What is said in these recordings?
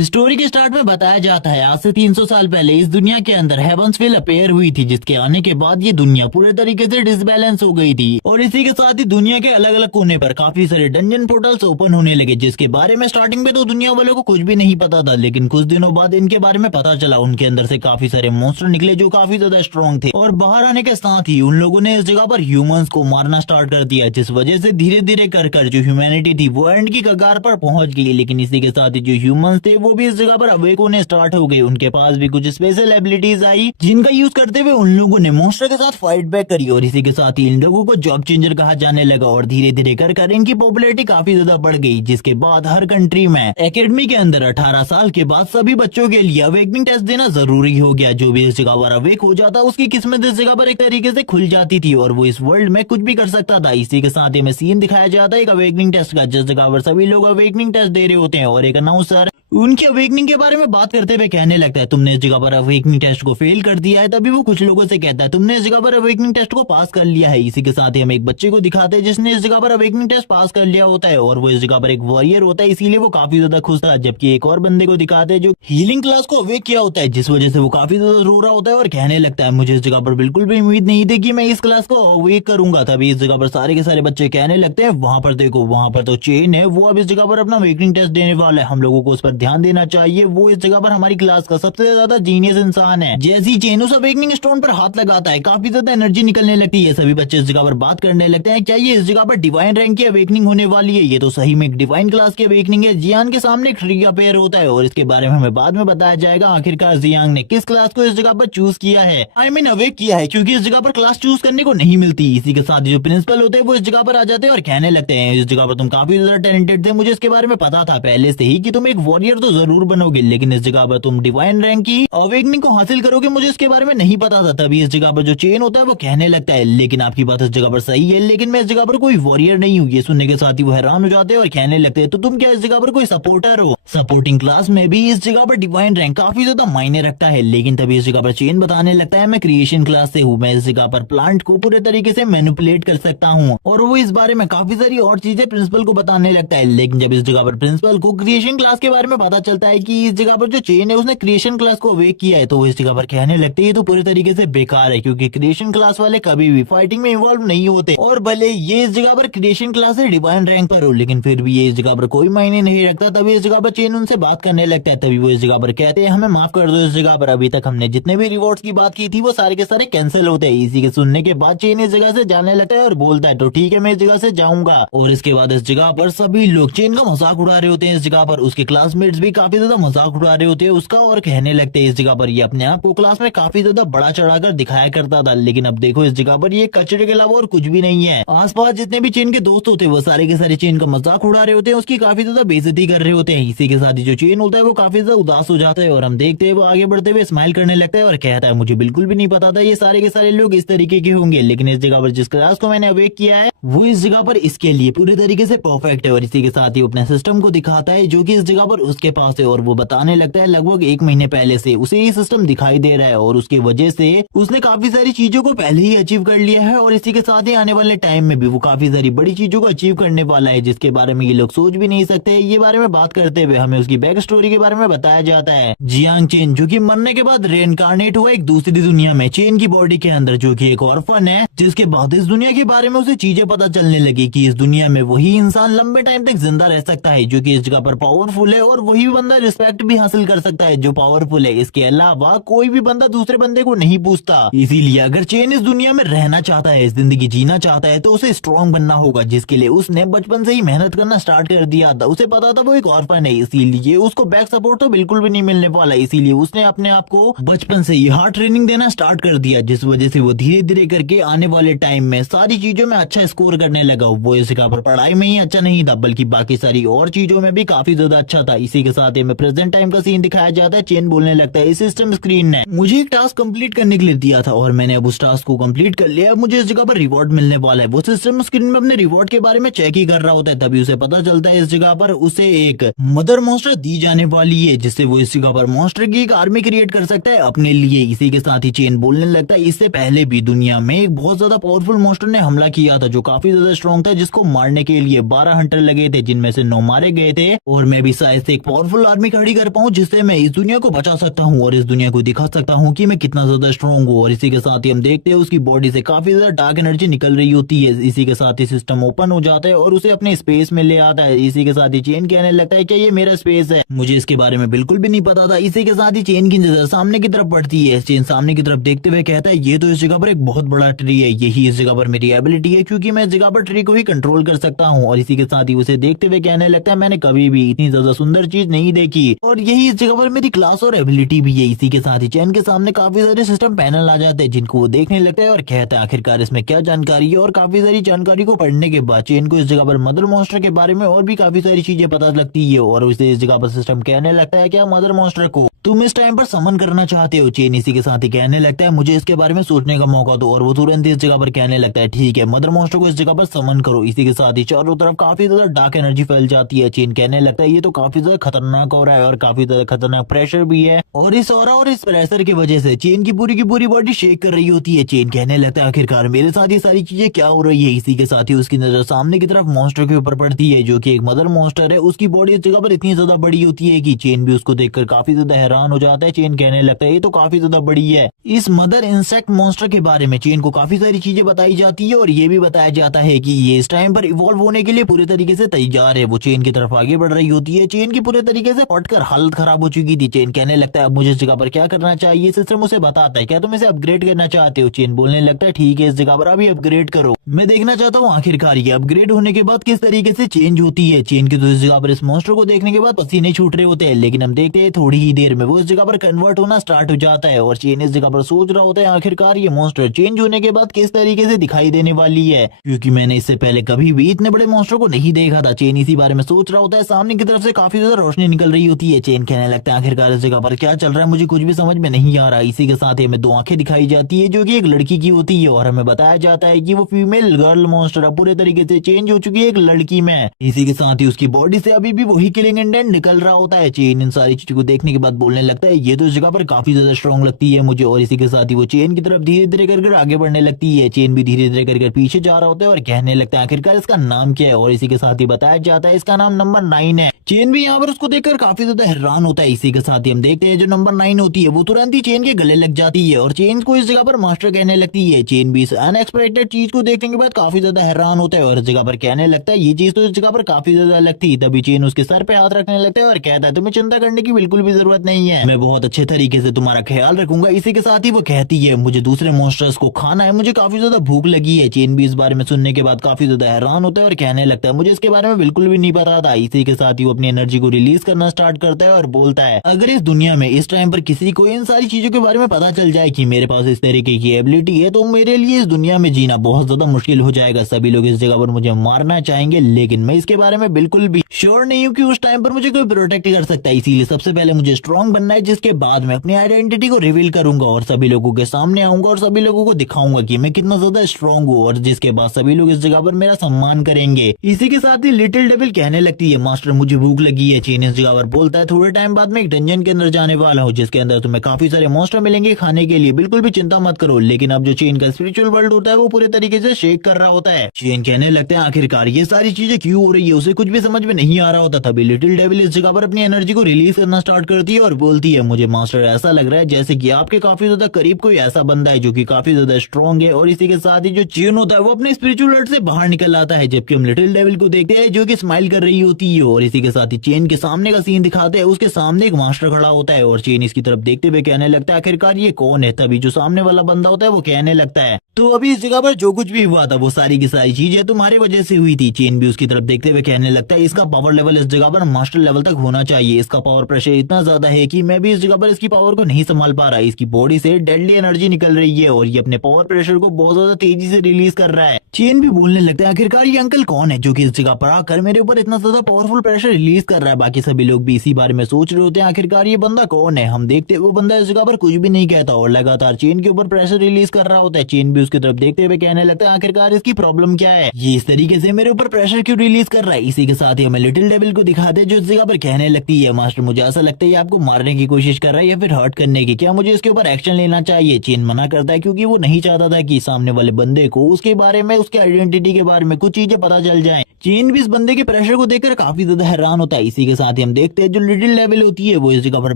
Story के start में बताया जाता है आज से 300 साल पहले इस दुनिया के अंदर हेवंसविल अपेयर हुई थी, जिसके आने के बाद ये दुनिया पूरे तरीके से डिसबैलेंस हो गई थी और इसी के साथ ही दुनिया के अलग अलग कोने पर काफी सारे डंजन पोर्टल्स ओपन होने लगे, जिसके बारे में स्टार्टिंग में तो दुनिया वालों को कुछ भी नहीं पता था। लेकिन कुछ दिनों बाद इनके बारे में पता चला। उनके अंदर से काफी सारे मॉन्स्टर निकले जो काफी ज्यादा स्ट्रॉन्ग थे और बाहर आने के साथ ही उन लोगों ने इस जगह पर ह्यूमंस को मारना स्टार्ट कर दिया, जिस वजह से धीरे धीरे कर जो ह्यूमैनिटी थी वो एंड की कगार पर पहुंच गई। लेकिन इसी के साथ ही जो ह्यूमंस थे वो भी इस जगह पर अवेक होने स्टार्ट हो गए। उनके पास भी कुछ स्पेशल एबिलिटीज आई जिनका यूज करते हुए उन लोगों ने मॉन्स्टर के साथ फाइट बैक करी और इसी के साथ ही इन लोगों को जॉब चेंजर कहा जाने लगा और धीरे धीरे कर इनकी पॉपुलैरिटी काफी ज्यादा बढ़ गई। जिसके बाद हर कंट्री में एकेडमी के अंदर 18 साल के बाद सभी बच्चों के लिए अवेकनिंग टेस्ट देना जरूरी हो गया। जो भी इस जगह पर अवेक हो जाता उसकी किस्मत इस जगह पर एक तरीके से खुल जाती थी और वो इस वर्ल्ड में कुछ भी कर सकता था। इसी के साथ ही में सीन दिखाया जाता है एक अवेकनिंग टेस्ट का, जिस जगह पर सभी लोग अवेकनिंग टेस्ट दे रहे होते हैं और एक अनाउंसर उनकी अवेकनिंग के बारे में बात करते हुए कहने लगता है तुमने इस जगह पर अवेकनिंग टेस्ट को फेल कर दिया है। तभी वो कुछ लोगों से कहता है तुमने इस जगह पर अवेकनिंग टेस्ट को पास कर लिया है। इसी के साथ ही हम एक बच्चे को दिखाते हैं जिसने इस जगह पर अवेकनिंग टेस्ट पास कर लिया होता है और वो इस जगह पर एक वॉरियर होता है, इसीलिए वो काफी ज्यादा खुश था। जबकि एक और बंदे को दिखाते हैं जो हीलिंग क्लास को अवेक किया होता है, जिस वजह से वो काफी ज्यादा रो रहा होता है और कहने लगता है मुझे इस जगह पर बिल्कुल भी उम्मीद नहीं थी कि मैं इस क्लास को अवेक करूंगा। तभी इस जगह पर सारे के सारे बच्चे कहने लगते हैं वहां पर देखो वहां पर तो चेन है, वो अब इस जगह पर अपना अवेकनिंग टेस्ट देने वाला है, हम लोगों को उस पर ध्यान देना चाहिए। वो इस जगह पर हमारी क्लास का सबसे ज्यादा जीनियस इंसान है। जैसी चेन उस अवेकनिंग स्टोन पर हाथ लगाता है काफी ज्यादा एनर्जी निकलने लगती है। सभी बच्चे इस जगह पर बात करने लगते हैं क्या ये इस जगह पर डिवाइन रैंक की अवेकनिंग होने वाली है? ये तो सही में एक डिवाइन क्लास की अवेकनिंग है। जियान के सामने एक ट्री अपेयर होता है और इसके बारे में हमें बाद में बताया जाएगा आखिरकार जियांग ने किस क्लास को इस जगह पर चूज किया है, आई मीन अवेक किया है, क्योंकि इस जगह पर क्लास चूज करने को नहीं मिलती। इसी के साथ जो प्रिंसिपल होते हैं वो इस जगह पर आ जाते हैं और कहने लगते हैं इस जगह पर तुम काफी ज्यादा टैलेंटेड थे, मुझे इसके बारे में पता था पहले से ही कि तुम एक वॉरियर तो जरूर बनोगे, लेकिन इस जगह पर तुम डिवाइन रैंक की अवेकनिंग को हासिल करोगे मुझे इसके बारे में नहीं पता था। तभी इस जगह पर जो चेन होता है वो कहने लगता है लेकिन आपकी बात इस जगह पर सही है, लेकिन मैं इस जगह पर कोई वॉरियर नहीं हूँ। ये सुनने के साथ ही वो हैरान हो जाते हैं और कहने लगते हैं तो तुम क्या इस जगह पर कोई सपोर्टर हो? सपोर्टिंग क्लास में भी इस जगह पर डिवाइन रैंक काफी ज्यादा मायने रखता है। लेकिन तभी इस जगह पर चेन बताने लगता है मैं क्रिएशन क्लास से हूँ, मैं इस जगह पर प्लांट को पूरे तरीके से मैनिपुलेट कर सकता हूँ और वो इस बारे में काफी सारी और चीजें प्रिंसिपल को बताने लगता है। लेकिन जब इस जगह पर प्रिंसिपल को क्रिएशन क्लास के बारे में पता चलता है कि इस जगह पर जो चेन है उसने क्रिएशन क्लास को अवेक किया है, तो वो इस जगह पर कहने लगते हैं तो पूरे तरीके से बेकार है, क्योंकि क्रिएशन क्लास वाले कभी भी फाइटिंग में इन्वॉल्व नहीं होते और भले ये इस जगह पर क्रिएशन क्लास से डिवाइन रैंक पर हो, लेकिन फिर भी ये इस जगह पर कोई मायने नहीं रखता। तभी इस जगह पर चेन उनसे बात करने लगता है। तभी वो इस जगह पर कहते हैं हमें माफ कर दो, इस जगह पर अभी तक हमने जितने भी रिवॉर्ड्स की बात की थी वो सारे के सारे कैंसिल होते हैं। इसी के सुनने के बाद चेन इस जगह से जाने लगता है और बोलता है तो ठीक है मैं इस जगह से जाऊंगा। और इसके बाद इस जगह पर सभी लोग चेन का मजाक उड़ा रहे होते हैं। इस जगह पर उसके क्लासमेट्स भी काफी ज्यादा मजाक उड़ा रहे होते हैं उसका और कहने लगते हैं इस जगह पर ये अपने आप को क्लास में काफी ज्यादा बड़ा चढ़ाकर दिखाया करता था, लेकिन अब देखो इस जगह पर ये कचरे के अलावा और कुछ भी नहीं है। आसपास जितने भी चेन के दोस्त होते हैं वो सारे के सारे चेन का मजाक उड़ा रहे होते हैं, उसकी काफी ज्यादा बेइज्जती कर रहे होते हैं। इसी के साथ ही जो चेन होता है वो काफी ज्यादा उदास हो जाता है और हम देखते हैं वो आगे बढ़ते हुए स्माइल करने लगता है और कहता है मुझे बिल्कुल भी नहीं पता था ये सारे के सारे लोग इस तरीके के होंगे, लेकिन इस जगह पर जिस क्लास को मैंने अवेक किया है वो इस जगह पर इसके लिए पूरे तरीके से परफेक्ट है। और इसी के साथ ही अपने सिस्टम को दिखाता है जो कि इस जगह पर उसके पास है और वो बताने लगता है लगभग 1 महीने पहले से उसे ये सिस्टम दिखाई दे रहा है और उसकी वजह से उसने काफी सारी चीजों को पहले ही अचीव कर लिया है और इसी के साथ ही आने वाले टाइम में भी वो काफी सारी बड़ी चीजों को अचीव करने वाला है जिसके बारे में ये लोग सोच भी नहीं सकते। ये बारे में बात करते हुए हमें उसकी बैक स्टोरी के बारे में बताया जाता है। जियांग चेन जो कि मरने के बाद रेइनकार्नेट हुआ एक दूसरी दुनिया में चेन की बॉडी के अंदर, जो कि एक ऑर्फन है, जिसके बाद इस दुनिया के बारे में उसे चीजें पता चलने लगी कि इस दुनिया में वही इंसान लंबे टाइम तक जिंदा रह सकता है जो कि इस जगह पर पावरफुल है और वही बंदा रिस्पेक्ट भी हासिल कर सकता है जो पावरफुल है। इसके अलावा कोई भी बंदा दूसरे बंदे को नहीं पूछता। इसीलिए अगर चेन इस दुनिया में रहना चाहता है, इस जिंदगी जीना चाहता है, तो उसे स्ट्रॉन्ग बनना होगा, जिसके लिए उसने बचपन से ही मेहनत करना स्टार्ट कर दिया था। उसे पता था वो एक ऑर्फन है, इसीलिए उसको बैक सपोर्ट तो बिल्कुल भी नहीं मिलने वाला। इसीलिए उसने अपने आप को बचपन से ही हार्ड ट्रेनिंग देना स्टार्ट कर दिया, जिस वजह से वो धीरे धीरे करके आने वाले टाइम में सारी चीजों में अच्छा स्कोर करने लगा। वो इस जगह पर पढ़ाई में ही अच्छा नहीं था बल्कि बाकी सारी और चीजों में भी काफी ज्यादा अच्छा था। इसी के साथ ही में प्रेजेंट टाइम का सीन दिखाया जाता है। चेन बोलने लगता है इस सिस्टम स्क्रीन ने मुझे एक टास्क कंप्लीट करने के लिए दिया था और मैंने अब उस टास्क को कंप्लीट कर लिया। मुझे इस जगह पर रिवॉर्ड मिलने वाला है। वो सिस्टम स्क्रीन में अपने रिवॉर्ड के बारे में चेक ही कर रहा होता है, तभी उसे पता चलता है इस जगह पर उसे एक मदर मॉन्स्टर दी जाने वाली है, जिससे वो इस जगह पर मॉन्स्टर की एक आर्मी क्रिएट कर सकता है अपने लिए। इसी के साथ ही चेन बोलने लगता है इससे पहले भी दुनिया में एक बहुत ज्यादा पावरफुल मॉन्स्टर ने हमला किया था जो काफी ज्यादा स्ट्रॉन्ग था, जिसको मारने के लिए 12 हंटर लगे थे जिनमें से 9 मारे गए थे और मैं भी शायद से एक पावरफुल आर्मी खड़ी कर पाऊँ जिससे मैं इस दुनिया को बचा सकता हूँ और इस दुनिया को दिखा सकता हूँ कि मैं कितना ज्यादा स्ट्रॉन्ग हूँ। और इसी के साथ ही हम देखते हैं उसकी बॉडी से काफी ज्यादा डार्क एनर्जी निकल रही होती है। इसी के साथ ही सिस्टम ओपन हो जाता है और उसे अपने स्पेस में ले आता है। इसी के साथ ही चेन कहने लगता है कि ये मेरा स्पेस है, मुझे इसके बारे में बिल्कुल भी नहीं पता था। इसी के साथ ही चेन की नजर सामने की तरफ पड़ती है। चेन सामने की तरफ देखते हुए कहता है ये तो इस जगह पर एक बहुत बड़ा ट्री है, यही इस जगह पर मेरी एबिलिटी है क्योंकि मैं इस जगह पर ट्री को ही कंट्रोल कर सकता हूँ। और इसी के साथ ही उसे देखते हुए कहने लगता है मैंने कभी भी इतनी ज्यादा सुंदर चीज नहीं देखी और यही इस जगह पर मेरी क्लास और एबिलिटी भी है। इसी के साथ ही चैन के सामने काफी सारे सिस्टम पैनल आ जाते हैं जिनको वो देखने लगता है और कहता है आखिरकार इसमें क्या जानकारी है। और काफी सारी जानकारी को पढ़ने के बाद चैन को इस जगह पर मदर मॉन्स्टर के बारे में और भी काफी सारी चीजें पता लगती है। और उसे इस जगह पर सिस्टम कहने लगता है क्या मदर मॉन्स्टर को तुम इस टाइम पर समन करना चाहते हो। चेन इसी के साथ ही कहने लगता है मुझे इसके बारे में सोचने का मौका दो। और वो तुरंत इस जगह पर कहने लगता है ठीक है मदर मॉन्स्टर को इस जगह पर समन करो। इसी के साथ ही चारों तरफ काफी ज्यादा डार्क एनर्जी फैल जाती है। चेन कहने लगता है ये तो काफी ज्यादा खतरनाक हो रहा है और काफी ज्यादा खतरनाक प्रेशर भी है। और इस ऑरा और इस प्रेशर की वजह से चेन की पूरी बॉडी शेक कर रही होती है। चेन कहने लगता है आखिरकार मेरे साथ ये सारी चीजें क्या हो रही है। इसी के साथ ही उसकी नजर सामने की तरफ मॉन्स्टर के ऊपर पड़ती है जो कि एक मदर मॉन्स्टर है। उसकी बॉडी इस जगह पर इतनी ज्यादा बड़ी होती है कि चेन भी उसको देखकर काफी ज्यादा हैरान हो जाता है। चेन कहने लगता है ये तो काफी ज्यादा बड़ी है। इस मदर इंसेक्ट मॉन्स्टर के बारे में चेन को काफी सारी चीजें बताई जाती है और ये भी बताया जाता है कि ये इस टाइम पर इवॉल्व होने के लिए पूरे तरीके से तैयार है। वो चेन की तरफ आगे बढ़ रही होती है। चेन की पूरे तरीके से फटकर हालत खराब हो चुकी थी। चेन कहने लगता है अब मुझे इस जगह पर क्या करना चाहिए। सिस्टम उसे बताता है क्या तुम इसे अपग्रेड करना चाहते हो। चेन बोलने लगता है ठीक है इस जगह पर अभी अपग्रेड करो, मैं देखना चाहता हूँ आखिरकार ये अपग्रेड होने के बाद किस तरीके से चेंज होती है। चेन की तो इस जगह पर इस मॉन्स्टर को देखने के बाद पसीने छूट रहे होते हैं लेकिन हम देखते हैं थोड़ी ही देर में वो इस जगह पर कन्वर्ट होना स्टार्ट हो जाता है। और चेन इस जगह पर सोच रहा होता है आखिरकार ये मॉन्स्टर चेंज होने के बाद किस तरीके से दिखाई देने वाली है क्योंकि मैंने इससे पहले कभी भी इतने बड़े मॉन्स्टर को नहीं देखा था। चेन इसी बारे में सोच रहा होता है। सामने की तरफ से काफी ज्यादा रोशनी निकल रही होती है। चेन कहने लगता है आखिरकार इस जगह पर क्या चल रहा है मुझे कुछ भी समझ में नहीं आ रहा। इसी के साथ ही हमें दो आंखें दिखाई जाती है जो कि एक लड़की की होती है और हमें बताया जाता है कि वो फीमेल गर्ल मॉन्स्टर पूरे तरीके से चेंज हो चुकी है एक लड़की में। इसी के साथ ही उसकी बॉडी से अभी भी वही किलिंग इंटेंट निकल रहा होता है। चेन इन सारी चीजों को देखने के बाद बोलने लगता है ये तो इस जगह पर काफी ज्यादा स्ट्रॉन्ग लगती है मुझे। और इसी के साथ ही वो चेन की तरफ धीरे धीरे कर आगे बढ़ने लगती है। चेन भी धीरे धीरे कर पीछे जा रहा होता है और कहने लगता है आखिरकार इसका नाम क्या है। और इसी के साथ ही बताया जाता है इसका नाम नंबर 9 है। चेन भी यहाँ पर उसको देखकर काफी ज्यादा हैरान होता है। इसी के साथ ही हम देखते हैं जो नंबर 9 होती है वो तुरंत ही चेन के गले लग जाती है और चेन को इस जगह पर मास्टर कहने लगती है। चेन भी इस अनएक्सपेक्टेड चीज को देखने के बाद काफी ज्यादा हैरान होता है और इस जगह पर कहने लगता है ये चीज तो इस जगह पर काफी ज्यादा लगती है। तभी चेन उसके सर पे हाथ रखने लगता है और कहता है तुम्हें चिंता करने की बिल्कुल भी जरूरत नहीं है, मैं बहुत अच्छे तरीके से तुम्हारा ख्याल रखूंगा। इसी के साथ ही वो कहती है मुझे दूसरे मॉन्स्टर्स को खाना है, मुझे काफी ज्यादा भूख लगी है। चेन भी इस बारे में सुनने के बाद काफी ज्यादा हैरान होता है और कहने लगता है मुझे इसके बारे में बिल्कुल भी नहीं पता था। इसी के साथ ही वो अपनी एनर्जी को रिलीज करना स्टार्ट करता है और बोलता है अगर इस दुनिया में इस टाइम पर किसी को इन सारी चीजों के बारे में पता चल जाए कि मेरे पास इस तरीके की एबिलिटी है तो मेरे लिए इस दुनिया में जीना बहुत ज्यादा मुश्किल हो जाएगा। सभी लोग इस जगह पर मुझे मारना चाहेंगे लेकिन मैं इसके बारे में बिल्कुल भी श्योर नहीं हूँ कि उस टाइम पर मुझे कोई प्रोटेक्ट कर सकता है। इसीलिए सबसे पहले मुझे स्ट्रॉन्ग बनना है जिसके बाद मैं अपनी आइडेंटिटी को रिवील करूंगा और सभी लोगों के सामने आऊंगा और सभी लोगों को दिखाऊंगा कि मैं कितना ज्यादा स्ट्रॉन्ग हूँ और जिसके बाद सभी लोग इस जगह पर मेरा सम्मान करेंगे। इसी के साथ ही लिटिल डेविल कहने लगती है मास्टर मुझे भूख लगी है। चेन इस जगह पर बोलता है थोड़े टाइम बाद मैं एक डंजन के अंदर जाने वाला हूँ जिसके अंदर तुम्हें काफी सारे मॉन्स्टर मिलेंगे खाने के लिए, बिल्कुल भी चिंता मत करो। लेकिन अब जो चेन का स्पिरिचुअल वर्ल्ड होता है वो पूरे तरीके से शेक कर रहा होता है। चेन कहने लगते हैं आखिरकार ये सारी चीजें क्यों हो रही है उसे कुछ भी समझ में नहीं आ रहा होता। तभी लिटिल डेविल इस जगह पर अपनी एनर्जी को रिलीज करना स्टार्ट करती है और बोलती है मुझे मास्टर ऐसा लग रहा है जैसे कि आपके काफी ज्यादा करीब कोई ऐसा बंदा है जो कि काफी ज्यादा स्ट्रॉन्ग है। और इसी के साथ ही जो चेन होता है वो अपने स्पिरिचुअल वर्ल्ड से बाहर निकल आता है जबकि हम लिटिल डेविल को देखते हैं जो कि स्माइल कर रही होती है। और इसी के साथ ही चेन के सामने का सीन दिखाते हैं, उसके सामने एक मास्टर खड़ा होता है और चेन इसकी तरफ देखते हुए कहने लगता है आखिरकार ये कौन है। तभी जो सामने वाला बंदा होता है वो कहने लगता है तो अभी इस जगह पर जो कुछ भी हुआ था वो सारी की सारी चीजें तुम्हारी वजह से हुई थी। चेन भी उसकी तरफ देखते हुए कहने लगता है इसका पावर लेवल इस जगह पर मास्टर लेवल तक होना चाहिए, इसका पावर प्रेशर इतना ज्यादा है कि मैं भी इस जगह पर इसकी पावर को नहीं संभाल पा रहा। इसकी बॉडी से डेडली एनर्जी निकल रही है और ये अपने पावर प्रेशर को बहुत ज्यादा तेजी से रिलीज कर रहा है। चेन भी बोलने लगता है आखिरकार ये अंकल कौन है जो कि इस जगह पर आकर मेरे ऊपर इतना ज्यादा पावरफुल प्रेशर रिलीज कर रहा है। बाकी सभी लोग भी इसी बारे में सोच रहे होते हैं आखिरकार ये बंदा कौन है। हम देखते हैं वो बंदा इस जगह पर कुछ भी नहीं कहता और लगातार चेन के ऊपर प्रेशर रिलीज कर रहा होता है। चेन भी उसकी तरफ देखते हुए कहने लगता है आखिरकार इसकी प्रॉब्लम क्या है, ये इस तरीके से मेरे ऊपर प्रेशर क्यों रिलीज कर रहा है। इसी के साथ ही हमें लिटिल डेविल को दिखाते जो इस जगह पर कहने लगती है मास्टर मुझे ऐसा लगता है आपको मारने की कोशिश कर रहा है या फिर हर्ट करने की, क्या मुझे इसके ऊपर एक्शन लेना चाहिए? चेन मना करता है क्योंकि वो नहीं चाहता था कि सामने वाले बंदे को उसके बारे में, उसके आइडेंटिटी के बारे में कुछ चीजें पता चल जाएं। चेन भी इस बंदे के प्रेशर को देखकर काफी ज्यादा हैरान होता है। इसी के साथ ही हम देखते हैं जो लिटिल डेविल होती है वो इस जगह पर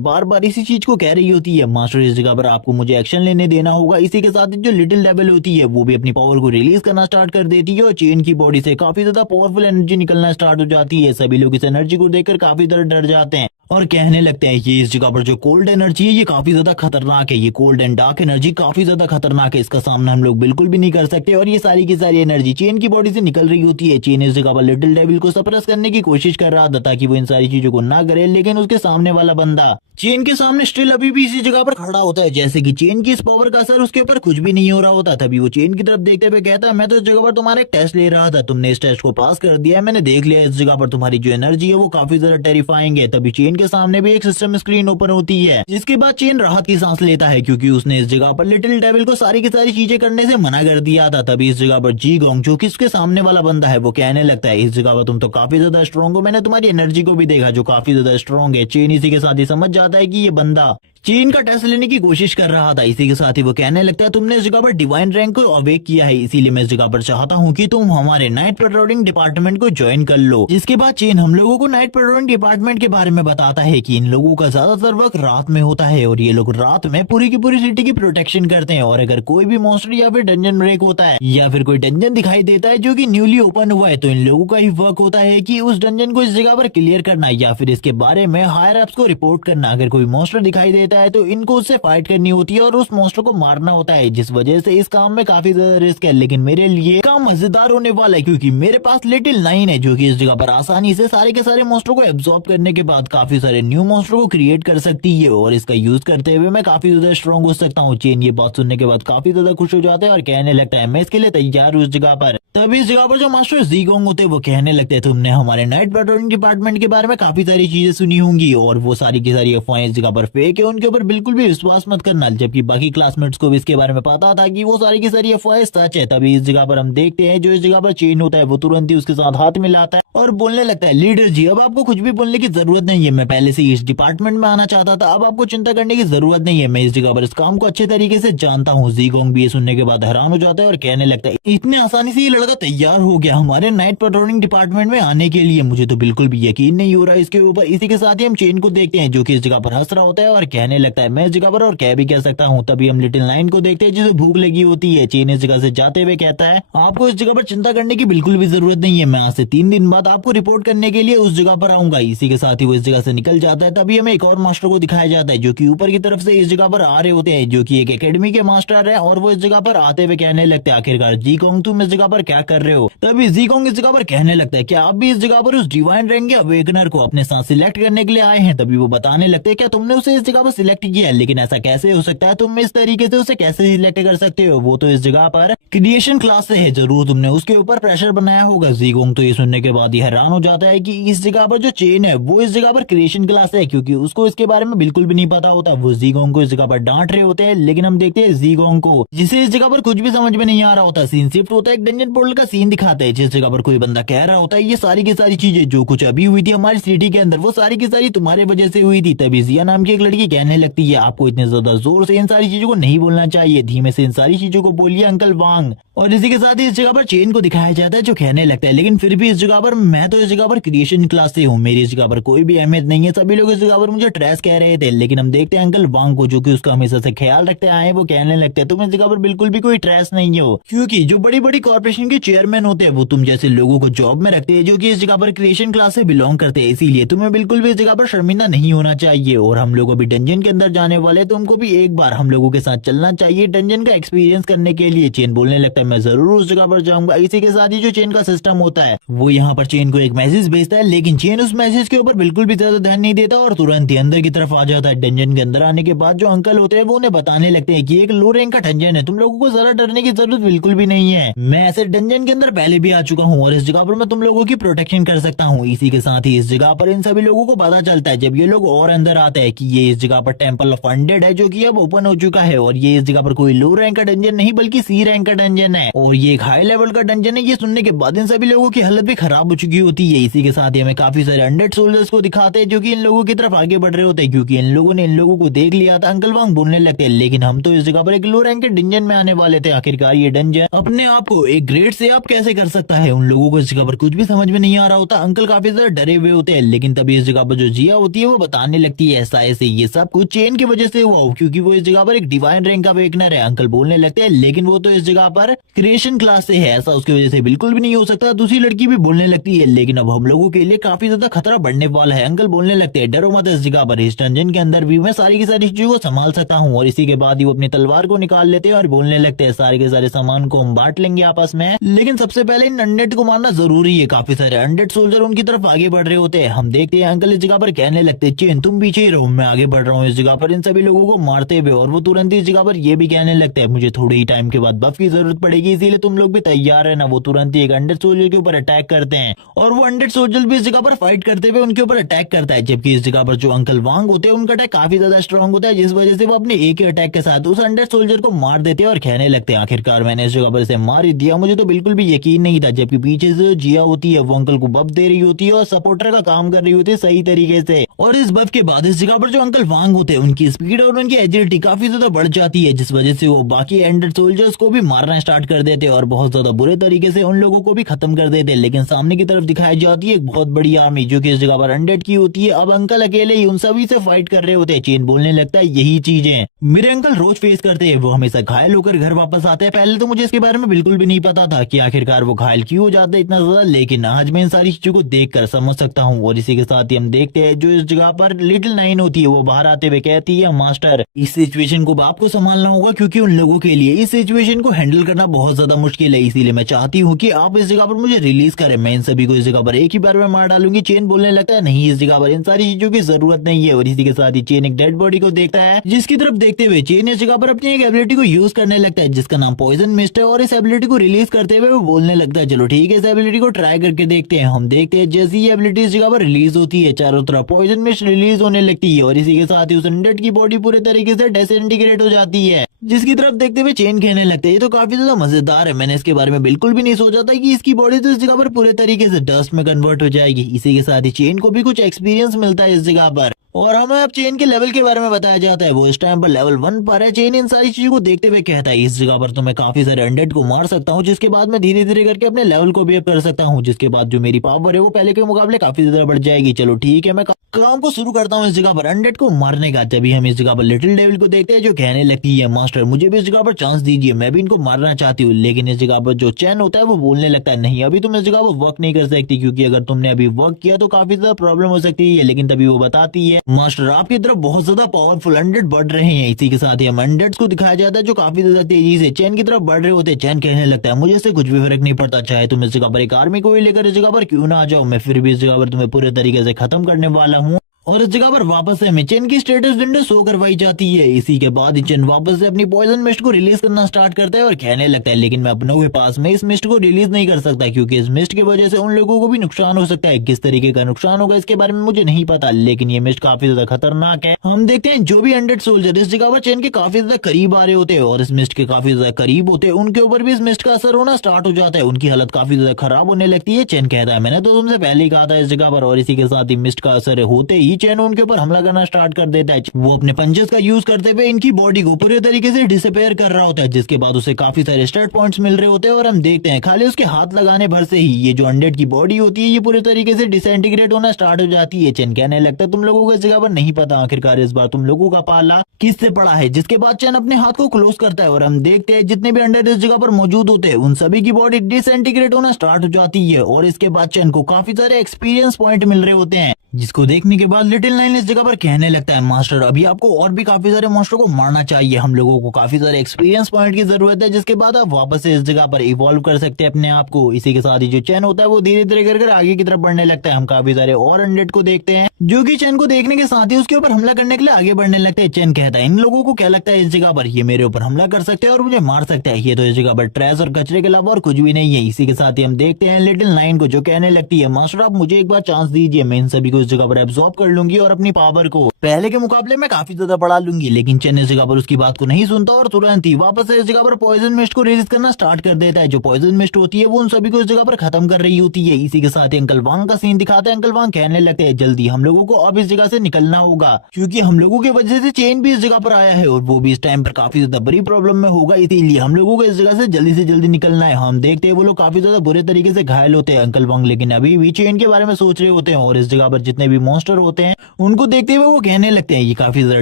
बार बार इसी चीज को कह रही होती है, मास्टर इस जगह पर आपको मुझे एक्शन लेने देना होगा। इसी के साथ ही जो लिटिल डेविल होती है वो भी अपनी पावर को रिलीज करना स्टार्ट कर देती है और चेन की बॉडी से काफी ज्यादा पावरफुल एनर्जी निकलना स्टार्ट हो जाती है। सभी लोग इस एनर्जी को देखकर काफी ज्यादा डर जाते हैं और कहने लगते हैं कि इस जगह पर जो कोल्ड एनर्जी है ये काफी ज्यादा खतरनाक है, ये कोल्ड एंड डार्क एनर्जी काफी ज्यादा खतरनाक है, इसका सामना हम लोग बिल्कुल भी नहीं कर सकते। और ये सारी की सारी एनर्जी चेन की बॉडी से निकल रही होती है। चेन इस जगह पर लिटिल डेविल को सप्रेस करने की कोशिश कर रहा था ताकि वो इन सारी चीजों को ना करे, लेकिन उसके सामने वाला बंदा चेन के सामने स्टिल अभी भी इसी जगह पर खड़ा होता है, जैसे कि चेन की इस पावर का असर उसके ऊपर कुछ भी नहीं हो रहा होता। तभी वो चेन की तरफ देखते हुए कहता है, मैं तो इस जगह पर तुम्हारा एक टेस्ट ले रहा था, तुमने इस टेस्ट को पास कर दिया है, मैंने देख लिया इस जगह पर तुम्हारी जो एनर्जी है वो काफी ज्यादा टेरिफाइंग है। तभी चेन के सामने भी एक सिस्टम स्क्रीन ओपन होती है, जिसके बाद चेन राहत की सांस लेता है क्योंकि उसने इस जगह पर लिटिल डेविल को सारी की सारी चीजें करने से मना कर दिया था। तभी इस जगह पर जी गोंग जो कि उसके सामने वाला बंदा है वो कहने लगता है, इस जगह पर तुम तो काफी ज्यादा स्ट्रॉन्ग हो, मैंने तुम्हारी एनर्जी को भी देखा जो काफी ज्यादा स्ट्रॉन्ग है। चेन इसी के साथ ही समझ जाता है कि ये बंदा चेन का टेस्ट लेने की कोशिश कर रहा था। इसी के साथ ही वो कहने लगता है, तुमने इस जगह पर डिवाइन रैंक को अवेक किया है, इसीलिए मैं इस जगह पर चाहता हूँ कि तुम हमारे नाइट पेट्रोलिंग डिपार्टमेंट को ज्वाइन कर लो। जिसके बाद चेन हम लोगों को नाइट पेट्रोलिंग डिपार्टमेंट के बारे में बताता है कि इन लोगों का ज्यादातर वक्त रात में होता है और ये लोग रात में पूरी की पूरी सिटी की प्रोटेक्शन करते हैं। और अगर कोई भी मॉन्स्टर या फिर डंजन ब्रेक होता है या फिर कोई डंजन दिखाई देता है जो कि न्यूली ओपन हुआ है, तो इन लोगों का ही वर्क होता है कि उस डंजन को इस जगह पर क्लियर करना या फिर इसके बारे में हायर अप्स को रिपोर्ट करना। अगर कोई मॉन्स्टर दिखाई देता है तो इनको उससे फाइट करनी होती है और उस मॉन्स्टर को मारना होता है, जिस वजह से इस काम में काफी ज्यादा रिस्क है। लेकिन मेरे लिए काम मजेदार होने वाला है क्योंकि मेरे पास लिटिल नाइन है जो कि इस जगह पर आसानी से सारे के सारे मॉन्स्टर को एब्जॉर्ब करने के बाद काफी सारे न्यू मॉन्स्टर को क्रिएट कर सकती है और इसका यूज करते हुए मैं काफी ज्यादा स्ट्रॉन्ग हो सकता हूँ। चेन ये बात सुनने के बाद काफी ज्यादा खुश हो जाता है और कहने लगता है, मैं इसके लिए तैयार हूँ इस जगह पर। तभी इस जगह पर जो मास्टर ज़ीगोंग होते हैं वो कहने लगते हैं, तुमने हमारे नाइट पेट्रोलिंग डिपार्टमेंट के बारे में काफी सारी चीजें सुनी होंगी और वो सारी की सारी अफवाहें इस जगह पर फेक है, उनके ऊपर बिल्कुल भी विश्वास मत करना। जबकि बाकी क्लासमेट्स को भी इसके बारे में पता था कि वो सारी की सारी अफवाहें सच है। तभी इस जगह पर हम देखते हैं जो इस जगह पर चेन होता है वो तुरंत ही उसके साथ हाथ मिलाता है और बोलने लगता है, लीडर जी अब आपको कुछ भी बोलने की जरूरत नहीं है, मैं पहले से इस डिपार्टमेंट में आना चाहता था, अब आपको चिंता करने की जरूरत नहीं है, मैं इस जगह पर इस काम को अच्छे तरीके से जानता हूँ। ज़ीगोंग भी ये सुनने के बाद हैरान हो जाता है और कहने लगता है, इतने आसानी से ये लड़का तैयार हो गया हमारे नाइट पेट्रोलिंग डिपार्टमेंट में आने के लिए, मुझे तो बिल्कुल भी यकीन नहीं हो रहा इसके ऊपर। इसी के साथ ही हम चेन को देखते हैं जो कि इस जगह पर हंस रहा होता है और कहने लगता है, मैं इस जगह पर और कह भी कह सकता हूँ। तभी हम लिटिल नाइन को देखते हैं जिसे भूख लगी होती है। चेन इस जगह से जाते हुए कहता है, आपको इस जगह पर चिंता करने की बिल्कुल भी जरूरत नहीं है, मैं आज से 3 दिन बाद आपको रिपोर्ट करने के लिए उस जगह पर आऊंगा। इसी के साथ ही वो इस जगह से निकल जाता है। तभी हमें एक और मास्टर को दिखाया जाता है जो कि ऊपर की तरफ से इस जगह पर आ रहे होते हैं, जो कि एक एकेडमी के मास्टर है और वो इस जगह पर आते हुए कहने लगते हैं, आखिरकार ज़ीगोंग तुम इस जगह पर क्या कर रहे हो? तभी ज़ीगोंग इस जगह पर कहने लगता है, क्या आप भी इस जगह पर उस डिवाइन रैंक के अवेकनर को अपने साथ सिलेक्ट करने के लिए आए हैं? तभी वो बताने लगते हैं, क्या तुमने उसे इस जगह पर सिलेक्ट किया है? लेकिन ऐसा कैसे हो सकता है, तुम इस तरीके से उसे कैसे सिलेक्ट कर सकते हो? वो तो इस जगह पर क्रिएशन क्लास से है, जरूर तुमने उसके ऊपर प्रेशर बनाया होगा। ज़ीगोंग तो ये सुनने के बाद ही हैरान हो जाता है कि इस जगह पर जो चेन है वो इस जगह पर क्रिएशन क्लास है, क्योंकि उसको इसके बारे में बिल्कुल भी नहीं पता होता। वो ज़ीगोंग को इस जगह पर डांट रहे होते हैं, लेकिन हम देखते हैं ज़ीगोंग को, जिसे इस जगह पर कुछ भी समझ में नहीं आ रहा होता। सीन शिफ्ट होता है, एक डंजन पोर्टल का सीन दिखाते हैं जिस जगह पर कोई बंदा कह रहा होता है, ये सारी की सारी चीजें जो कुछ अभी हुई थी हमारी सिटी के अंदर वो सारी की सारी तुम्हारे वजह से हुई थी। तभी जिया नाम की एक लड़की कहने लगती है, आपको इतने ज्यादा जोर से इन सारी चीजों को नहीं बोलना चाहिए, धीमे से इन सारी चीजों को बोलिए अंकल वांग। और इसी के साथ ही इस जगह पर चेन को दिखाया जाता है जो कहने लगता है, लेकिन फिर भी इस जगह पर मैं तो इस जगह पर क्रिएशन क्लास से हूँ, मेरी इस जगह पर कोई भी अहमियत नहीं है, सभी लोग इस जगह पर मुझे ट्रैश कह रहे थे। लेकिन हम देखते हैं अंकल वांग को जो कि उसका हमेशा से ख्याल रखते आए, वो कहने लगते हैं, तुम इस जगह पर बिल्कुल भी कोई ट्रैश नहीं हो, क्योंकि जो बड़ी बड़ी कॉर्पोरेशन के चेयरमैन होते हैं वो तुम जैसे लोगों को जॉब में रखते हैं जो कि इस जगह पर क्रिएशन क्लास से बिलोंग करते हैं, इसीलिए तुम्हें बिल्कुल भी इस जगह पर शर्मिंदा नहीं होना चाहिए। और हम लोग अभी डंजन के अंदर जाने वाले, तुमको भी एक बार हम लोगों के साथ चलना चाहिए डंजन का एक्सपीरियंस करने के लिए। चेन बोलने लगता है, मैं जरूर उस जगह पर जाऊंगा। इसी के साथ ही जो चेन का सिस्टम होता है वो यहाँ पर चेन को एक मैसेज भेजता है, लेकिन चेन उस मैसेज के ऊपर बिल्कुल भी ज्यादा ध्यान नहीं देता और तुरंत ही अंदर की तरफ आ जाता है। डंजन के अंदर आने के बाद जो अंकल होते हैं वो उन्हें बताने लगते हैं कि एक लो रैंक का डंजन है, तुम लोगों को ज्यादा डरने की जरूरत बिल्कुल भी नहीं है, मैं ऐसे डंजन के अंदर पहले भी आ चुका हूँ और इस जगह पर मैं तुम लोगों की प्रोटेक्शन कर सकता हूँ। इसी के साथ ही इस जगह पर इन सभी लोगों को पता चलता है जब ये लोग और अंदर आते हैं कि ये इस जगह पर टेम्पल ऑफ अनडेड है जो कि अब ओपन हो चुका है और ये इस जगह पर कोई लो रैंक का डंजन नहीं बल्कि सी रैंक का डंजन है और ये एक हाई लेवल का डंजन है। ये सुनने के बाद इन सभी लोगों की हालत भी खराब हो चुकी होती है। इसी के साथ ही हमें काफी सारे अनडेड सोल्जर्स को दिखाते हैं जो कि इन लोगों की तरफ आगे बढ़ रहे होते हैं क्योंकि इन लोगों ने इन लोगों को देख लिया था। अंकल वांग बोलने लगते हैं लेकिन हम तो इस जगह पर एक लो रैंक के डंजन में आने वाले थे। आखिरकार ये डंजन अपने आप को एक ग्रेड से आप कैसे कर सकता है। उन लोगों को इस जगह पर कुछ भी समझ में नहीं आ रहा होता। अंकल काफी ज्यादा डरे हुए होते हैं लेकिन तभी इस जगह पर जो जिया होती है वो बताने लगती है ऐसा ऐसे ये सब कुछ चेन की वजह से हुआ हो क्योंकि वो इस जगह पर एक डिवाइन रैंक का वेकनर है। अंकल बोलने लगते हैं लेकिन वो तो इस जगह पर क्रिएशन क्लास से है, ऐसा उसकी वजह से बिल्कुल भी नहीं हो सकता। दूसरी लड़की भी बोलने लगती है लेकिन अब हम लोगों के लिए काफी ज्यादा खतरा बढ़ने वाला है। अंकल बोलने लगते हैं डरो मत, इस जगह पर इस डंजन के अंदर भी मैं सारी की सारी चीजों को संभाल सकता हूँ। और इसी के बाद ही वो अपनी तलवार को निकाल लेते हैं और बोलने लगते हैं सारे के सारे सामान को हम बांट लेंगे आपस में, लेकिन सबसे पहले इन अनडेड को मारना जरूरी है। काफी सारे अनडेड सोल्जर उनकी तरफ आगे बढ़ रहे होते हैं। हम देखते हैं अंकल इस जगह पर कहने लगते हैं चेन तुम पीछे ही रहो, मैं आगे बढ़ रहा हूँ इस जगह पर इन सभी लोगों को मारते हुए। और वो तुरंत ही इस जगह पर ये भी कहने लगते हैं मुझे थोड़े ही टाइम के बाद बफ की जरूरत पड़ेगी इसीलिए तुम लोग भी तैयार है ना। वो तुरंत ही एक अनडेड सोल्जर के ऊपर अटैक करते हैं और वो अनडेड सोल्जर भी इस जगह पर फाइट करते हुए उनके ऊपर अटैक करता है। जबकि इस जगह पर जो अंकल वांग होते हैं उनका अटैक काफी ज्यादा स्ट्रॉन्ग होता है जिस वजह से वो अपने एक ही अटैक के साथ उस अनडेड सोल्जर को मार देते हैं और कहने लगते हैं आखिरकार मैंने इस जगह पर इसे मार ही दिया, मुझे तो बिल्कुल भी यकीन नहीं था। जबकि पीछे से जो जिया होती है वो अंकल को बफ दे रही होती है और सपोर्टर का काम कर रही होती है सही तरीके से। और इस बफ के बाद इस जगह पर जो अंकल वांग होते हैं उनकी स्पीड और उनकी एजिलिटी काफी ज्यादा बढ़ जाती है जिस वजह से वो बाकी अनडेड सोल्जर्स को भी मारना स्टार्ट कर देते हैं और बहुत ज्यादा बुरे तरीके से उन लोगों को भी खत्म कर देते हैं। लेकिन सामने की तरफ दिखाई जाती है एक बहुत बड़ी आर्मी जो कि इस जगह पर अनडेड की होती है। अब अंकल अकेले ही उन सभी से फाइट कर रहे होते हैं। चेन बोलने लगता है यही चीजें मेरे अंकल रोज फेस करते हैं, वो हमेशा घायल होकर घर वापस आते हैं। पहले तो मुझे इसके बारे में बिल्कुल भी नहीं पता था कि आखिरकार वो घायल क्यों हो जाते हैं इतना ज्यादा, लेकिन आज मैं इन सारी चीजों को देखकर समझ सकता हूँ। और इसी के साथ ही हम देखते हैं जो इस जगह पर लिटिल नाइन होती है वो बाहर आते हुए कहती है मास्टर इस सिचुएशन को आपको संभालना होगा क्योंकि उन लोगों के लिए इस सिचुएशन को हैंडल करना बहुत ज्यादा मुश्किल है, इसीलिए मैं चाहती हूँ कि आप इस जगह पर मुझे रिलीज करें, मैं इन सभी को इस जगह पर एक ही बार में मार डालूंगी। चेन बोलने लगता है नहीं इस जगह पर इन सारी चीजों की जरूरत नहीं है। और इसी के साथ ही चेन एक डेड बॉडी को देखता है जिसकी तरफ देखते हुए चेन इस जगह पर अपनी एक एबिलिटी को यूज करने लगता है जिसका नाम पॉइजन मिस्ट है। और इस एबिलिटी को रिलीज करते हुए वो बोलने लगता है चलो ठीक है इस एबिलिटी को ट्राई करके देखते हैं। हम देखते हैं जैसी ये एबिलिटी इस जगह पर रिलीज होती है चारों तरफ पॉइजन मिस्ट रिलीज होने लगती है और इसी के साथ ही उस अनडेड की बॉडी पूरे तरीके से डिसइंटीग्रेट हो जाती है जिसकी तरफ देखते हुए चेन कहने लगते हैं ये तो काफी ज्यादा मजेदार है, मैंने इसके बारे में बिल्कुल भी नहीं सोचा था कि इसकी बॉडी तो इस जगह पर पूरे तरीके से डस्ट में कन्वर्ट हो जाएगी। इसी के साथ ही चेन को भी कुछ एक्सपीरियंस मिलता है इस जगह पर और हमें अब चेन के लेवल के बारे में बताया जाता है। वो इस टाइम पर लेवल 1 पर है। चेन इन सारी चीजों को देखते हुए कहता है इस जगह पर तो मैं काफी सारे अनडेड को मार सकता हूँ जिसके बाद मैं धीरे धीरे करके अपने लेवल को भी अप कर सकता हूँ जिसके बाद जो मेरी पावर है वो पहले के मुकाबले काफी ज्यादा बढ़ जाएगी। चलो ठीक है मैं काम को शुरू करता हूँ इस जगह पर अनडेड को मारने का। तभी हम इस जगह पर लिटिल डेविल को देखते हैं जो कहने लगती है मास्टर मुझे भी इस जगह पर चांस दीजिए, मैं भी इनको मारना चाहती हूँ। लेकिन इस जगह पर जो चैन होता है वो बोलने लगता है नहीं अभी तुम इस जगह पर वर्क नहीं कर सकती क्योंकि अगर तुमने अभी वर्क किया तो काफी ज्यादा प्रॉब्लम हो सकती है। लेकिन तभी वो बताती है मास्टर आपकी तरफ बहुत ज्यादा पावरफुल अनडेड बढ़ रहे हैं। इसी के साथ ही हम अनडेड्स को दिखाया जाता है जो काफी ज्यादा तेजी से चैन की तरफ बढ़ रहे होते हैं। चैन कहने लगता है मुझे इससे कुछ भी फर्क नहीं पड़ता, चाहे तुम इस जगह पर एक आर्मी को ही लेकर इस जगह पर क्यों ना आ जाओ, मैं फिर भी इस जगह पर तुम्हें पूरे तरीके से खत्म करने वाला हूँ। और इस जगह पर वापस से हमें चेन की स्टेटस विंडो शो करवाई जाती है। इसी के बाद चेन वापस से अपनी पॉइजन मिस्ट को रिलीज करना स्टार्ट करता है और कहने लगता है लेकिन मैं अपनों के पास में इस मिस्ट को रिलीज नहीं कर सकता क्योंकि इस मिस्ट की वजह से उन लोगों को भी नुकसान हो सकता है। किस तरीके का नुकसान होगा इसके बारे में मुझे नहीं पता, लेकिन ये मिस्ट काफी ज्यादा खतरनाक है। हम देखते हैं जो भी अनडेड सोल्जर इस जगह पर चेन के काफी ज्यादा करीब आ रहे होते हैं और इस मिस्ट के काफी ज्यादा करीब होते हैं उनके ऊपर भी इस मिस्ट का असर होना स्टार्ट हो जाता है, उनकी हालत काफी ज्यादा खराब होने लगती है। चेन कहता है मैंने तो तुमसे पहले ही कहा था इस जगह पर। और इसी के साथ ही मिस्ट का असर होते ही चेन उनके ऊपर हमला करना स्टार्ट कर देता है। वो अपने पंचेस का यूज करते हुए इनकी बॉडी को पूरे तरीके से डिसअपेयर कर रहा होता है जिसके बाद उसे काफी सारे स्टेट पॉइंट्स मिल रहे होते हैं। और हम देखते हैं खाली उसके हाथ लगाने भर से ही ये जो अनडेड की बॉडी होती है ये पूरे तरीके से डिसइंटीग्रेट होना स्टार्ट हो जाती है। चेन कहने लगता है तुम लोगों को इस जगह पर नहीं पता, आखिरकार इस बार तुम लोगों का पाला किससे पड़ा है। जिसके बाद चेन अपने हाथ को क्लोज करता है और हम देखते हैं जितने भी अनडेड इस जगह पर मौजूद होते हैं उन सभी की बॉडी डिसइंटीग्रेट होना स्टार्ट हो जाती है। और इसके बाद चेन को काफी सारे एक्सपीरियंस पॉइंट मिल रहे होते हैं जिसको देखने के बाद लिटिल नाइन इस जगह पर कहने लगता है मास्टर अभी आपको और भी काफी सारे मॉन्स्टर को मारना चाहिए, हम लोगों को काफी सारे एक्सपीरियंस पॉइंट की जरूरत है जिसके बाद आप वापस से इस जगह पर इवॉल्व कर सकते हैं अपने आप को। इसी के साथ ही जो चैन होता है वो धीरे धीरे कर आगे की तरफ बढ़ने लगता है। हम काफी सारे और अनडेड को देखते हैं जो कि चैन को देखने के साथ ही उसके ऊपर हमला करने के लिए आगे बढ़ने लगते हैं। चैन कहता है इन लोगों को क्या लगता है इस जगह पर ये मेरे ऊपर हमला कर सकते हैं और मुझे मार सकते हैं, ये तो इस जगह पर ट्रैश और कचरे के अलावा और कुछ भी नहीं है। इसी के साथ ही हम देखते हैं लिटिल नाइन को जो कहने लगती है मास्टर आप मुझे एक बार चांस दीजिए, मैं इन सभी को इस जगह पर एब्सॉर्ब कर लूंगी और अपनी पावर को पहले के मुकाबले में काफी ज्यादा बढ़ा लूंगी। लेकिन चेन इस जगह पर उसकी बात को नहीं सुनता और तुरंत ही वापस से इस जगह पर पॉइजन मिस्ट को रिलीज करना स्टार्ट कर देता है। जो पॉइजन मिस्ट होती है वो उन सभी को इस जगह पर खत्म कर रही होती है। इसी के साथ ही अंकल वांग का सीन दिखाते हैं। अंकल वांग कहने लगते हैं जल्दी हम लोगों को अब इस जगह से निकलना होगा, क्योंकि हम लोगों की वजह से चेन भी इस जगह पर आया है और वो भी इस टाइम पर काफी ज्यादा बड़ी प्रॉब्लम में होगा। इसीलिए हम लोगों को इस जगह से जल्दी निकलना है। हम देखते हैं वो लोग काफी ज्यादा बुरे तरीके से घायल होते हैं अंकल वांग, लेकिन अभी भी चेन के बारे में सोच रहे होते हैं और इस जगह पर जितने भी मॉन्स्टर होते हैं उनको देखते हुए वो कहने लगते हैं ये काफी ज्यादा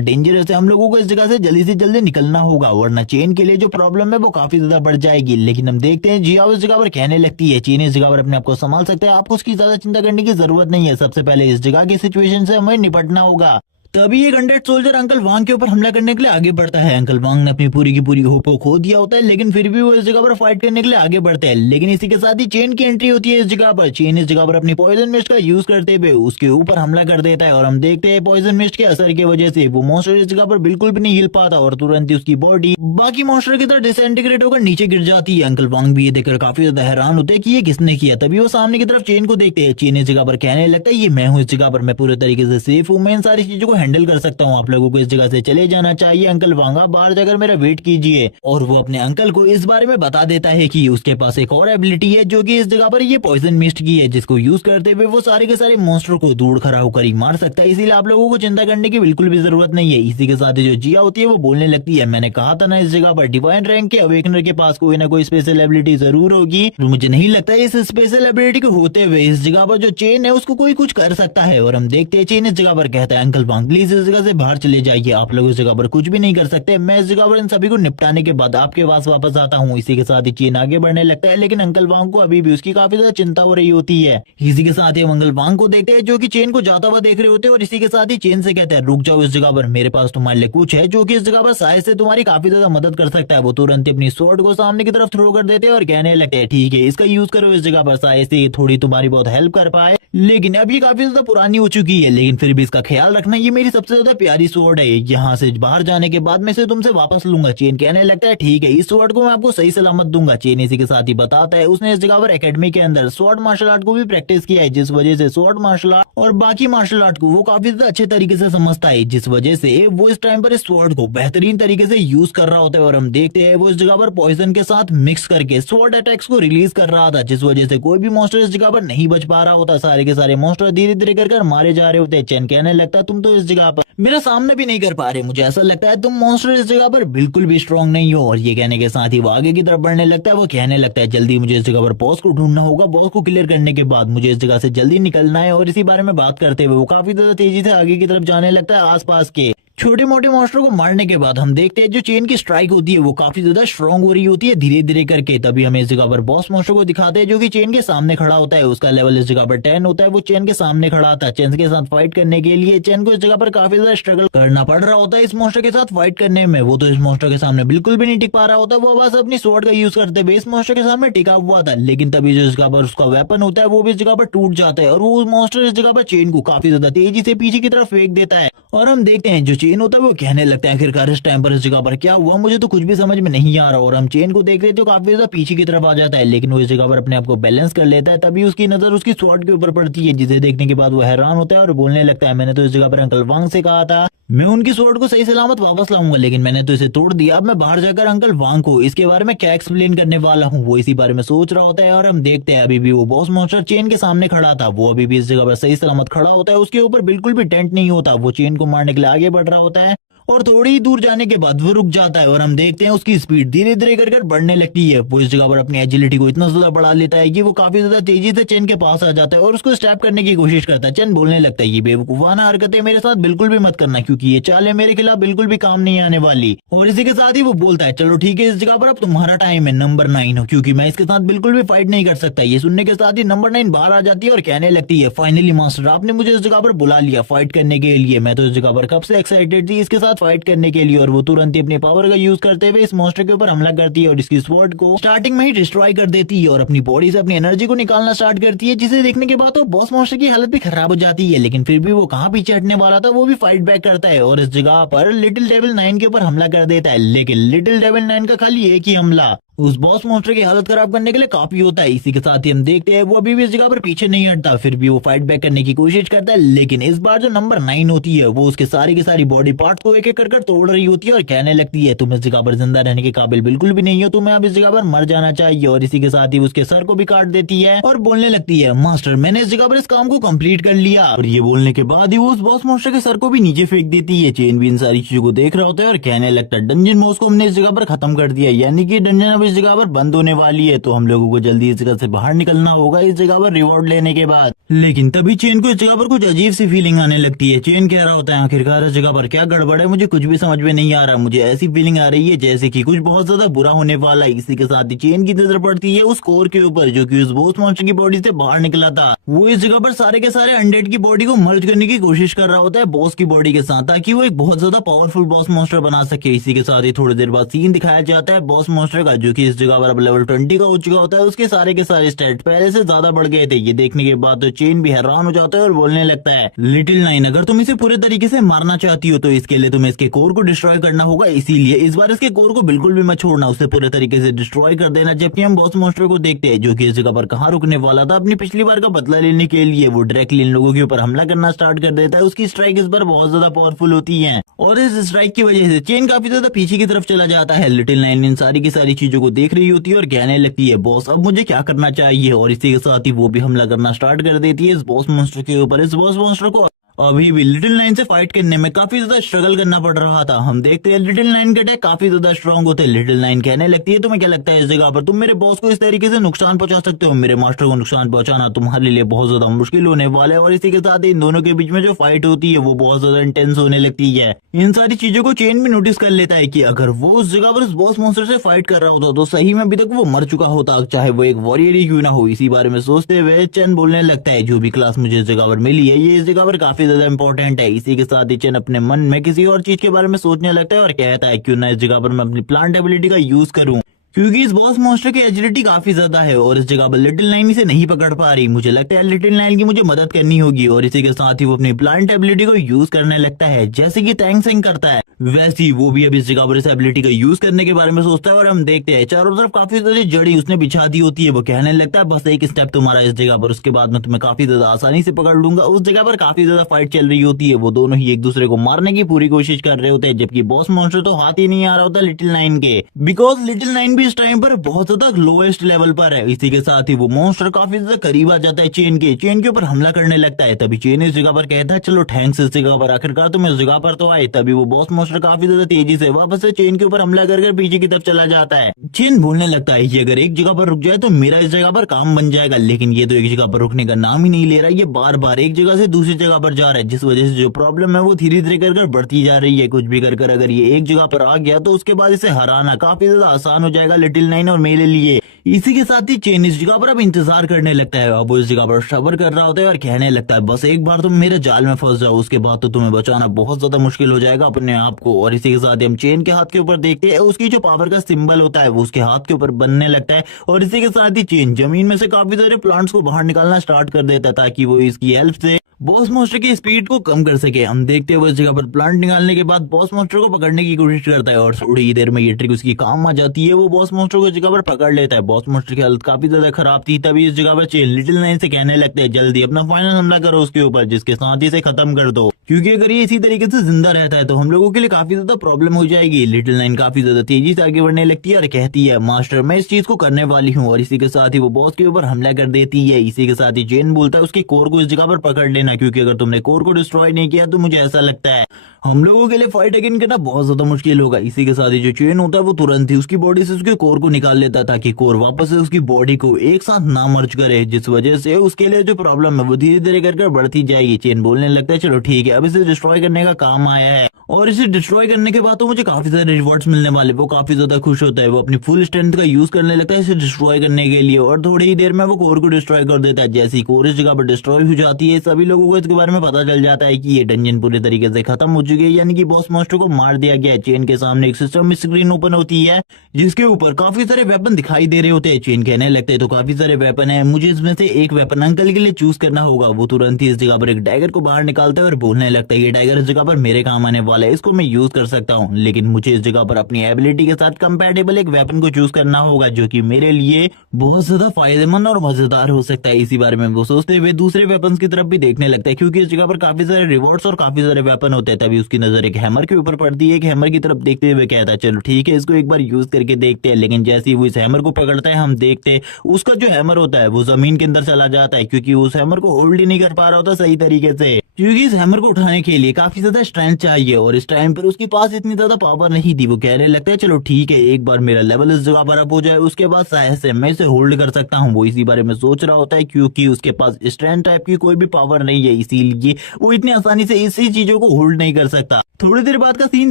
डेंजरस है, हम लोगों को इस जगह से जल्दी निकलना होगा वरना चेन के लिए जो प्रॉब्लम है वो काफी ज्यादा बढ़ जाएगी। लेकिन हम देखते हैं जियाओ इस जगह पर कहने लगती है चेन इस जगह पर अपने आप को संभाल सकते हैं, आपको उसकी ज्यादा चिंता करने की जरूरत नहीं है, सबसे पहले इस जगह की सिचुएशन से हमें निपटना होगा। तभी एक 100 सोल्जर अंकल वांग के ऊपर हमला करने के लिए आगे बढ़ता है। अंकल वांग ने अपनी पूरी की पूरी होप को खो दिया होता है, लेकिन फिर भी वो इस जगह पर फाइट करने के लिए आगे बढ़ते हैं। लेकिन इसी के साथ ही चेन की एंट्री होती है इस जगह पर। चेन इस जगह पर अपनी पॉइजन मिस्ट का यूज करते हुए उसके ऊपर हमला कर देता है और हम देखते हैं पॉइजन मिस्ट के असर की वजह से वो मॉन्स्टर इस जगह पर बिल्कुल भी नहीं हिल पाता और तुरंत ही उसकी बॉडी बाकी मॉन्स्टर की तरह डिसइंटीग्रेट होकर नीचे गिर जाती है। अंकल वांग भी ये देखकर काफी ज्यादा हैरान होते हैं कि ये किसने किया। तभी वो सामने की तरफ चेन को देखते हैं। चेन इस जगह पर कहने लगता है ये मैं हूँ, इस जगह पर मैं पूरे तरीके से सेफ हूँ, मैं इन सारी चीजों को हैंडल कर सकता हूँ, आप लोगों को इस जगह से चले जाना चाहिए। अंकल वांग आप बाहर जाकर मेरा वेट कीजिए। और वो अपने अंकल को इस बारे में बता देता है कि उसके पास एक और एबिलिटी है जो कि इस जगह पर ये पॉइजन मिस्ट की है, जिसको यूज करते हुए वो सारे के सारे मॉन्स्टर को दूर खड़ा होकर ही मार सकता है। इसीलिए आप लोगों को चिंता करने की बिल्कुल भी जरूरत नहीं है। इसी के साथ ही जो जिया होती है वो बोलने लगती है मैंने कहा था ना इस जगह पर डिवाइन रैंक के अवेकनर के पास कोई ना कोई स्पेशल एबिलिटी जरूर होगी। मुझे नहीं लगता इस स्पेशल एबिलिटी को होते हुए इस जगह पर जो चेन है उसको कोई कुछ कर सकता है। और हम देखते हैं चेन इस जगह पर कहता है अंकल वांग प्लीज इस जगह से बाहर चले जाइए, आप लोग इस जगह पर कुछ भी नहीं कर सकते, मैं इस जगह पर इन सभी को निपटाने के बाद आपके पास वापस आता हूँ। इसी के साथ ही चेन आगे बढ़ने लगता है, लेकिन अंकल वांग को अभी भी उसकी काफी ज्यादा चिंता हो रही होती है। इसी के साथ ही हम अंकल वांग को देखते हैं जो कि चेन को जाता हुआ देख रहे होते हैं और इसी के साथ ही चेन से कहते हैं रुक जाओ, इस जगह पर मेरे पास तुम्हारे लिए कुछ है जो कि इस जगह पर शायद से तुम्हारी काफी ज्यादा मदद कर सकता है। वो तुरंत अपनी स्वॉर्ड को सामने की तरफ थ्रो कर देते हैं और कहने लगते हैं ठीक है इसका यूज करो इस जगह पर, शायद से थोड़ी तुम्हारी बहुत हेल्प कर पाए। लेकिन अब ये काफी ज्यादा पुरानी हो चुकी है, लेकिन फिर भी इसका ख्याल रखना, ये मेरी सबसे ज्यादा प्यारी स्वॉर्ड है, यहाँ से बाहर जाने के बाद मैं इसे तुमसे वापस लूंगा। चेन कहने लगता है ठीक है इस स्वॉर्ड को मैं आपको सही सलामत दूंगा। चेन इसी के साथ ही बताता है उसने इस जगह पर एकेडमी के अंदर स्वॉर्ड मार्शल आर्ट को भी प्रैक्टिस किया है, जिस वजह से स्वॉर्ड मार्शल आर्ट और बाकी मार्शल आर्ट को वो काफी ज्यादा अच्छे तरीके से समझता है, जिस वजह से वो इस टाइम पर इस स्वॉर्ड को बेहतरीन तरीके से यूज कर रहा होता है। और हम देखते हैं वो इस जगह पर पॉइजन के साथ मिक्स करके स्वॉर्ड अटैक्स को रिलीज कर रहा था, जिस वजह से कोई भी मॉन्स्टर इस जगह पर नहीं बच पा रहा होता, सारे के सारे मॉन्स्टर धीरे धीरे कर मारे जा रहे होते हैं। चेन कहने लगता है तुम तो इस जगह पर मेरा सामना भी नहीं कर पा रहे, मुझे ऐसा लगता है तुम मॉन्स्टर इस जगह पर बिल्कुल भी स्ट्रांग नहीं हो। और ये कहने के साथ ही वो आगे की तरफ बढ़ने लगता है। वो कहने लगता है जल्दी मुझे इस जगह पर बॉस को ढूंढना होगा, बॉस को क्लियर करने के बाद मुझे इस जगह से जल्दी निकलना है। और इसी बारे में बात करते हुए वो काफी ज्यादा तेजी से आगे की तरफ जाने लगता है। आसपास के छोटे मोटे मॉन्स्टर को मारने के बाद हम देखते हैं जो चेन की स्ट्राइक होती है वो काफी ज्यादा स्ट्रांग हो रही होती है धीरे धीरे करके। तभी हमें इस जगह पर बॉस मॉन्स्टर को दिखाते हैं जो कि चेन के सामने खड़ा होता है, उसका लेवल इस जगह पर 10 होता है। वो चेन के सामने खड़ा था, चेन के साथ फाइट करने के लिए चेन को इस जगह पर काफी ज्यादा स्ट्रगल करना पड़ रहा होता है इस मॉन्स्टर के साथ फाइट करने में। वो तो इस मॉन्स्टर के सामने बिल्कुल भी नहीं टिक पा रहा होता, वो बस अपनी स्वॉर्ड का यूज करते हुए इस मॉन्स्टर के सामने टिका हुआ था। लेकिन तभी जो इस जगह पर उसका वेपन होता है वो भी इस जगह पर टूट जाता है और वो मॉन्स्टर इस जगह पर चेन को काफी ज्यादा तेजी से पीछे की तरफ फेंक देता है। और हम देखते हैं जो चेन होता है वो कहने लगता है आखिरकार इस टाइम पर इस जगह पर क्या हुआ, मुझे तो कुछ भी समझ में नहीं आ रहा। और हम चेन को देख रहे थे काफी ज्यादा पीछे की तरफ आ जाता है, लेकिन वो इस जगह पर अपने आप को बैलेंस कर लेता है। तभी उसकी नजर उसकी स्वॉर्ड के ऊपर पड़ती है, जिसे देखने के बाद वो हैरान होता है और बोलने लगता है मैंने तो इस जगह पर अंकल वांग से कहा था मैं उनकी स्वॉर्ड को सही सलामत वापस लाऊंगा, लेकिन मैंने तो इसे तोड़ दिया। अब मैं बाहर जाकर अंकल वांग को इसके बारे में क्या एक्सप्लेन करने वाला हूँ, वो इसी बारे में सोच रहा होता है। और हम देखते हैं अभी भी वो बॉस मॉन्स्टर चेन के सामने खड़ा था, वो अभी भी इस जगह पर सही सलामत खड़ा होता है, उसके ऊपर बिल्कुल भी टेंट नहीं होता। वो चेन को मारने के लिए आगे बढ़ रहा होता है और थोड़ी ही दूर जाने के बाद वो रुक जाता है। और हम देखते हैं उसकी स्पीड धीरे धीरे कर बढ़ने लगती है। वो इस जगह पर अपनी एजिलिटी को इतना ज्यादा बढ़ा लेता है कि वो काफी ज्यादा तेजी से चेन के पास आ जाता है और उसको स्टैप करने की कोशिश करता है। चेन बोलने लगता है ये बेवकूफाना हरकतें मेरे साथ बिल्कुल भी मत करना, क्योंकि ये चालें मेरे खिलाफ बिल्कुल भी काम नहीं आने वाली। और इसी के साथ ही वो बोलता है चलो ठीक है इस जगह पर अब तुम्हारा टाइम है नंबर 9 हो, क्योंकि मैं इसके साथ बिल्कुल भी फाइट नहीं कर सकता। ये सुनने के साथ ही नंबर 9 बाहर आ जाती है और कहने लगती है फाइनली मास्टर आपने मुझे इस जगह पर बुला लिया फाइट करने के लिए, मैं तो इस जगह पर कब से एक्साइटेड थी इसके साथ फाइट करने के लिए। और वो तुरंत ही अपने पावर का यूज करते हुए इस मॉन्स्टर के ऊपर हमला करती है और इसकी स्वॉर्ड को स्टार्टिंग में ही डिस्ट्रॉय कर देती है और अपनी बॉडी से अपनी एनर्जी को निकालना स्टार्ट करती है, जिसे देखने के बाद तो बॉस मॉन्स्टर की हालत भी खराब हो जाती है। लेकिन फिर भी वो कहाँ पीछे हटने वाला था, वो भी फाइट बैक करता है और इस जगह पर लिटिल डेविल 9 के ऊपर हमला कर देता है। लेकिन लिटिल डेविल 9 का खाली एक ही हमला उस बॉस मॉन्स्टर की हालत खराब करने के लिए काफी होता है। इसी के साथ ही हम देखते हैं वो अभी भी इस जगह पर पीछे नहीं हटता, फिर भी वो फाइट बैक करने की कोशिश करता है। लेकिन इस बार जो नंबर 9 होती है वो उसके सारी की सारी बॉडी पार्ट को एक एक कर तोड़ रही होती है और कहने लगती है तुम इस जगह पर जिंदा रहने के काबिल बिल्कुल भी नहीं हो, तुम्हें अब इस जगह पर मर जाना चाहिए। और इसी के साथ ही उसके सर को भी काट देती है और बोलने लगती है मास्टर मैंने इस जगह पर इस काम को कंप्लीट कर लिया। और ये बोलने के बाद ही वो उस बॉस मॉन्स्टर के सर को भी नीचे फेंक देती है। चेन भी इन सारी चीजों को देख रहा होता है और कहने लगता है डंजन बॉस को हमने इस जगह पर खत्म कर दिया, यानी कि डंजन अब इस जगह पर बंद होने वाली है, तो हम लोगों को जल्दी इस जगह से बाहर निकलना होगा इस जगह पर रिवॉर्ड लेने के बाद। लेकिन तभी चेन को इस जगह पर कुछ अजीब सी फीलिंग आने लगती है। चेन कह रहा होता है आखिरकार इस जगह पर क्या गड़बड़ है, मुझे कुछ भी समझ में नहीं आ रहा, मुझे ऐसी फीलिंग आ रही है जैसे कि कुछ बहुत ज्यादा बुरा होने वाला है। इसी के साथ ही चेन की नजर पड़ती है उस कोर के ऊपर जो कि उस बॉस मॉन्स्टर की बॉडी से बाहर निकला था। वो इस जगह पर सारे के सारे अनडेड की बॉडी को मर्ज करने की कोशिश कर रहा होता है बॉस की बॉडी के साथ, ताकि वो एक बहुत ज्यादा पावरफुल बॉस मॉन्स्टर बना सके। इसी के साथ ही थोड़ी देर बाद सीन दिखाया जाता है बॉस मॉन्स्टर का, जो कि इस जगह पर अब लेवल 20 का हो चुका होता है। उसके सारे के सारे स्टैट पहले से ज्यादा बढ़ गए थे। ये देखने के बाद तो चेन भी हैरान हो जाता है और बोलने लगता है लिटिल नाइन अगर तुम इसे पूरे तरीके से मारना चाहती हो तो इसके लिए तुम्हें इसके कोर को डिस्ट्रॉय करना होगा, इसीलिए इस बार इसके कोर को बिल्कुल भी मत छोड़ना, उसे पूरे तरीके से डिस्ट्रॉय कर देना। जबकि हम बॉस मॉन्स्टर को देखते हैं जो कि इस जगह पर कहाँ रुकने वाला था अपनी पिछली बार का बदला लेने के लिए, वो डायरेक्टली इन लोगों के ऊपर हमला करना स्टार्ट कर देता है। उसकी स्ट्राइक इस बार बहुत ज्यादा पावरफुल होती है और इस स्ट्राइक की वजह से चेन काफी ज्यादा पीछे की तरफ चला जाता है। लिटिल नाइन इन सारी की सारी चीजों को देख रही होती है और कहने लगती है बॉस अब मुझे क्या करना चाहिए, और इसी के साथ ही वो भी हमला करना स्टार्ट कर देती है इस बॉस मॉन्स्टर के ऊपर। इस बॉस मॉन्स्टर को अभी भी लिटिल नाइन से फाइट करने में काफी ज्यादा स्ट्रगल करना पड़ रहा था। हम देखते हैं लिटिल नाइन के अटैक काफी ज्यादा स्ट्रांग होते हैं। लिटिल नाइन कहने लगती है तुम्हें क्या लगता है इस जगह पर तुम मेरे बॉस को इस तरीके से नुकसान पहुंचा सकते हो, मेरे मास्टर को नुकसान पहुंचाना तुम्हारे लिए बहुत ज्यादा मुश्किल होने वाला है। और इसी के साथ इन दोनों के बीच में जो फाइट होती है वो बहुत ज्यादा इंटेंस होने लगती है। इन सारी चीजों को चेन भी नोटिस कर लेता है कि अगर वो उस जगह पर उस बॉस मॉन्स्टर से फाइट कर रहा होता तो सही में अभी तक वो मर चुका होता, चाहे वो एक वॉरियर ही क्यों ना हो। इसी बारे में सोचते हुए चेन बोलने लगता है जो भी क्लास मुझे इस जगह पर मिली है ये इस जगह पर काफी ज्यादा इंपॉर्टेंट है। इसी के साथ ही चेन अपने मन में किसी और चीज के बारे में सोचने लगता है और कहता है क्यों ना इस जगह पर मैं अपनी प्लांट एबिलिटी का यूज करूं, क्योंकि इस बॉस मॉन्स्टर की एजिलिटी काफी ज्यादा है और इस जगह पर लिटिल नाइन इसे नहीं पकड़ पा रही। मुझे लगता है लिटिल नाइन की मुझे मदद करनी होगी और इसी के साथ ही वो अपनी प्लांट एबिलिटी को यूज करने लगता है जैसे कि टैंक सिंग करता है, वैसे ही वो भी अब इस जगह पर इस एबिलिटी का यूज करने के बारे में सोचता है। और हम देखते हैं चारों तरफ काफी ज्यादा जड़ी उसने बिछा दी होती है। वो कहने लगता है बस एक स्टेप तुम्हारा इस जगह पर, उसके बाद मैं तुम्हें काफी ज्यादा आसानी से पकड़ लूंगा। उस जगह पर काफी ज्यादा फाइट चल रही होती है, वो दोनों ही एक दूसरे को मारने की पूरी कोशिश कर रहे होते हैं, जबकि बॉस मॉन्स्टर तो हाथ ही नहीं आ रहा होता लिटिल नाइन के, बिकॉज लिटिल नाइन भी इस टाइम पर बहुत ज्यादा लोएस्ट लेवल पर है। इसी के साथ ही वो मॉन्स्टर काफी ज्यादा करीब आ जाता है चेन के ऊपर हमला करने लगता है। तभी चेन इस जगह पर कहता है चलो थैंक्स इस जगह पर, आखिरकार तुम इस जगह पर तो आए। तभी वो बॉस मॉन्स्टर काफी ज्यादा तेजी से वापस से चेन के ऊपर हमला कर पीछे की तरफ चला जाता है। चेन बोलने लगता है कि अगर एक जगह पर रुक जाए तो मेरा इस जगह पर काम बन जाएगा, लेकिन ये तो एक जगह पर रुकने का नाम ही नहीं ले रहा, ये बार बार एक जगह से दूसरी जगह पर जा रहा है, जिस वजह से जो प्रॉब्लम है वो धीरे धीरे कर बढ़ती जा रही है। कुछ भी कर अगर ये एक जगह पर आ गया तो उसके बाद इसे हराना काफी ज्यादा आसान हो जाएगा लिटिल नाइन और मेरे लिए। इसी के साथ ही चेन इस जगह पर अब इंतजार करने लगता है। अब वो इस जगह पर सब्र कर रहा होता है और कहने लगता है बस एक बार तुम मेरे जाल में फंस जाओ, उसके बाद तो तुम्हें बचाना बहुत ज्यादा मुश्किल हो जाएगा अपने आप को। और इसी के साथ ही हम चेन के हाथ के ऊपर देखते हैं उसकी जो पावर का सिंबल होता है वो उसके हाथ के ऊपर बनने लगता है। और इसी के साथ ही चेन जमीन में से काफी सारे प्लांट्स को बाहर निकालना स्टार्ट कर देता है ताकि वो इसकी हेल्प से बॉस मॉन्स्टर की स्पीड को कम कर सके। हम देखते हैं वो इस जगह पर प्लांट निकालने के बाद बॉस मॉन्स्टर को पकड़ने की कोशिश करता है और थोड़ी ही देर में ये ट्रिक उसकी काम आ जाती है। वो बॉस मॉन्स्टर को इस जगह पर पकड़ लेता है। बॉस मॉन्स्टर की हालत काफी ज्यादा खराब थी। तभी इस जगह पर चेन लिटिल नाइन से कहने लगते हैं जल्दी अपना फाइनल हमला करो उसके ऊपर, जिसके साथ ही इसे खत्म कर दो, क्योंकि अगर ये इसी तरीके से जिंदा रहता है तो हम लोगों के लिए काफी ज्यादा प्रॉब्लम हो जाएगी। लिटिल नाइन काफी ज्यादा तेजी से आगे बढ़ने लगती है और कहती है मास्टर मैं इस चीज को करने वाली हूँ। और इसी के साथ ही वो बॉस के ऊपर हमला कर देती है। इसी के साथ ही चेन बोलता है उसकी कोर को इस जगह पर पकड़ लेना, क्योंकि अगर तुमने कोर को डिस्ट्रॉय नहीं किया तो मुझे ऐसा लगता है हम लोगों के लिए फाइट अगेन करना बहुत ज्यादा मुश्किल होगा। इसी के साथ ही जो चेन होता है वो तुरंत ही उसकी बॉडी से उसके कोर को निकाल लेता है ताकि कोर वापस से उसकी बॉडी को एक साथ ना मर्ज करे, जिस वजह से उसके लिए जो प्रॉब्लम है वो धीरे धीरे कर बढ़ती जाएगी। चेन बोलने लगता है चलो ठीक है अब इसे डिस्ट्रॉय करने का काम आया है, और इसे डिस्ट्रॉय करने के बाद तो मुझे काफी सारे रिवॉर्ड्स मिलने वाले। वो काफी ज्यादा खुश होता है, वो अपनी फुल स्ट्रेंथ का यूज करने लगता है इसे डिस्ट्रॉय करने के लिए, और थोड़ी ही देर में वो कोर को डिस्ट्रॉय कर देता है। जैसे ही कोर इस जगह पर डिस्ट्रॉय हो जाती है सभी लोगों को इसके बारे में पता चल जाता है कि ये डंजन पूरे तरीके से खत्म हो चुकी है, यानी कि बॉस मॉन्स्टर को मार दिया गया है। चेन के सामने एक सिस्टम स्क्रीन ओपन होती है जिसके ऊपर काफी सारे वेपन दिखाई दे रहे होते हैं। चेन कहने लगते हैं तो काफी सारे वेपन है, मुझे इसमें से एक वेपन अंकल के लिए चूज करना होगा। वो तुरंत ही इस जगह पर एक डैगर को बाहर निकालता है और बोलने लगता है ये डैगर इस जगह पर मेरे काम आने वाला है, इसको मैं यूज कर सकता हूँ, लेकिन मुझे इस जगह पर अपनी एबिलिटी के साथ कंपैटिबल एक वेपन को चूज करना होगा जो कि मेरे लिए बहुत ज्यादा फायदेमंद और मजेदार हो सकता है। इसी बारे में वो सोचते हुए दूसरे वेपन्स की तरफ भी देखने लगता है, क्योंकि इस जगह पर काफी सारे रिवॉर्ड्स और काफी सारे वेपन होते हैं। तभी उसकी नजर एक हैमर के ऊपर पड़ती है। एक हैमर की तरफ देखते हुए कहता है चलो ठीक है, इसको एक बार यूज करके देखते हैं। लेकिन जैसे ही वो इस हैमर को पकड़ता है, हम देखते उसका जो हैमर होता है वो जमीन के अंदर चला जाता है, क्योंकि उस हैमर को होल्ड ही नहीं कर पा रहा होता सही तरीके से, क्योंकि इस हैमर को उठाने के लिए काफी ज्यादा स्ट्रेंथ चाहिए और इस टाइम पर उसके पास इतनी ज्यादा पावर नहीं थी। वो कहने लगता है चलो ठीक है, एक बार मेरा लेवल इस जगह पर अप हो जाए, उसके बाद शायद से मैं इसे होल्ड कर सकता हूँ। वो इसी बारे में सोच रहा होता है, क्योंकि उसके पास स्ट्रेंथ टाइप की कोई भी पावर नहीं है, इसीलिए वो इतनी आसानी से इसी चीजों को होल्ड नहीं कर सकता। थोड़ी देर बाद का सीन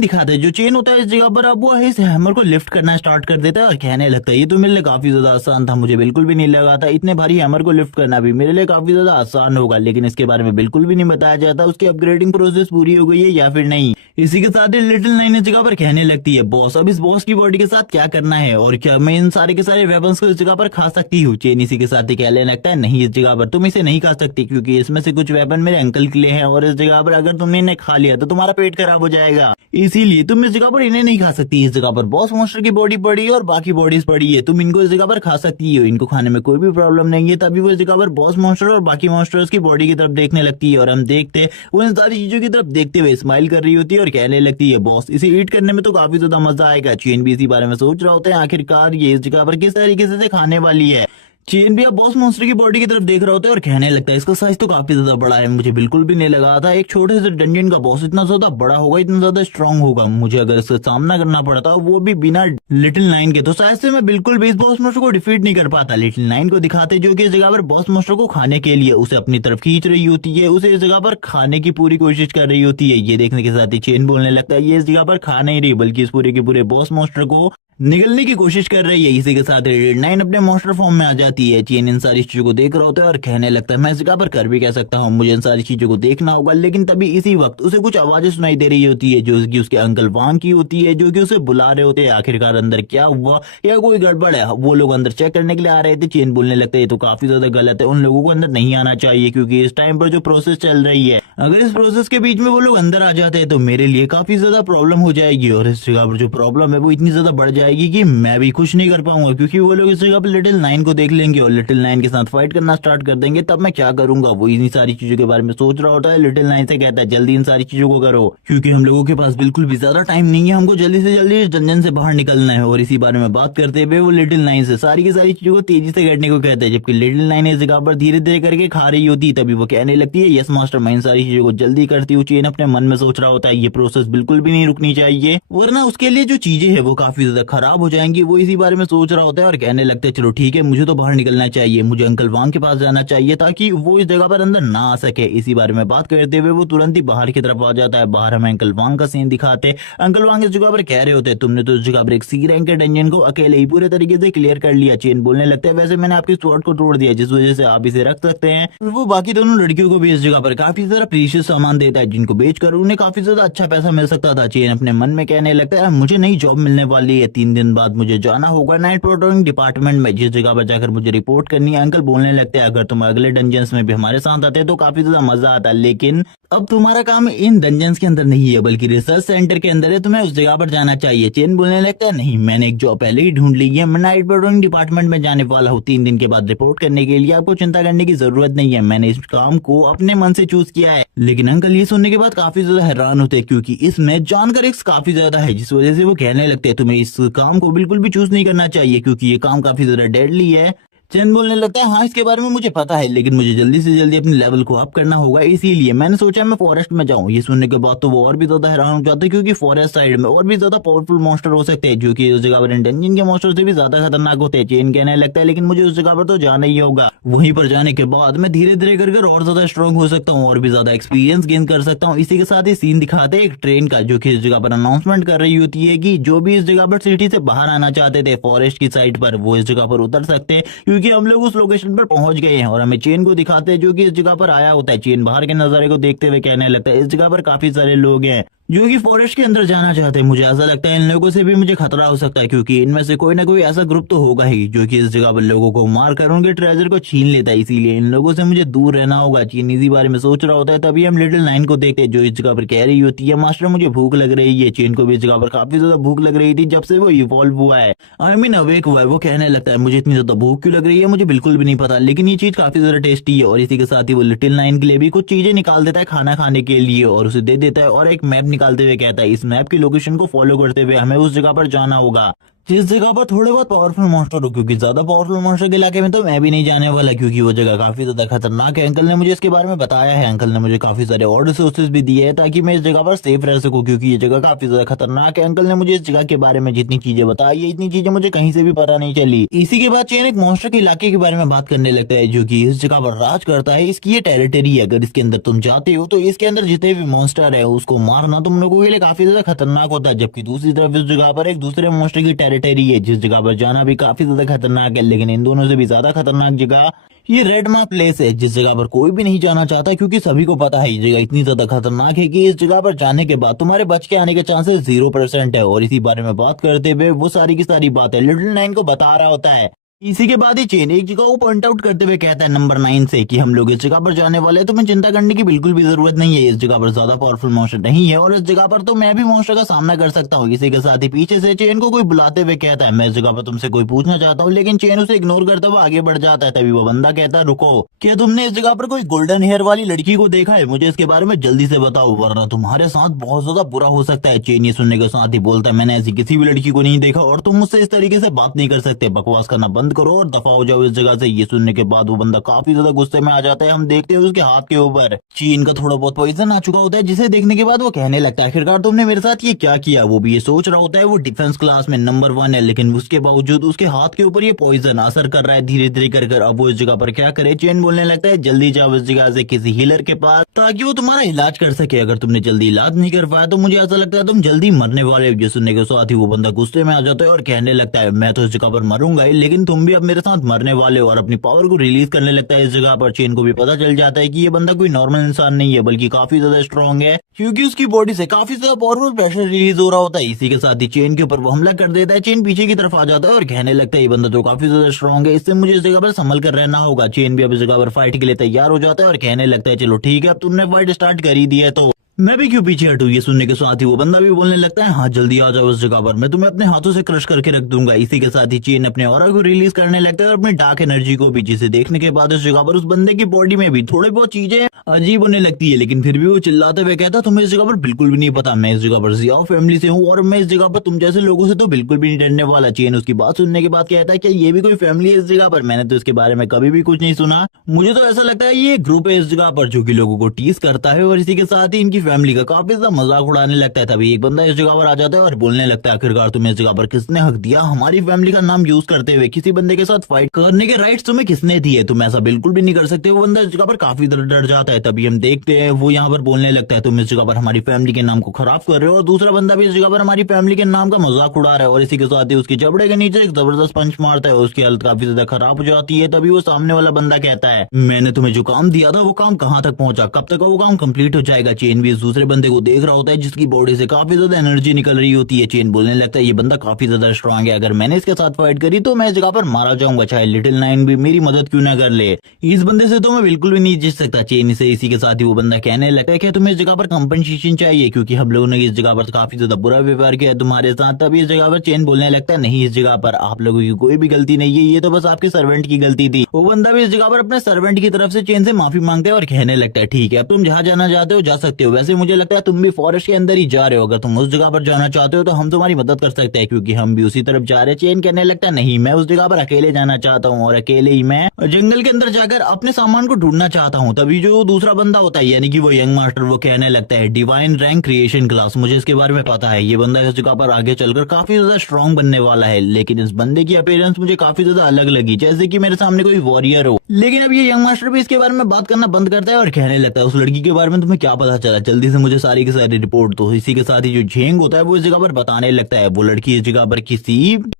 दिखाता है, जो चेन होता है इस जगह पर, अब वो इस हैमर को लिफ्ट करना स्टार्ट कर देता है और कहने लगता है ये तो मेरे लिए काफी ज्यादा आसान था, मुझे बिल्कुल भी नहीं लगा था इतने भारी हैमर को लिफ्ट करना भी मेरे लिए काफी ज्यादा आसान होगा। लेकिन इसके बारे में बिल्कुल भी नहीं बताया जाता उसकी अपग्रेडिंग प्रोसेस पूरी हो गई है या फिर नहीं। इसी के साथ ही लिटिल नाइन इस जगह पर कहने लगती है बॉस अब इस बॉस की बॉडी के साथ क्या करना है और क्या मैं इन सारे के सारे वेपन्स को इस जगह पर खा सकती हूँ। चेन इसी के साथ ही कहने लगता है नहीं, इस जगह पर तुम इसे नहीं खा सकती, क्योंकि इसमें से कुछ वेपन मेरे अंकल के लिए हैं और इस जगह पर अगर तुमने इन्हें खा लिया तो तुम्हारा पेट खराब हो जाएगा, इसीलिए तुम इस जगह पर इन्हें नहीं खा सकती। इस जगह पर बॉस मॉन्स्टर की बॉडी पड़ी है और बाकी बॉडीज पड़ी है, तुम इनको इस जगह पर खा सकती हो, इनको खाने में कोई भी प्रॉब्लम नहीं है। तभी वो इस जगह पर बॉस मॉन्स्टर और बाकी मॉन्स्टर्स की बॉडी की तरफ देखने लगती है और हम देखते वो इन सारी चीजों की तरफ देखते हुए स्माइल कर रही होती है और कहने लगती है बॉस इसे ईट करने में तो काफी ज्यादा मजा आएगा। चेन भी इसी बारे में सोच रहा होता है आखिरकार ये इस जगह पर किस तरीके से खाने वाली है। चेन भी अब बॉस मॉन्स्टर की बॉडी की तरफ देख रहा होता है और कहने लगता है इसका साइज तो काफी ज्यादा बड़ा है, मुझे बिल्कुल भी नहीं लगा था एक छोटे से डंजन का बॉस इतना ज्यादा बड़ा होगा, इतना ज्यादा स्ट्रांग होगा। मुझे अगर इसका सामना करना पड़ता वो भी बिना लिटिल नाइन के, तो शायद से मैं बिल्कुल भी इस बॉस मॉन्स्टर को डिफीट नहीं कर पाता। लिटिल नाइन को दिखाते जो कि इस जगह पर बॉस मॉन्स्टर को खाने के लिए उसे अपनी तरफ खींच रही होती है, उसे इस जगह पर खाने की पूरी कोशिश कर रही होती है। ये देखने के साथ ही चेन बोलने लगता है ये इस जगह पर खा नहीं रही बल्कि इस पूरे के पूरे बॉस मॉन्स्टर को निकलने की कोशिश कर रही है। इसी के साथ लिटिल नाइन अपने मॉन्स्टर फॉर्म में आ जाती है। चेन इन सारी चीजों को देख रहा होता है और कहने लगता है मैं इस जगह पर कर भी कह सकता हूँ, मुझे इन सारी चीजों को देखना होगा। लेकिन तभी इसी वक्त उसे कुछ आवाजें सुनाई दे रही होती है जो कि उसके अंकल वांग की होती है, जो कि उसे बुला रहे होते हैं। आखिरकार अंदर क्या हुआ या कोई गड़बड़ है, वो लोग अंदर चेक करने के लिए आ रहे थे। चेन बोलने लगता है ये तो काफी ज्यादा गलत है, उन लोगों को अंदर नहीं आना चाहिए, क्योंकि इस टाइम पर जो प्रोसेस चल रही है अगर इस प्रोसेस के बीच में वो लोग अंदर आ जाते हैं तो मेरे लिए काफी ज्यादा प्रॉब्लम हो जाएगी और इस जगह पर जो प्रॉब्लम है वो इतनी ज्यादा बढ़ जाएगी कि मैं भी कुछ नहीं कर पाऊंगा, क्योंकि वो लोग इस जगह पर लिटिल नाइन को देख लेंगे और लिटिल नाइन के साथ फाइट करना स्टार्ट कर देंगे। तब मैं क्या करूंगा, वो इन्हीं सारी चीजों के बारे में सोच रहा होता है। लिटिल नाइन से कहता है जल्दी इन सारी चीजों को करो, क्योंकि हम लोगों के पास बिल्कुल भी ज्यादा टाइम नहीं है, हमको जल्दी से जल्दी इस डंजन से बाहर निकलना है। और इसी बारे में बात करते हुए वो लिटिल नाइन से सारी की सारी चीजों को तेजी से करने को कहता है, जबकि लिटिल नाइन इस जगह पर धीरे धीरे करके खा रही होती है। तभी वो कहने लगती है यस मास्टर, मैं इन सारी चीजों को जल्दी करती हूँ। चेन अपने मन में सोच रहा होता है ये प्रोसेस बिल्कुल भी नहीं रुकनी चाहिए, वरना उसके लिए जो चीजें है वो काफी ज्यादा खराब हो जाएंगी। वो इसी बारे में सोच रहा होता है और कहने लगते हैं चलो ठीक है, मुझे तो बाहर निकलना चाहिए, मुझे अंकल वांग के पास जाना चाहिए ताकि वो इस जगह पर अंदर ना आ सके। इसी बारे में बात करते हुए वो तुरंत ही बाहर की तरफ आ जाता है। बाहर हमें अंकल वांग का सीन दिखाते, अंकल वांग इस जगह पर कह रहे होते तुमने तो इस जगह पर एक सी रैंक के डंजन को अकेले ही पूरे तरीके से क्लियर कर लिया। चेन बोलने लगता है वैसे मैंने आपकी स्वॉर्ड को तोड़ दिया, जिस वजह से आप इसे रख सकते हैं। वो बाकी दोनों लड़कियों को भी इस जगह पर काफी सारा प्रीशियस सामान देता है, जिनको बेचकर उन्हें काफी ज्यादा अच्छा पैसा मिल सकता था। चेन अपने मन में कहने लगता है मुझे नई जॉब मिलने वाली है, 3 दिन बाद मुझे जाना होगा नाइट पेट्रोलिंग डिपार्टमेंट में, जिस जगह पर जाकर मुझे रिपोर्ट करनी है। अंकल बोलने लगते हैं अगर तुम अगले डंजन्स में भी हमारे साथ आते तो काफी ज्यादा मजा आता, लेकिन अब तुम्हारा काम इन डंजन्स के अंदर नहीं है बल्कि रिसर्च सेंटर के अंदर है, तुम्हें उस जगह पर जाना चाहिए। चेन बोलने लगता है नहीं, मैंने एक जॉब पहले ही ढूंढ ली है, मैं नाइट पेट्रोलिंग डिपार्टमेंट में जाने वाला हूँ 3 दिन के बाद रिपोर्ट करने के लिए, आपको चिंता करने की जरूरत नहीं है, मैंने इस काम को अपने मन से चूज किया है। लेकिन अंकल ये सुनने के बाद काफी ज्यादा हैरान होते हैं, क्योंकि इसमें जानकर रिस्क काफी ज्यादा है, जिस वजह से वो कहने लगते हैं तुम्हें इस काम को बिल्कुल भी चूज नहीं करना चाहिए, क्योंकि ये काम काफी ज्यादा डेडली है। चेन बोलने लगता है हाँ इसके बारे में मुझे पता है, लेकिन मुझे जल्दी से जल्दी अपने लेवल को अप करना होगा, इसीलिए मैंने सोचा मैं फॉरेस्ट में जाऊं। ये सुनने के बाद तो वो और भी ज्यादा हैरान हो जाते हैं, क्योंकि फॉरेस्ट साइड में और भी ज्यादा पावरफुल मॉन्स्टर हो सकते हैं, जो कि उस जगह पर डंजन के मॉन्स्टर से भी ज्यादा खतरनाक होते हैं। चेन कहने लगता है लेकिन मुझे उस जगह पर तो जाना ही होगा, वहीं पर जाने के बाद मैं धीरे धीरे कर और ज्यादा स्ट्रॉन्ग हो सकता हूँ और भी ज्यादा एक्सपीरियंस गेन कर सकता हूँ। इसी के साथ ही सीन दिखाते हैं एक ट्रेन का, जो कि इस जगह पर अनाउंसमेंट कर रही होती है कि जो भी इस जगह पर सिटी से बाहर आना चाहते थे फॉरेस्ट की साइड पर, वो इस जगह पर उतर सकते हैं, क्योंकि हम लोग उस लोकेशन पर पहुंच गए हैं। और हमें चेन को दिखाते हैं जो कि इस जगह पर आया होता है। चेन बाहर के नजारे को देखते हुए कहने लगता है इस जगह पर काफी सारे लोग हैं जो कि फॉरेस्ट के अंदर जाना चाहते हैं। मुझे ऐसा लगता है इन लोगों से भी मुझे खतरा हो सकता है, क्योंकि इनमें से कोई ना कोई ऐसा ग्रुप तो होगा ही जो कि इस जगह पर लोगों को मार कर उनके ट्रेजर को छीन लेता है। इसीलिए इन लोगों से मुझे दूर रहना होगा। चीन इसी बारे में सोच रहा होता है। तभी हम लिटिल नाइन को देखते हैं जो इस जगह पर कह रही होती है, मास्टर मुझे भूख लग रही है। चीन को भी इस जगह पर काफी ज्यादा भूख लग रही थी जब से वो इवॉल्व हुआ है, आई मीन अवेक हुआ है। वो कहने लगता है मुझे इतनी ज्यादा भूख क्यों लग रही है मुझे बिल्कुल भी नहीं पता, लेकिन ये चीज काफी ज्यादा टेस्टी है। और इसी के साथ ही वो लिटिल नाइन के लिए भी कुछ चीजें निकाल देता है खाना खाने के लिए और उसे दे देता है, और एक मैप निकालते हुए कहता है इस मैप की लोकेशन को फॉलो करते हुए हमें उस जगह पर जाना होगा जिस जगह पर थोड़े बहुत पावरफुल मॉन्स्टर हो, क्योंकि ज्यादा पावरफुल मॉन्स्टर के इलाके में तो मैं भी नहीं जाने वाला, क्योंकि वो जगह काफी ज्यादा खतरनाक है। अंकल ने मुझे इसके बारे में बताया है। अंकल ने मुझे काफी सारे और रिसोर्सेज भी दिए हैं ताकि मैं इस जगह पर सेफ रह सकूं, क्योंकि ये जगह काफी ज्यादा खतरनाक है। अंकल ने मुझे इस जगह के बारे में जितनी चीजें बताई है इतनी चीजें मुझे कहीं से भी पता नहीं चली। इसी के बाद चेन एक मॉन्स्टर के इलाके के बारे में बात करने लगता है जो की इस जगह पर राज करता है। इसकी ये टेरिटरी है, अगर इसके अंदर तुम जाते हो तो इसके अंदर जितने भी मॉन्स्टर है उसको मारना तुम लोगों के लिए काफी ज्यादा खतरनाक होता है। जबकि दूसरी तरफ इस जगह पर एक दूसरे मॉन्स्टर की टेरिटरी है जिस जगह पर जाना भी काफी ज्यादा खतरनाक है, लेकिन इन दोनों से भी ज्यादा खतरनाक जगह ये रेड मार्क प्लेस है जिस जगह पर कोई भी नहीं जाना चाहता, क्योंकि सभी को पता है ये जगह इतनी ज्यादा खतरनाक है कि इस जगह पर जाने के बाद तुम्हारे बच के आने के चांसेस 0% है। और इसी बारे में बात करते हुए वो सारी की सारी बातें लिटिल नाइन को बता रहा होता है। इसी के बाद ही चेन एक जगह को पॉइंट आउट करते हुए कहता है नंबर 9 से कि हम लोग इस जगह पर जाने वाले हैं, तुम्हें चिंता करने की बिल्कुल भी जरूरत नहीं है। इस जगह पर ज्यादा पावरफुल मॉन्स्टर नहीं है और इस जगह पर तो मैं भी मॉन्स्टर का सामना कर सकता हूँ। इसी के साथ ही पीछे से चेन को कोई बुलाते हुए कहता है मैं इस जगह पर तुमसे कोई पूछना चाहता हूँ, लेकिन चेन उसे इग्नोर करते हुए आगे बढ़ जाता है। तभी वो बंदा कहता है रुको, क्या तुमने इस जगह पर कोई गोल्डन हेयर वाली लड़की को देखा है? मुझे इसके बारे में जल्दी से बताओ वरना तुम्हारे साथ बहुत ज्यादा बुरा हो सकता है। चेन ये सुनने के साथ ही बोलता है मैंने ऐसी किसी भी लड़की को नहीं देखा और तुम मुझसे इस तरीके से बात नहीं कर सकते। बकवास करना बंद करो और दफा हो जाओ इस जगह से। ये सुनने के बाद वो बंदा काफी ज्यादा गुस्से में आ जाता है। हम देखते हैं उसके हाथ के ऊपर चीन का थोड़ा बहुत पॉइजन आ चुका होता है, जिसे देखने के बाद वो कहने लगता है आखिरकार तुमने मेरे साथ ये क्या किया। वो भी ये सोच रहा होता है वो डिफेंस क्लास में नंबर 1 है, लेकिन उसके बावजूद उसके हाथ के ऊपर ये पॉइजन असर कर रहा है धीरे धीरे कर। अब वो इस जगह पर क्या करे? चेन बोलने लगता है जल्दी जाओ इस जगह से किसी हीलर के पास ताकि वो तुम्हारा इलाज कर सके। अगर तुमने जल्दी इलाज नहीं कर पाया तो मुझे ऐसा लगता है तुम जल्दी मरने वाले हो। ये सुनने के साथ ही वो बंदा गुस्से में आ जाता है और कहने लगता है मैं तो इस जगह पर मरूंगा ही, लेकिन तुम भी अब मेरे साथ मरने वाले हो। और अपनी पावर को रिलीज करने लगता है इस जगह पर। चेन को भी पता चल जाता है कि ये बंदा कोई नॉर्मल इंसान नहीं है बल्कि काफी ज्यादा स्ट्रांग है, क्योंकि उसकी बॉडी से काफी ज्यादा पावरफुल प्रेशर रिलीज हो रहा होता है। इसी के साथ ही चेन के ऊपर वो हमला कर देता है। चेन पीछे की तरफ आ जाता है और कहने लगता है ये बंदा तो काफी ज्यादा स्ट्रांग है, इससे मुझे इस जगह पर संभल कर रहना होगा। चेन भी अब इस जगह पर फाइट के लिए तैयार हो जाता है और कहने लगता है चलो ठीक है अब तुमने फाइट स्टार्ट कर ही दी है तो मैं भी क्यों पीछे हटूं। ये सुनने के साथ ही वो बंदा भी बोलने लगता है हाँ जल्दी आ जाओ इस जगह पर, मैं तुम्हें अपने हाथों से क्रश करके रख दूंगा। इसी के साथ ही चेन अपने ऑरा को रिलीज करने लगता है और अपनी डार्क एनर्जी को भी, जिसे देखने के बाद इस जगह पर उस बंदे की बॉडी में भी थोड़ी बहुत चीजें अजीब होने लगती है, लेकिन फिर भी वो चिल्लाते हुए कहता तुम्हें इस जगह पर बिल्कुल भी नहीं पता, मैं इस जगह पर जियाओ फैमिली से हूँ और मैं इस जगह पर तुम जैसे लोगों से तो बिल्कुल भी नहीं डरने वाला। चेन उसकी बात सुनने के बाद कहता है क्या ये भी कोई फैमिली है इस जगह पर? मैंने तो इसके बारे में कभी भी कुछ नहीं सुना, मुझे तो ऐसा लगता है ये ग्रुप है इस जगह पर जो कि लोगों को टीज करता है और इसी के साथ ही इनकी फैमिली का काफी मजाक उड़ाने लगता है। तभी एक बंदा इस जगह पर आ जाता है और बोलने लगता है आखिरकार तुम्हें इस जगह पर किसने हक दिया हमारी फैमिली का नाम यूज करते हुए किसी बंदे के साथ फाइट करने के राइट्स तुम्हें किसने दिए? तुम ऐसा बिल्कुल भी नहीं कर सकते। वो बंदा इस जगह पर काफी डर जाता है। तभी हम देखते हैं वो यहाँ पर बोलने लगता है तुम इस जगह पर हमारी फैमिली के नाम को खराब कर रहे हो, और दूसरा बंदा भी इस जगह पर हमारी फैमिली के नाम का मजाक उड़ा रहा है। और इसी के साथ ही उसकी जबड़े के नीचे एक जबरदस्त पंच मारता है, उसकी हालत काफी ज्यादा खराब हो जाती है। तभी वो सामने वाला बंदा कहता है मैंने तुम्हें जो काम दिया था वो काम कहाँ तक पहुंचा, कब तक वो काम कंप्लीट हो जाएगा? चेन भी इस दूसरे बंदे को देख रहा होता है जिसकी बॉडी से काफी ज्यादा एनर्जी निकल रही होती है। चेन बोलने लगता है ये बंदा काफी ज्यादा स्ट्रांग है, अगर मैंने इसके साथ फाइट करी तो मैं इस जगह पर मारा जाऊंगा, चाहे लिटिल नाइन भी मेरी मदद क्यों ना कर ले। इस बंदे से तो मैं बिल्कुल भी नहीं जीत सकता। चेन से इसी के साथ ही वो बंदा कहने लगता है कि तुम्हें इस जगह पर कंपनसेशन चाहिए क्योंकि हम लोगों ने इस जगह पर काफी ज्यादा बुरा व्यवहार किया है तुम्हारे साथ। तभी इस जगह पर चेन बोलने लगता है नहीं इस जगह पर आप लोगों की कोई भी गलती नहीं है, ये तो बस आपके सर्वेंट की गलती थी। वो बंदा भी इस जगह पर अपने सर्वेंट की तरफ से चेन से माफी मांगता है और कहने लगता है ठीक है अब तुम जहाँ जाना चाहते हो जा सकते हो, वैसे मुझे लगता है तुम भी फॉरेस्ट के अंदर ही जा रहे हो, अगर तुम उस जगह पर जाना चाहते हो तो हम तुम्हारी मदद कर सकते हैं क्योंकि हम भी उसी तरफ जा रहे हैं। चेन कहने लगता है नहीं मैं उस जगह पर अकेले जाना चाहता हूँ और अकेले ही मैं जंगल के अंदर जाकर अपने सामान को ढूंढना चाहता हूँ। तभी जो दूसरा बंदा होता है यानी कि वो यंग मास्टर वो कहने लगता है डिवाइन रैंक क्रिएशन क्लास, मुझे इसके बारे में पता है, ये बंदा इस जगह पर आगे चलकर काफी ज्यादा स्ट्रॉन्ग बनने वाला है। लेकिन इस बंदे की अपीयरेंस मुझे काफी ज्यादा अलग लगी, जैसे कि मेरे सामने कोई वॉरियर हो। लेकिन अब ये यंग मास्टर भी इसके बारे में बात करना बंद करता है और कहने लगता है उस लड़की के बारे में तुम्हें क्या पता चला, जल्दी से मुझे सारी की सारी रिपोर्ट दो। इसी के साथ ही जो झेंग होता है वो इस जगह पर बताने लगता है वो लड़की इस जगह पर किसी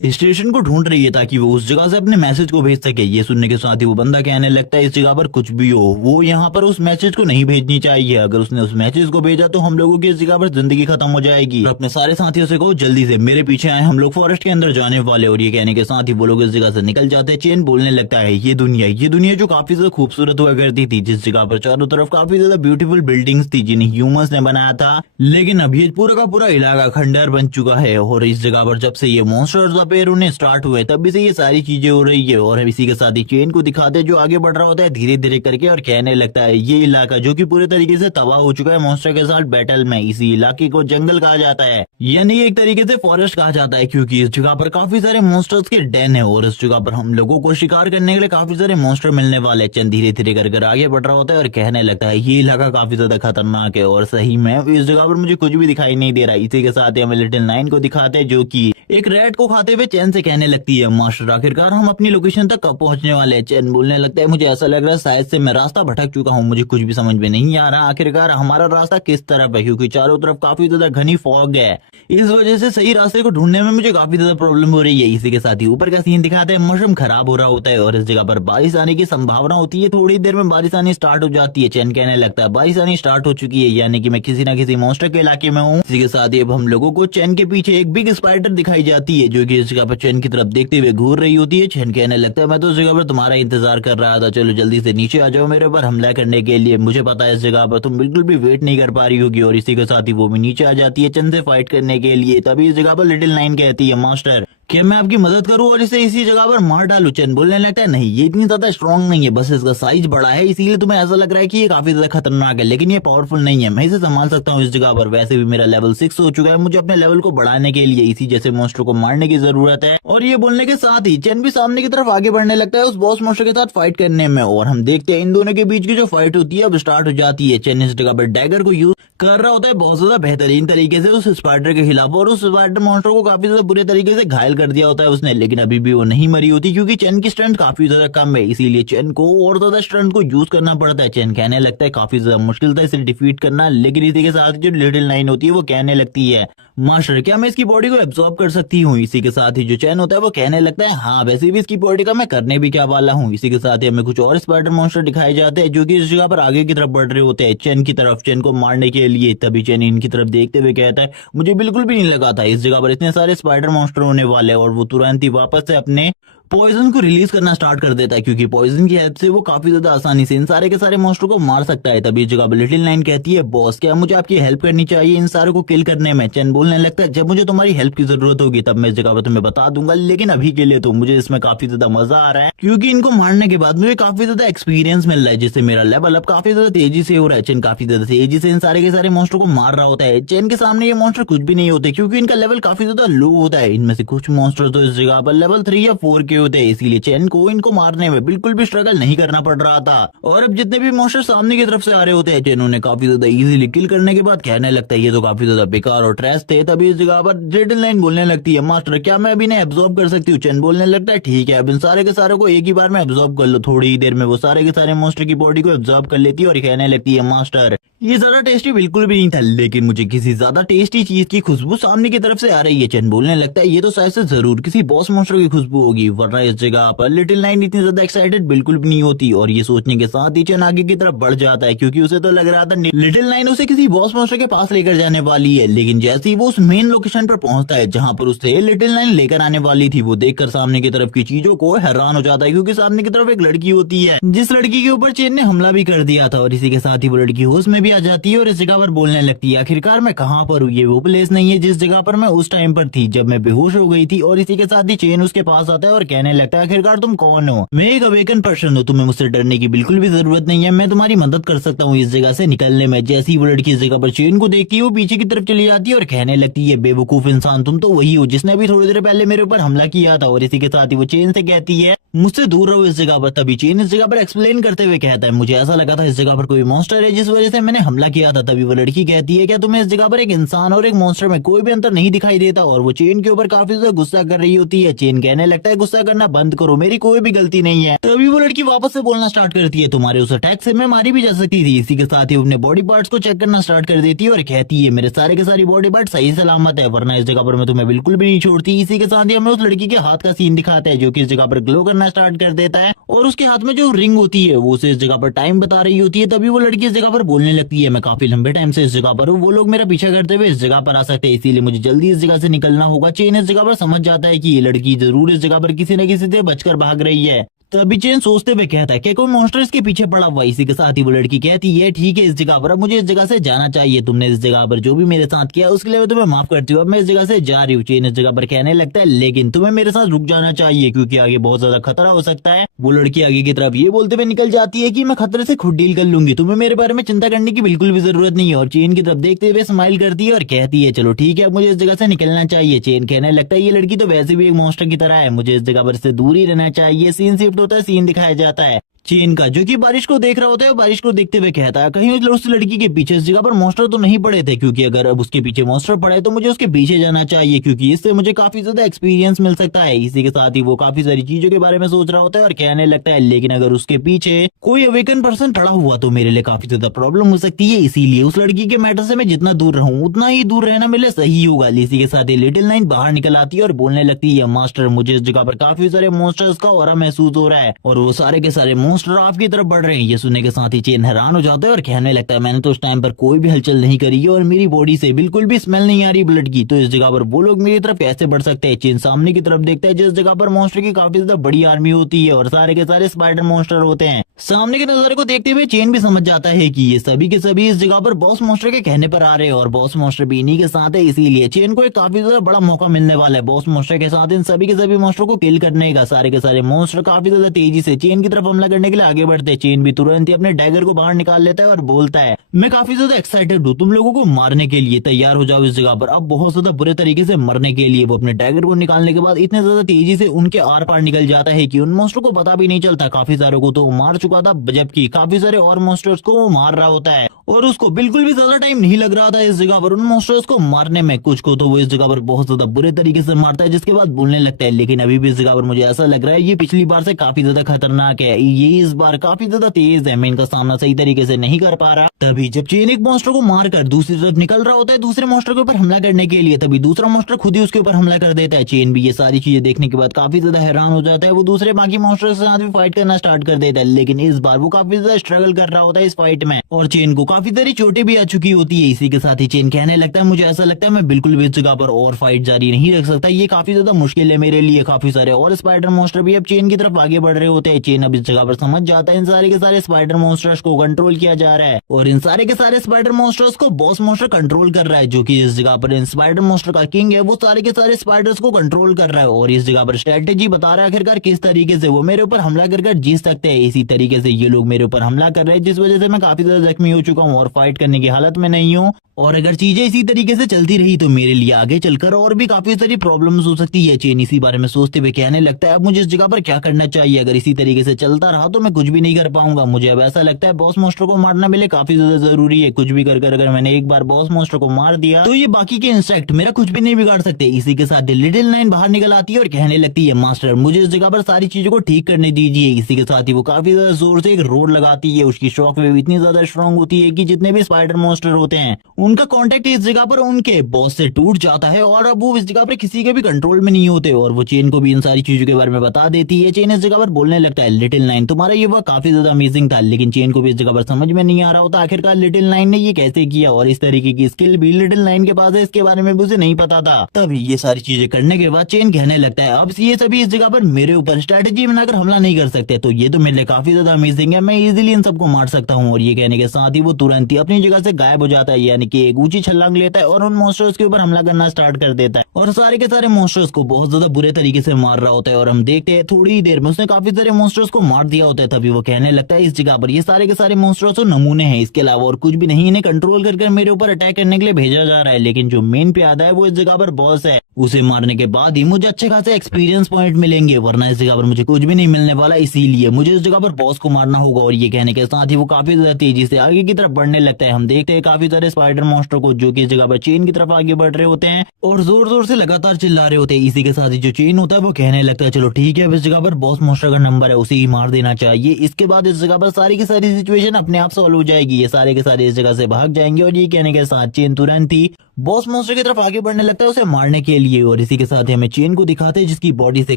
स्टेशन को ढूंढ रही है ताकि वो उस जगह से अपने मैसेज को भेज सके। ये सुनने के साथ ही वो बंदा कहने लगता है इस जगह पर कुछ भी हो वो यहाँ पर उस मैसेज को नहीं भेजनी चाहिए, अगर उसने उस मैसेज को भेजा तो हम लोगों की इस जगह पर जिंदगी खत्म हो जाएगी। अपने सारे साथियों से कहो जल्दी से मेरे पीछे आए, हम लोग फॉरेस्ट के अंदर जाने वाले। और ये कहने के साथ ही वो लोग इस जगह से निकल जाते हैं। चेन बोलने लगता है ये दुनिया जो काफी ज्यादा खूबसूरत हुआ करती थी, जिस जगह पर चारों तरफ काफी ज्यादा ब्यूटीफुल बिल्डिंग्स थी जिन्हें ह्यूमंस ने बनाया था, लेकिन अब ये पूरा का पूरा इलाका खंडहर बन चुका है। और इस जगह पर जब से ये मॉन्स्टर्स अपीयर होने स्टार्ट हुए तब से ये सारी चीजें हो रही है। और इसी के साथ ही चेन को दिखाते हैं जो आगे बढ़ रहा होता है धीरे धीरे करके और कहने लगता है ये इलाका जो कि पूरे तरीके से तबाह हो चुका है मॉन्स्टर के साथ बैटल में, इसी इलाके को जंगल कहा जाता है, यानी एक तरीके से फॉरेस्ट कहा जाता है, क्योंकि इस जगह पर काफी सारे मॉन्स्टर्स के डेन है और इस जगह पर हम लोगों को शिकार करने के लिए काफी सारे मॉन्स्टर मिलने वाले। चंद धीरे धीरे कर आगे बढ़ रहा होता है और कहने लगता है ये इलाका काफी ज्यादा खतरनाक है। और सही में इस जगह पर मुझे कुछ भी दिखाई नहीं दे रहा। इसी के साथ ही हमें लिटिल नाइन को दिखाते हैं जो कि एक रैट को खाते हुए चैन से कहने लगती है मास्टर आखिरकार हम अपनी लोकेशन तक कब पहुंचने वाले हैं। चैन बोलने लगता है मुझे ऐसा लग रहा है शायद से मैं रास्ता भटक चुका हूँ, मुझे कुछ भी समझ में नहीं आ रहा आखिरकार हमारा रास्ता किस तरफ है, क्योंकि चारों तरफ काफी ज्यादा घनी फॉग है, इस वजह से सही रास्ते को ढूंढने में मुझे काफी ज्यादा प्रॉब्लम हो रही है। इसी के साथ ही ऊपर का सीन दिखाते हैं मौसम खराब हो रहा होता है और इस जगह पर बारिश आने की संभावना होती है, थोड़ी देर में बारिश आनी स्टार्ट हो जाती है। चैन कहने लगता है बारिश आनी स्टार्ट हो चुकी है, यानी कि मैं किसी ना किसी मॉन्स्टर के इलाके में हूँ। इसी के साथ ही अब हम लोगों को चैन के पीछे एक बिग स्पाइडर दिखाई जाती है जो कि इस जगह पर चैन की तरफ देखते हुए घूर रही होती है। चैन कहने लगता है मैं तो इस जगह पर तुम्हारा इंतजार कर रहा था, चलो जल्दी से नीचे आ जाओ मेरे ऊपर हमला करने के लिए, मुझे पता है इस जगह पर तुम बिल्कुल भी वेट नहीं कर पा रही होगी। और इसी के साथ ही वो भी नीचे आ जाती है चैन से फाइट करने के लिए। तभी इस जगह पर लिटिल नाइन कहती है मास्टर क्या मैं आपकी मदद करूं और इसे इसी जगह पर मार डालूं। चैन बोलने लगता है नहीं ये इतनी ज्यादा स्ट्रांग नहीं है, बस इसका साइज बड़ा है इसीलिए तुम्हें ऐसा लग रहा है कि ये काफी ज्यादा खतरनाक है, लेकिन ये पावरफुल नहीं है, मैं इसे संभाल सकता हूँ इस जगह पर। वैसे भी मेरा लेवल 6 हो चुका है, मुझे अपने लेवल को बढ़ाने के लिए इसी जैसे मॉन्स्टर को मारने की जरूरत है। और ये बोलने के साथ ही चैन भी सामने की तरफ आगे बढ़ने लगता है उस बॉस मॉन्स्टर के साथ फाइट करने में। और हम देखते हैं इन दोनों के बीच की जो फाइट होती है अब स्टार्ट हो जाती है। चैन इस जगह पर डैगर को यूज कर रहा होता है बहुत ज्यादा बेहतरीन तरीके से उस स्पाइडर के खिलाफ, और उस स्पाइडर मॉन्स्टर को काफी ज्यादा बुरे तरीके से घायल कर दिया होता है उसने, लेकिन अभी भी वो नहीं मरी होती क्योंकि चैन की स्ट्रेंथ काफी ज्यादा कम है, इसीलिए चैन को और ज्यादा स्ट्रेंथ को यूज करना पड़ता है। चैन कहने लगता है काफी ज्यादा मुश्किल था इसे डिफीट करना, लेकिन इसी के साथ जो लिटिल नाइन होती है वो कहने लगती है मास्टर क्या मैं इसकी बॉडी को एब्सॉर्ब कर सकती हूँ। इसी के साथ ही जो चैन होता है वो कहने लगता है हाँ वैसे भी इसकी बॉडी का मैं करने भी क्या वाला हूँ। इसी के साथ ही हमें कुछ और स्पाइडर मॉन्स्टर दिखाए जाते हैं जो कि इस जगह पर आगे की तरफ बढ़ रहे होते हैं चैन की तरफ, चैन को मारने के लिए। तभी चैन इनकी तरफ देखते हुए कहता है मुझे बिल्कुल भी नहीं लगा था इस जगह पर इतने सारे स्पाइडर मॉन्स्टर होने वाले, और वो तुरंत ही वापस से अपने पॉइजन को रिलीज करना स्टार्ट कर देता है क्योंकि पॉइजन की हेल्प से वो काफी ज्यादा आसानी से इन सारे के सारे मॉन्स्टर को मार सकता है। तभी जगह पर लिटिल नाइन कहती है बॉस क्या मुझे आपकी हेल्प करनी चाहिए इन सारे को किल करने में। चैन बोलने लगता है जब मुझे तुम्हारी हेल्प की जरूरत होगी तब मैं इस जगह पर तुम्हें बता दूंगा, लेकिन अभी के लिए तो मुझे इसमें काफी ज्यादा मजा आ रहा है क्योंकि इनको मारने के बाद मुझे काफी ज्यादा एक्सपीरियंस मिल रहा है जिससे मेरा लेवल अब काफी ज्यादा तेजी से हो रहा है। चैन काफी ज्यादा तेजी से इन सारे के सारे मॉन्स्टर को मार रहा होता है। चैन के सामने ये मॉन्स्टर कुछ भी नहीं होते क्योंकि इनका लेवल काफी ज्यादा लो होता है, इनमें से कुछ मॉन्स्टर तो इस जगह पर लेवल 3 या 4 के होते हैं, इसीलिए चैन को इनको मारने में बिल्कुल भी स्ट्रगल नहीं करना पड़ रहा था। और अब जितने भी मॉन्स्टर सामने की तरफ से आ रहे होते हैं चैन उन्हें काफी ज्यादा इजीली किल करने के बाद कहने लगता है ये तो काफी ज्यादा बेकार और ट्रैश थे। तभी इस जगह पर लिटिल नाइन बोलने लगती है मास्टर क्या मैं अभी इन्हें एब्जॉर्ब कर सकती हूँ। चैन बोलने लगता है ठीक है अब इन सारे के सारे को एक ही बार में एब्जॉर्ब कर लो। थोड़ी ही देर में वो सारे के सारे मॉन्स्टर की बॉडी को एब्जॉर्ब कर लेती है और कहने लगती है मास्टर ये ज्यादा टेस्टी बिल्कुल भी नहीं था, लेकिन मुझे किसी ज्यादा टेस्टी चीज की खुशबू सामने की तरफ से आ रही है। चैन बोलने लगता है ये तो शायद से जरूर किसी बॉस मॉन्स्टर की खुशबू होगी, वरना इस जगह पर लिटिल नाइन इतनी ज्यादा एक्साइटेड बिल्कुल भी नहीं होती। और ये सोचने के साथ ही चैन आगे की तरफ बढ़ जाता है क्योंकि उसे तो लग रहा था लिटिल नाइन उसे किसी बॉस मॉन्स्टर के पास लेकर जाने वाली है, लेकिन जैसे ही वो उस मेन लोकेशन पर पहुंचता है जहां पर उसे लिटिल नाइन लेकर आने वाली थी, वो देखकर सामने की तरफ की चीजों को हैरान हो जाता है क्योंकि सामने की तरफ एक लड़की होती है जिस लड़की के ऊपर चैन ने हमला भी कर दिया था। और इसी के साथ ही वो लड़की होश में भी आ जाती है और इस जगह पर बोलने लगती है आखिरकार मैं कहाँ पर हूँ, ये वो प्लेस नहीं है जिस जगह पर मैं उस टाइम पर थी जब मैं बेहोश हो गई थी। और इसी के साथ ही चैन उसके पास आता है और कहने लगता है आखिरकार तुम कौन हो, मैं एक अवेकन पर्सन हूँ, तुम्हें मुझसे डरने की बिल्कुल भी जरूरत नहीं है, मैं तुम्हारी मदद कर सकता हूँ इस जगह से निकलने में। जैसी वो लड़की इस जगह पर चैन को देखती है वो पीछे की तरफ चली जाती है और कहने लगती है बेवकूफ इंसान तुम तो वही हो जिसने अभी थोड़ी देर पहले मेरे ऊपर हमला किया था। और इसी के साथ ही वो चैन से कहती है मुझसे दूर रहो इस जगह पर। तभी चैन इस जगह पर एक्सप्लेन करते हुए कहता है मुझे ऐसा लगा था इस जगह पर कोई मॉन्स्टर है जिस वजह से मैंने हमला किया था। तभी वो लड़की कहती है क्या तुम्हें इस जगह पर एक इंसान और एक मॉन्स्टर में कोई भी अंतर नहीं दिखाई देता, और वो चेन के ऊपर काफी ज्यादा गुस्सा कर रही होती है। चेन कहने लगता है गुस्सा करना बंद करो, मेरी कोई भी गलती नहीं है। तभी वो लड़की वापस से बोलना स्टार्ट करती है तुम्हारे उस अटैक से मैं मारी भी जा सकती थी। इसी के साथ ही अपने बॉडी पार्ट्स को चेक करना स्टार्ट कर देती है और कहती है मेरे सारे के सारी बॉडी पार्ट सही सलामत है, वरना इस जगह पर मैं तुम्हें बिल्कुल भी नहीं छोड़ती। इसी के साथ ही हमें उस लड़की के हाथ का सीन दिखाता है जो कि इस जगह पर ग्लो करना स्टार्ट कर देता है, और उसके हाथ में जो रिंग होती है वो उसे इस जगह पर टाइम बता रही होती है। तभी वो लड़की इस जगह पर बोलने लगती है मैं काफी लंबे टाइम से इस जगह पर हूँ, वो लोग मेरा पीछा करते हुए इस जगह पर आ सकते हैं, इसीलिए मुझे जल्दी इस जगह से निकलना होगा। चेन इस जगह पर समझ जाता है कि ये लड़की जरूर इस जगह पर किसी न किसी से बचकर भाग रही है। तभी चेन सोचते हुए कहता है कि कोई मॉन्स्टर इसके पीछे पड़ा हुआ। इसी के साथ ही वो लड़की कहती है ठीक है इस जगह पर अब मुझे इस जगह से जाना चाहिए, तुमने इस जगह पर जो भी मेरे साथ किया उसके लिए मैं तुम्हें माफ करती हूँ, अब मैं इस जगह से जा रही हूँ। चेन इस जगह पर कहने लगता है लेकिन तुम्हें मेरे साथ रुक जाना चाहिए क्योंकि आगे बहुत ज्यादा खतरा हो सकता है। वो लड़की आगे की तरफ ये बोलते हुए निकल जाती है कि मैं खतरे से खुद डील कर लूंगी, तुम्हें मेरे बारे में चिंता करने की बिल्कुल भी जरूरत नहीं है। और चेन की तरफ देखते हुए स्माइल करती है और कहती है चलो ठीक है अब मुझे इस जगह से निकलना चाहिए। चेन कहने लगता है ये लड़की तो वैसे भी एक मॉन्स्टर की तरह है, मुझे इस जगह पर से दूर ही रहना चाहिए। सीन शिफ्ट होता है, सीन दिखाया जाता है चेन का जो कि बारिश को देख रहा होता है। बारिश को देखते हुए कहता है कहीं उस लड़की के पीछे इस जगह पर मॉन्स्टर तो नहीं पड़े थे, क्योंकि अगर अब उसके पीछे मॉन्स्टर पड़े तो मुझे उसके पीछे जाना चाहिए क्योंकि इससे मुझे काफी ज्यादा एक्सपीरियंस मिल सकता है। इसी के साथ ही वो काफी सारी चीजों के बारे में सोच रहा होता है और कहने लगता है लेकिन अगर उसके पीछे कोई अवेकन पर्सन खड़ा हुआ तो मेरे लिए काफी ज्यादा प्रॉब्लम हो सकती है, इसीलिए उस लड़की के मैटर से मैं जितना दूर रहूं उतना ही दूर रहना मेरे लिए सही होगा। इसी के साथ ही लिटिल नाइन बाहर निकल आती है और बोलने लगती है मास्टर मुझे इस जगह पर काफी सारे मॉन्स्टर्स का ऑरा महसूस हो रहा है और वो सारे के सारे मॉन्स्टर आपकी तरफ बढ़ रहे हैं। ये सुनने के साथ ही चेन हैरान हो जाता है और कहने लगता है मैंने तो उस टाइम पर कोई भी हलचल नहीं करी है और मेरी बॉडी से बिल्कुल भी स्मेल नहीं आ रही ब्लड की, तो इस जगह पर वो लोग मेरी तरफ कैसे बढ़ सकते हैं। चेन सामने की तरफ देखता है जिस जगह पर मॉन्स्टर की काफी ज्यादा बड़ी आर्मी होती है और सारे के सारे स्पाइडर मॉन्स्टर होते हैं। सामने के नजारे को देखते हुए चेन भी समझ जाता है कि ये सभी के सभी इस जगह पर बॉस मॉन्स्टर के कहने पर आ रहे हैं और बॉस मॉन्स्टर भी इन्हीं के साथ है, इसीलिए चेन को एक काफी ज्यादा बड़ा मौका मिलने वाला है बॉस मॉन्स्टर के साथ इन सभी के सभी मॉन्स्टर को किल करने का। सारे के सारे मॉन्स्टर काफी ज्यादा तेजी से चेन की तरफ हमला करने के लिए आगे बढ़ते हैं। चेन भी तुरंत ही अपने डैगर को बाहर निकाल लेता है और बोलता है मैं काफी ज्यादा एक्साइटेड हूँ, तुम लोगों को मारने के लिए तैयार हो जाओ इस जगह पर अब बहुत ज्यादा बुरे तरीके से मरने के लिए। वो अपने डैगर को निकालने के बाद इतने ज्यादा तेजी से उनके आर पार निकल जाता है कि उन मॉन्स्टर को पता भी नहीं चलता। काफी सारों को तो मार चुका था जबकि काफी सारे और मॉन्स्टर्स को वो मार रहा होता है और उसको बिल्कुल भी ज्यादा टाइम नहीं लग रहा था इस जगह पर उन मॉन्स्टर्स को मारने में। कुछ को तो वो इस जगह पर बहुत ज्यादा बुरे तरीके से मारता है जिसके बाद बोलने लगता है लेकिन अभी भी इस जगह पर मुझे ऐसा लग रहा है ये पिछली बार से काफी ज्यादा खतरनाक है, ये इस बार काफी ज्यादा तेज है, मैं इनका सामना सही तरीके से नहीं कर पा रहा। तभी जब चेन एक मॉन्स्टर को मारकर दूसरी तरफ निकल रहा होता है दूसरे मॉन्स्टर के ऊपर हमला करने के लिए, तभी दूसरा मॉन्स्टर खुद ही उसके ऊपर हमला कर देता है। चेन भी ये सारी चीजें देखने के बाद काफी ज्यादा हैरान हो जाता है, वो दूसरे बाकी मॉन्स्टर के साथ भी फाइट करना स्टार्ट कर देता है, लेकिन इस बार वो काफी ज्यादा स्ट्रगल कर रहा होता है इस फाइट में और चेन को काफी सारी चोटें भी आ चुकी होती है। इसी के साथ ही चेन कहने लगता है मुझे ऐसा लगता है मैं बिल्कुल भी इस जगह पर और फाइट जारी नहीं रख सकता, ये काफी ज्यादा मुश्किल है मेरे लिए। काफी सारे और स्पाइडर मॉन्स्टर भी अब चेन की तरफ आगे बढ़ रहे होते हैं। चेन अब इस जगह पर समझ जाता है इन सारे के सारे स्पाइडर मॉन्स्टर्स को कंट्रोल किया जा रहा है और इन सारे के सारे स्पाइडर मॉन्स्टर्स को बॉस मॉन्स्टर कंट्रोल कर रहा है जो कि इस जगह पर इन स्पाइडर मॉन्स्टर का किंग है, वो सारे के सारे स्पाइडर्स को कंट्रोल कर रहा है और इस जगह पर स्ट्रेटेजी बता रहा है आखिरकार किस तरीके से वो मेरे ऊपर हमला कर जीत सकते हैं। इसी तरीके से ये लोग मेरे ऊपर हमला कर रहे हैं जिस वजह से मैं काफी ज्यादा जख्मी हो चुका हूँ और फाइट करने की हालत में नहीं हूँ और अगर चीजें इसी तरीके से चलती रही तो मेरे लिए आगे चलकर और भी काफी सारी प्रॉब्लम्स हो सकती है। चेन इसी बारे में सोचते हुए कहने लगता है अब मुझे इस जगह पर क्या करना चाहिए, अगर इसी तरीके से चलता रहा तो मैं कुछ भी नहीं कर पाऊंगा। मुझे अब ऐसा लगता है बॉस मॉन्स्टर को मारना मेरे लिए काफी ज्यादा जरूरी है, कुछ भी कर अगर मैंने एक बार बॉस मॉन्स्टर को मार दिया तो ये बाकी के इंसेक्ट मेरा कुछ भी नहीं बिगाड़ सकते। इसी के साथ लिटिल नाइन बाहर निकल आती है और कहने लगती है मास्टर मुझे इस जगह पर सारी चीजों को ठीक करने दीजिए। इसी के साथ ही वो काफी ज्यादा जोर से एक रोड लगाती है, उसकी शॉक वेव इतनी ज्यादा स्ट्रॉन्ग होती है कि जितने भी स्पाइडर मॉन्स्टर होते हैं उनका कॉन्टेक्ट इस जगह पर उनके बॉस से टूट जाता है और अब वो इस जगह पर किसी के भी कंट्रोल में नहीं होते और वो चेन को भी इन सारी चीजों के बारे में बता देती है। चेन इस जगह पर बोलने लगता है लिटिल नाइन तुम्हारा ये वर्क काफी ज्यादा अमेजिंग था, लेकिन चेन को भी इस जगह पर समझ में नहीं आ रहा होता आखिरकार लिटिल नाइन ने ये कैसे किया और इस तरीके की स्किल भी लिटिल नाइन के पास है, इसके बारे में भी उसे नहीं पता था। तभी ये सारी चीजें करने के बाद चेन कहने लगता है अब ये सभी इस जगह पर मेरे ऊपर स्ट्रेटेजी बनाकर हमला नहीं कर सकते, तो ये तो मेरे लिए काफी ज्यादा अमेजिंग है, मैं इजीली इन सबको मार सकता हूँ। और ये कहने के साथ ही वो तुरंत ही अपनी जगह से गायब हो जाता है, यानी कि एक ऊंची छलांग लेता है और उन मॉन्स्टर्स के ऊपर हमला करना स्टार्ट कर देता है और सारे के सारे मॉन्स्टर्स को बहुत ज्यादा बुरे तरीके से मार रहा होता है और हम देखते हैं थोड़ी ही देर में उसने काफी सारे मॉन्स्टर्स को मार दिया होता है। तभी वो कहने लगता है इस जगह पर ये सारे के सारे मॉन्स्टर्स तो नमूने हैं, इसके अलावा और कुछ भी नहीं, इन्हें कंट्रोल करके मेरे ऊपर अटैक करने के लिए भेजा जा रहा है, लेकिन जो मेन प्यादा है वो इस जगह पर बॉस है उसे मारने के बाद ही मुझे अच्छे खासे एक्सपीरियंस पॉइंट मिलेंगे, वरना इस जगह पर मुझे कुछ भी नहीं मिलने वाला। इसीलिए मुझे इस जगह पर बॉस को मारना होगा। और ये कहने के साथ ही वो काफी ज्यादा तेजी से आगे की तरफ बढ़ने लगता है। हम देखते हैं काफी सारे स्पाइडर मॉन्स्टर को जो कि इस जगह पर चेन की तरफ आगे बढ़ रहे होते हैं और जोर जोर से लगातार चिल्ला रहे होते हैं। इसी के साथ ही जो चेन होता है वो कहने लगता है चलो ठीक है, अब इस जगह पर बॉस मॉन्स्टर का नंबर है, उसे ही मार देना चाहिए। इसके बाद इस जगह पर सारी की सारी सिचुएशन अपने आप सॉल्व हो जाएगी। ये सारे के सारे इस जगह से भाग जाएंगे और ये कहने के साथ चेन तुरंत ही बॉस मॉन्स्टर की तरफ आगे बढ़ने लगता है उसे मारने के लिए। और इसी के साथ ही हमें चेन को दिखाते हैं जिसकी बॉडी से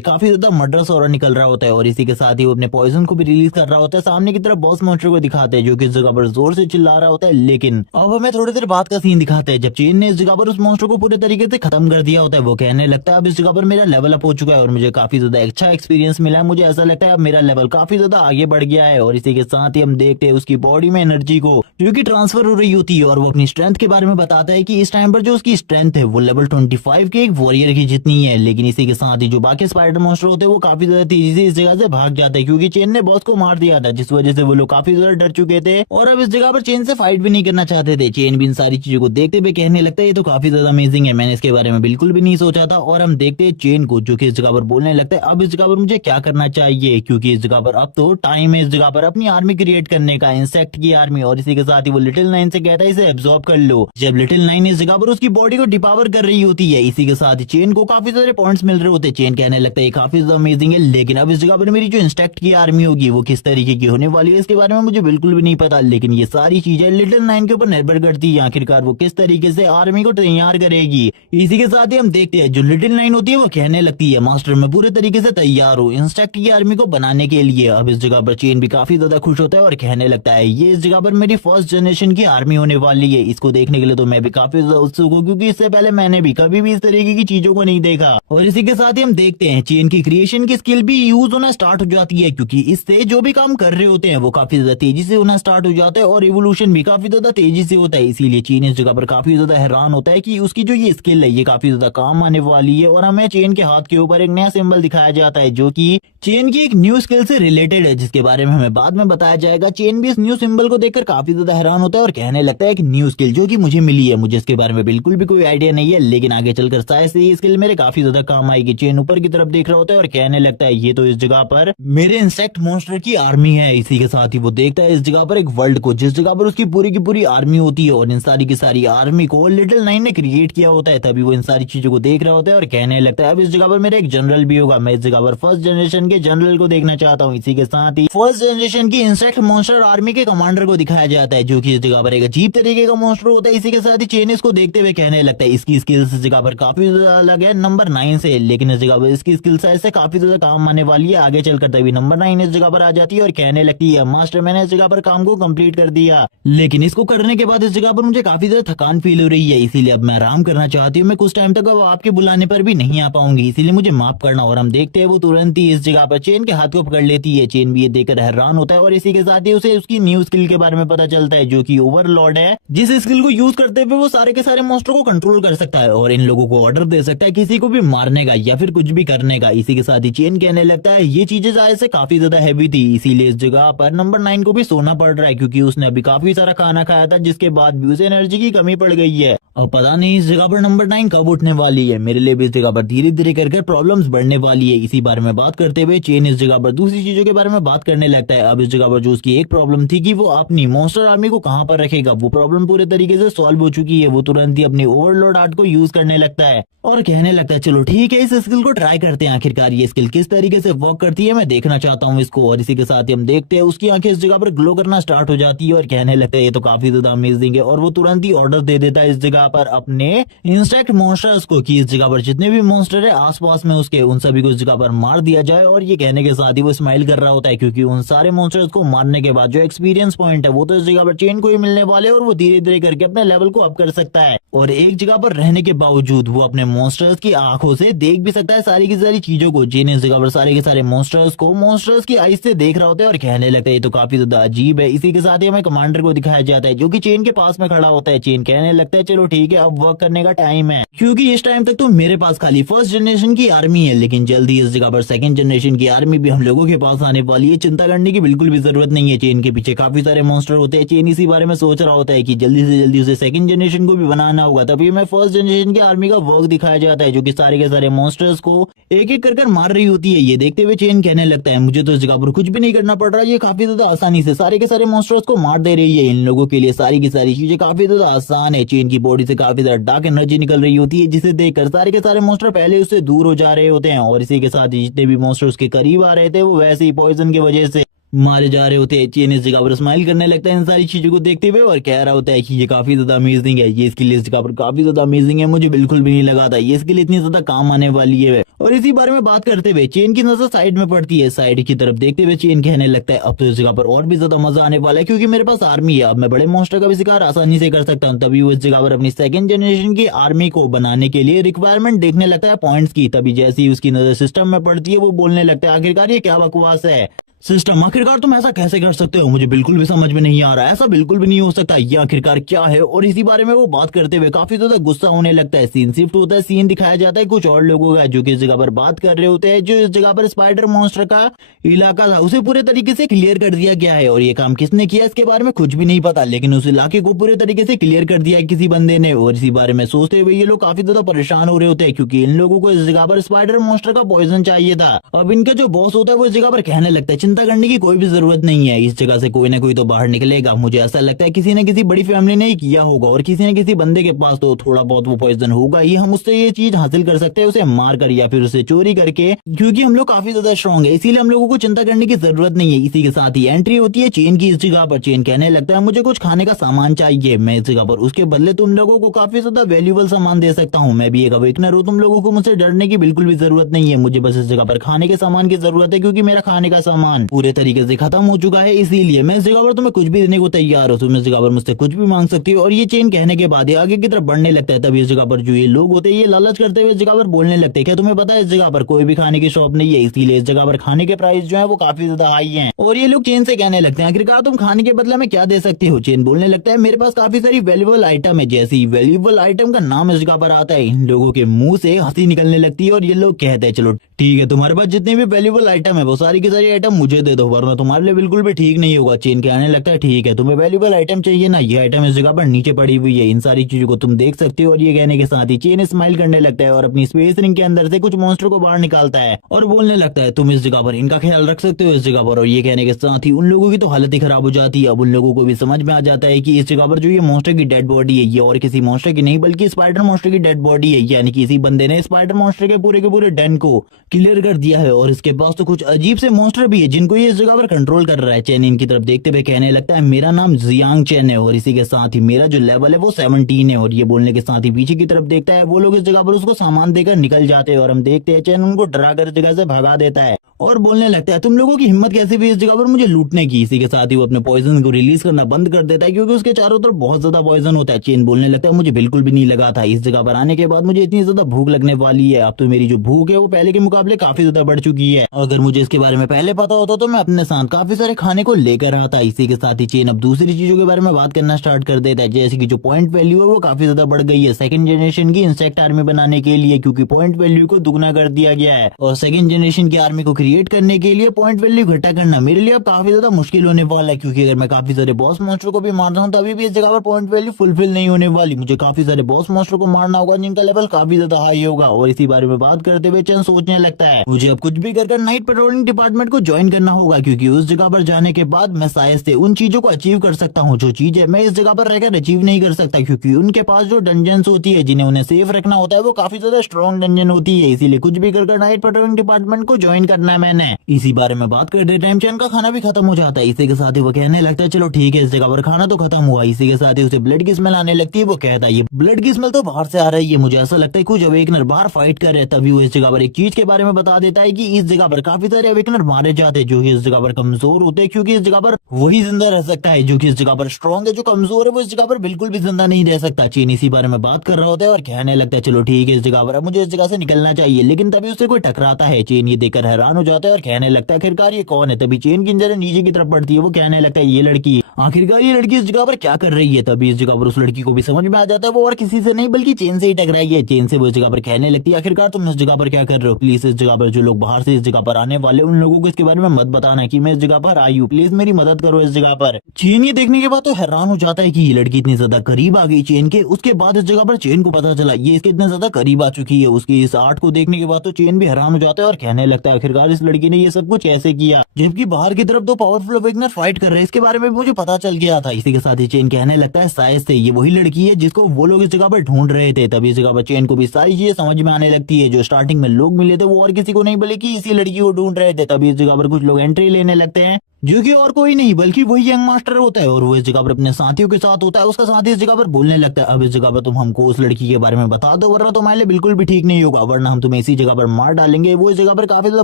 काफी ज्यादा मर्डरस ऑरा निकल रहा होता है और इसी के साथ ही वो अपने पॉइजन को भी रिलीज कर रहा होता है। सामने की तरफ बॉस मॉन्स्टर को दिखाते हैं जो कि इस जगह पर जोर से चिल्ला रहा होता है। लेकिन अब हमें थोड़ी देर बाद का सीन दिखाते हैं जब चेन ने इस जगह पर उस मॉन्स्टर को पूरे तरीके से खत्म कर दिया होता है। वो कहने लगता है अब इस जगह पर मेरा लेवल अप हो चुका है और मुझे काफी ज्यादा अच्छा एक्सपीरियंस मिला है। मुझे ऐसा लगता है अब मेरा लेवल काफी ज्यादा आगे बढ़ गया है। और इसी के साथ ही हम देखते हैं उसकी बॉडी में एनर्जी को जो कि ट्रांसफर हो रही होती है और वो अपनी स्ट्रेंथ के बारे में बताता है कि इस टाइम पर जो उसकी स्ट्रेंथ है वो लेवल 25 के एक वॉरियर की जितनी है। लेकिन इसी के साथ ही जो बाकी स्पाइडर मॉन्स्टर होते हैं वो काफी ज्यादा तेजी से इस जगह से भाग जाते हैं क्योंकि चेन ने बॉस को मार दिया था, जिस वजह से वो लोग काफी ज्यादा डर चुके थे और अब इस जगह पर चेन से फाइट भी नहीं करना चाहते थे। चेन भी इन सारी चीजों को देखते हुए कहने लगता है ये तो काफी ज्यादा अमेजिंग है, मैंने इसके बारे में बिल्कुल भी नहीं सोचा था। और हम देखते हैं चेन को जो कि इस जगह पर बोलने लगता है अब इस जगह पर मुझे क्या करना चाहिए, क्योंकि इस जगह पर अब तो टाइम है इस जगह पर अपनी आर्मी क्रिएट करने का, इंसेक्ट की आर्मी। और इसी के साथ ही वो लिटिल नाइन से कहता है इसे एब्जॉर्ब कर लो। जब लिटिल नाइन इस जगह पर उसकी बॉडी को डिपावर कर रही होती है, इसी के साथ ही चेन को काफी सारे पॉइंट्स मिल रहे होते हैं। चेन कहने लगता है काफी ज्यादा अमेजिंग है, लेकिन अब इस जगह पर मेरी जो इंसेक्ट की आर्मी होगी वो किस तरीके की होने वाली है इसके बारे में मुझे बिल्कुल भी नहीं पता। लेकिन ये सारी चीजें लिटिल नाइन के ऊपर निर्भर करती है आखिरकार वो किस तरीके से आर्मी को तैयार करेगी। इसी के साथ ही हम देखते हैं जो लिटिल नाइन होती है वो कहने लगती है मास्टर मैं पूरे तरीके से तैयार हूँ इंसेक्ट की आर्मी को बनाने के लिए। अब इस जगह पर चेन भी काफी ज्यादा खुश होता है और कहने लगता है ये इस जगह पर मेरी फर्स्ट जनरेशन की आर्मी होने वाली है। इसको देखने के लिए तो मैं भी काफी ज्यादा उत्सुक हूँ क्योंकि इससे पहले मैंने भी कभी भी इस तरीके की चीजों को नहीं देखा। और इसी के साथ ही हम देखते हैं चेन की क्रिएशन की स्किल भी यूज होना स्टार्ट हो जाती है क्योंकि इससे जो भी काम कर रहे होते हैं वो काफी ज्यादा तेजी से होना स्टार्ट हो जाता है और इवोल्यूशन भी काफी ज्यादा तेजी से होता है। इसीलिए चेन इस जगह पर काफी ज्यादा हैरान होता है कि उसकी जो ये स्किल है ये काफी ज्यादा काम आने वाली है। और हमें चेन के हाथ के ऊपर एक नया सिंबल दिखाया जाता है जो कि चेन की एक न्यू स्किल से रिलेटेड है जिसके बारे में हमें बाद में बताया जाएगा। चेन भी इस न्यू सिंबल को देखकर काफी ज्यादा हैरान होता है और कहने लगता है कि न्यू स्किल जो कि मुझे मिली है, मुझे इसके बारे में बिल्कुल भी कोई आइडिया नहीं है, लेकिन आगे चलकर शायद से ये स्किल मेरे काफी ज्यादा काम आएगी। चेन ऊपर की तरफ देख रहा होता है और कहने लगता है ये तो इस जगह पर मेरे इंसेक्ट मॉन्स्टर की आर्मी है। इसी के साथ ही वो देखता है इस जगह पर एक वर्ल्ड को जिस जगह पर उसकी पूरी की पूरी आर्मी होती है और इन सारी की सारी आर्मी को लिटिल नाइन ने क्रिएट किया होता है। तभी वो इन सारी चीजों को देख रहा होता है और कहने लगता है अब इस जगह पर मेरा एक जनरल भी होगा, मैं इस जगह पर फर्स्ट जनरेशन के जनरल को देखना चाहता हूँ। इसी के साथ ही फर्स्ट जनरेशन की इंसेक्ट मॉन्स्टर आर्मी के कमांडर को दिखाया जाता है जो कि इस जगह पर एक अजीब तरीके का मॉन्स्टर होता है। इसी के साथ ही चेन इसको देखते हुए कहने लगता है इसकी स्किल्स इस जगह पर काफी ज्यादा अलग है नंबर 9 से, लेकिन इस जगह पर इसकी स्किल साइज से काफी ज्यादा काम आने वाली है आगे चलकर। तभी नंबर 9 इस जगह पर आ जाती है और कहने लगती है मास्टर मैंने इस जगह पर काम को कंप्लीट कर दिया, लेकिन इसको करने के बाद इस जगह पर मुझे काफी ज्यादा थकान फील हो रही है, इसीलिए अब मैं आराम करना चाहती हूँ। मैं कुछ टाइम तक अब आपके बुलाने पर भी नहीं आ पाऊंगी, इसीलिए मुझे माफ करना। और हम देखते हैं वो तुरंत ही इस जगह पर चेन के हाथ को पकड़ लेती है। चेन भी ये देखकर हैरान होता है और इसी के साथ ही उसे उसकी न्यू स्किल के बारे में पता चलता है जो कि ओवरलॉर्ड है, जिस स्किल को यूज करते हुए वो सारे के सारे मॉन्स्टर को कंट्रोल कर सकता है और इन लोगों को ऑर्डर दे सकता है किसी को भी मारने का या फिर कुछ भी करने का। इसी के साथ ही चेन कहने लगता है ये चीजें जायज से काफी ज्यादा हैवी थी, इसीलिए इस जगह पर नंबर 9 को भी सोना पड़ रहा है क्योंकि उसने अभी काफी सारा खाना खाया था जिसके बाद भी उसे एनर्जी की कमी पड़ गई है। और पता नहीं इस जगह पर नंबर 9 कब उठने वाली है, मेरे लिए भी इस जगह पर धीरे धीरे करके प्रॉब्लम्स बढ़ने वाली है। इसी बारे में बात करते हुए चेन इस जगह पर दूसरी चीजों के बारे में बात करने लगता है। अब इस जगह पर जो उसकी एक प्रॉब्लम थी कि वो अपनी मॉन्स्टर आर्मी को कहां पर रखेगा, वो प्रॉब्लम पूरे तरीके से सॉल्व हो चुकी है। वो तुरंत ही अपने ओवरलोड आर्ट को यूज करने लगता है और कहने लगता है चलो ठीक है इस स्किल को ट्राई करते हैं, आखिरकार ये स्किल किस तरीके से वर्क करती है मैं देखना चाहता हूँ इसको। और इसी के साथ ही हम देखते हैं उसकी आंखें इस जगह पर ग्लो करना स्टार्ट हो जाती है और कहने लगता है ये तो काफी ज्यादा अमेजिंग है। और वो तुरंत ही ऑर्डर दे देता है इस जगह पर अपने इंसेक्ट मॉन्स्टर्स को कि इस जगह पर जितने भी मॉन्स्टर है आसपास में उसके उन सभी को इस जगह पर मार दिया जाए। और ये कहने के साथ ही वो स्माइल कर रहा होता है क्योंकि उन सारे मॉन्स्टर्स को मारने के बाद जो एक्सपीरियंस पॉइंट है वो तो इस जगह पर चेन को ही मिलने वाले और वो धीरे धीरे करके अपने लेवल को अप कर सकता है। और एक जगह पर रहने के बावजूद वो अपने मॉन्स्टर्स की आंखों से देख भी सकता है सारी की सारी चीजों को। चेन इस जगह पर सारे के सारे मॉन्स्टर्स को मॉन्स्टर्स की आईज से देख रहा होता है और कहने लगता है ये तो काफी ज्यादा अजीब है। इसी के साथ ही हमें कमांडर को दिखाया जाता है जो कि चेन के पास में खड़ा होता है। चेन कहने लगता है चलो ठीक है अब वर्क करने का टाइम है क्योंकि इस टाइम तक तो मेरे पास खाली फर्स्ट जनरेशन की आर्मी है, लेकिन जल्दी इस जगह पर सेकंड जनरेशन की आर्मी भी हम लोगों के पास आने वाली है, चिंता करने की बिल्कुल भी जरूरत नहीं है। चेन के पीछे काफी सारे मॉन्स्टर होते हैं। चेन इसी बारे में सोच रहा होता है कि जल्दी से जल्दी उसे सेकंड जनरेशन को भी बनाना होगा, तभी मैं फर्स्ट जनरेशन की आर्मी का वर्क वक्त दिखाया जाता है, जो कि सारे के सारे मॉन्स्टर्स को एक एक कर मार रही होती है। ये देखते हुए चेन कहने लगता है मुझे तो इस जगह पर कुछ भी नहीं करना पड़ रहा है, ये काफी ज्यादा आसानी से सारे के सारे मॉन्स्टर्स को मार दे रही है। इन लोगों के लिए सारी की सारी चीजें काफी ज्यादा आसान है। चेन की बॉडी से काफी ज्यादा डार्क एनर्जी निकल रही होती है, जिसे देखकर सारे के सारे मॉन्स्टर पहले उससे दूर हो जा रहे होते हैं और इसी के साथ ही जितने भी मॉन्स्टर उसके करीब आ रहे थे वो वैसे ही पॉइजन की वजह से मारे जा रहे होते हैं। चेन इस जगह पर स्माइल करने लगता है इन सारी चीजों को देखते हुए और कह रहा होता है कि ये काफी ज्यादा अमेजिंग है, ये इसके लिए इस जगह पर काफी ज्यादा अमेजिंग है, मुझे बिल्कुल भी नहीं लगा था ये इसके लिए इतनी ज्यादा काम आने वाली है। और इसी बारे में बात करते हुए चेन की नजर साइड में पड़ती है। साइड की तरफ देखते हुए चेन कहने लगता है अब तो इस जगह पर और भी ज्यादा मजा आने वाला है, क्योंकि मेरे पास आर्मी है, अब मैं बड़े मॉन्स्टर का भी शिकार आसानी से कर सकता हूँ। तभी वो इस जगह पर अपनी सेकंड जनरेशन की आर्मी को बनाने के लिए रिक्वायरमेंट देखने लगता है पॉइंट्स की। तभी जैसे ही उसकी नजर सिस्टम में पड़ती है वो बोलने लगता है आखिरकार ये क्या बकवास है सिस्टम, आखिरकार तुम ऐसा कैसे कर सकते हो, मुझे बिल्कुल भी समझ में नहीं आ रहा, ऐसा बिल्कुल भी नहीं हो सकता, ये आखिरकार क्या है। और इसी बारे में वो बात करते हुए काफी ज्यादा गुस्सा होने लगता है। सीन शिफ्ट होता है, सीन दिखाया जाता है कुछ और लोगों का जो कि इस जगह पर बात कर रहे होते हैं। जो इस जगह पर स्पाइडर मॉन्स्टर का इलाका था उसे पूरे तरीके से क्लियर कर दिया गया है और ये काम किसने किया इसके बारे में कुछ भी नहीं पता, लेकिन उस इलाके को पूरे तरीके से क्लियर कर दिया है किसी बंदे ने। और इसी बारे में सोचते हुए ये लोग काफी ज्यादा परेशान हो रहे होते हैं, क्योंकि इन लोगों को इस जगह पर स्पाइडर मॉन्स्टर का पॉइजन चाहिए था। अब इनका जो बॉस होता है वो इस जगह पर कहने लगता है चिंता करने की कोई भी जरूरत नहीं है, इस जगह से कोई ना कोई तो बाहर निकलेगा। मुझे ऐसा लगता है किसी न किसी बड़ी फैमिली ने ही किया होगा और किसी न किसी बंदे के पास तो थोड़ा बहुत वो पॉइजन होगा ही, हम उससे ये चीज हासिल कर सकते हैं, उसे मार कर या फिर उसे चोरी करके, क्योंकि हम लोग काफी ज्यादा स्ट्रॉन्ग है, इसीलिए हम लोगों को चिंता करने की जरूरत नहीं है। इसी के साथ ही एंट्री होती है चेन की इस जगह पर। चेन कहने लगता है मुझे कुछ खाने का सामान चाहिए, मैं इस जगह पर उसके बदले तुम लोगों को काफी ज्यादा वैल्यूएबल सामान दे सकता हूँ। मैं भी एक अवेकनर हूँ, तुम लोगों को मुझसे डरने की बिल्कुल भी जरूरत नहीं है, मुझे बस इस जगह पर खाने के सामान की जरूरत है, क्योंकि मेरा खाने का सामान पूरे तरीके से खत्म हो चुका है, इसीलिए मैं इस जगह पर तुम्हें कुछ भी देने को तैयार हूँ, तुम इस जगह पर मुझसे कुछ भी मांग सकती हो। और ये चेन कहने के बाद आगे की तरफ बढ़ने लगता है। तभी इस जगह पर जो ये लोग होते हैं ये लालच करते हुए इस जगह पर बोलने लगते हैं क्या तुम्हें पता है इस जगह पर कोई भी खाने की शॉप नहीं है, इसीलिए इस जगह पर खाने के प्राइस जो है वो काफी ज्यादा हाई है। और ये लोग चेन से कहने लगते हैं आखिरकार तुम खाने के बदले में क्या दे सकते हो। चेन बोलने लगता है मेरे पास काफी सारी वैल्यूएबल आइटम है। जैसी वैल्यूएबल आइटम का नाम इस जगह पर आता है इन लोगों के मुंह से हंसी निकलने लगती है और ये लोग कहते हैं चलो ठीक है, तुम्हारे पास जितने भी वैल्यूएबल आइटम है वो सारी की सारी आइटम मुझे दे दो, वरना तुम्हारे लिए बिल्कुल भी ठीक नहीं होगा। चेन कहने लगता है ठीक है, तुम्हें वैल्यूएबल आइटम चाहिए ना, ये आइटम इस जगह पर नीचे पड़ी हुई है, इन सारी चीजों को तुम देख सकते हो। और ये कहने के साथ ही चेन स्माइल करने लगता है और अपनी स्पेस रिंग के अंदर से कुछ मॉन्स्टर को बाहर निकालता है और बोलने लगता है तुम इस जगह पर इनका ख्याल रख सकते हो इस जगह पर। और ये कहने के साथ ही उन लोगों की तो हालत ही खराब हो जाती है। अब उन लोगों को भी समझ में आ जाता है कि इस जगह पर जो ये मॉन्स्टर की डेड बॉडी है ये और किसी मॉन्स्टर की नहीं बल्कि स्पाइडर मॉन्स्टर की डेड बॉडी है, यानी कि इसी बंदे ने स्पाइडर मॉन्स्टर के पूरे डेन को क्लियर कर दिया है। और इसके पास तो कुछ अजीब से मॉन्स्टर भी है जिनको ये इस जगह पर कंट्रोल कर रहा है। चेन इनकी तरफ देखते हुए कहने लगता है मेरा नाम जियांग चेन है और इसी के साथ ही मेरा जो लेवल है वो 17 है। और ये बोलने के साथ ही पीछे की तरफ देखता है वो लोग इस जगह पर उसको सामान देकर निकल जाते हैं और हम देखते हैं चेन उनको डरा कर इस जगह से भगा देता है और बोलने लगता है तुम लोगों की हिम्मत कैसे भी इस जगह पर मुझे लूटने की। इसी के साथ ही वो अपने पॉइजन को रिलीज करना बंद कर देता है क्योंकि उसके चारों तरफ बहुत ज्यादा पॉइजन होता है। चेन बोलने लगता है मुझे बिल्कुल भी नहीं लगा था इस जगह पर आने के बाद मुझे इतनी ज्यादा भूख लगने वाली है, अब तो मेरी जो भूख है वो पहले के मुकाबले काफी ज्यादा बढ़ चुकी है। अगर मुझे इसके बारे में पहले पता होता तो मैं अपने साथ काफी सारे खाने को लेकर आता। इसी के साथ ही चेन अब दूसरी चीजों के बारे में बात करना स्टार्ट कर देता है, जैसे कि जो पॉइंट वैल्यू है वो काफी ज्यादा बढ़ गई है सेकंड जनरेशन की इंसेक्ट आर्मी बनाने के लिए, क्योंकि पॉइंट वैल्यू को दुगना कर दिया गया है। और सेकंड जनरेशन की आर्मी को क्रिएट करने के लिए पॉइंट वैल्यू घटा करना मेरे लिए अब काफी ज्यादा मुश्किल होने वाला है, क्योंकि अगर मैं काफी सारे बॉस मॉन्स्टर को भी मार रहा हूँ तो अभी भी इस जगह पर पॉइंट वैल्यू फुलफिल नहीं होने वाली। मुझे काफी सारे बॉस मॉन्स्टर को मारना होगा जिनका लेवल काफी ज्यादा हाई होगा। और इसी बारे में बात करते हुए चंद सोचने लगता है मुझे अब कुछ भी कर नाइट पेट्रोलिंग डिपार्टमेंट को ज्वाइन करना होगा, क्योंकि उस जगह पर जाने के बाद मैं शायद से उन चीजों को अचीव कर सकता हूँ जो चीजें मैं इस जगह पर रहकर अचीव नहीं कर सकता, क्योंकि उनके पास जो डंजन्स होती है जिन्हें उन्हें सेफ रखना होता है वो काफी ज्यादा स्ट्रॉन्ग डंजन होती है। इसीलिए कुछ भी कर नाइट पेट्रोलिंग डिपार्टमेंट को ज्वाइन करना है मैंने। इसी बारे में बात करते टाइम चैन का खाना भी खत्म हो जाता है। इसी के साथ ही वो कहने लगता है चलो ठीक है इस जगह पर खाना तो खत्म हुआ। इसी के साथ ही उसे ब्लड की स्मेल आने लगती है। वो कहता है ये ब्लड की स्मेल तो बाहर से आ रही है, मुझे ऐसा लगता है कुछ अवेकनर बाहर फाइट कर रहे हैं। तभी वो इस जगह पर एक चीज के बारे में बता देता है कि इस जगह पर काफी सारे अवेकनर मारे जाते हैं जो कि इस जगह पर कमजोर होते हैं, क्योंकि इस जगह पर वही जिंदा रह सकता है जो कि इस जगह पर स्ट्रॉन्ग है, जो कमजोर है वो इस जगह पर बिल्कुल भी जिंदा नहीं रह सकता। चीन इसी बारे में बात कर रहा होता है और कहने लगता है चलो ठीक है इस जगह पर मुझे इस जगह से निकलना चाहिए, लेकिन तभी उससे कोई टकराता है। चेन ये देखकर हैरान हो जाता है और कहने लगता है आखिरकार ये कौन है। तभी चेन की नजर नीचे की तरफ पड़ती है। वो कहने लगता है ये लड़की आखिरकार ये लड़की इस जगह पर क्या कर रही है। तभी इस जगह पर उस लड़की को भी समझ में आ जाता है वो और किसी से नहीं बल्कि चेन से ही टकराई है। चेन से वो इस जगह पर कहने लगती है, आखिरकार तुम इस जगह पर क्या कर रहे हो, प्लीज इस जगह पर जो लोग बाहर से इस जगह पर आने वाले उन लोगों को इसके बारे में मत बताना कि मैं इस जगह पर आई हूँ, प्लीज मेरी मदद करो इस जगह पर। चेन ये देखने के बाद तो हैरान हो जाता है कि ये लड़की इतनी ज्यादा करीब आ गई चेन के। उसके बाद इस जगह पर चेन को पता चला ये इसके इतना ज्यादा करीब आ चुकी है। उसकी इस आर्ट को देखने के बाद तो चेन भी हैरान हो जाता है और कहने लगता है आखिरकार इस लड़की ने ये सब कुछ कैसे किया, जबकि बाहर की तरफ दो पावरफुल अवेकनर फाइट कर रहे हैं, इसके बारे में भी मुझे पता चल गया था। इसी के साथ ही चेन कहने लगता है शायद से ये वही लड़की है जिसको वो लोग इस जगह पर ढूंढ रहे थे। तभी इस जगह पर चेन को भी सारी चीजें समझ में आने लगती है। जो स्टार्टिंग में लोग मिले थे वो और किसी को नहीं बल्कि इसी लड़की को ढूंढ रहे थे। तभी इस जगह पर कुछ लोग एंट्री लेने लगते हैं जो कि और कोई नहीं बल्कि वही यंग मास्टर होता है और वो इस जगह पर अपने साथियों के साथ होता है। उसका साथी इस जगह पर बोलने लगता है अब इस जगह पर तुम हमको उस लड़की के बारे में बता दो वरना तुम्हारे लिए बिल्कुल भी ठीक नहीं होगा, वरना हम तुम्हें इसी जगह पर मार डालेंगे। वो इस जगह पर काफी ज्यादा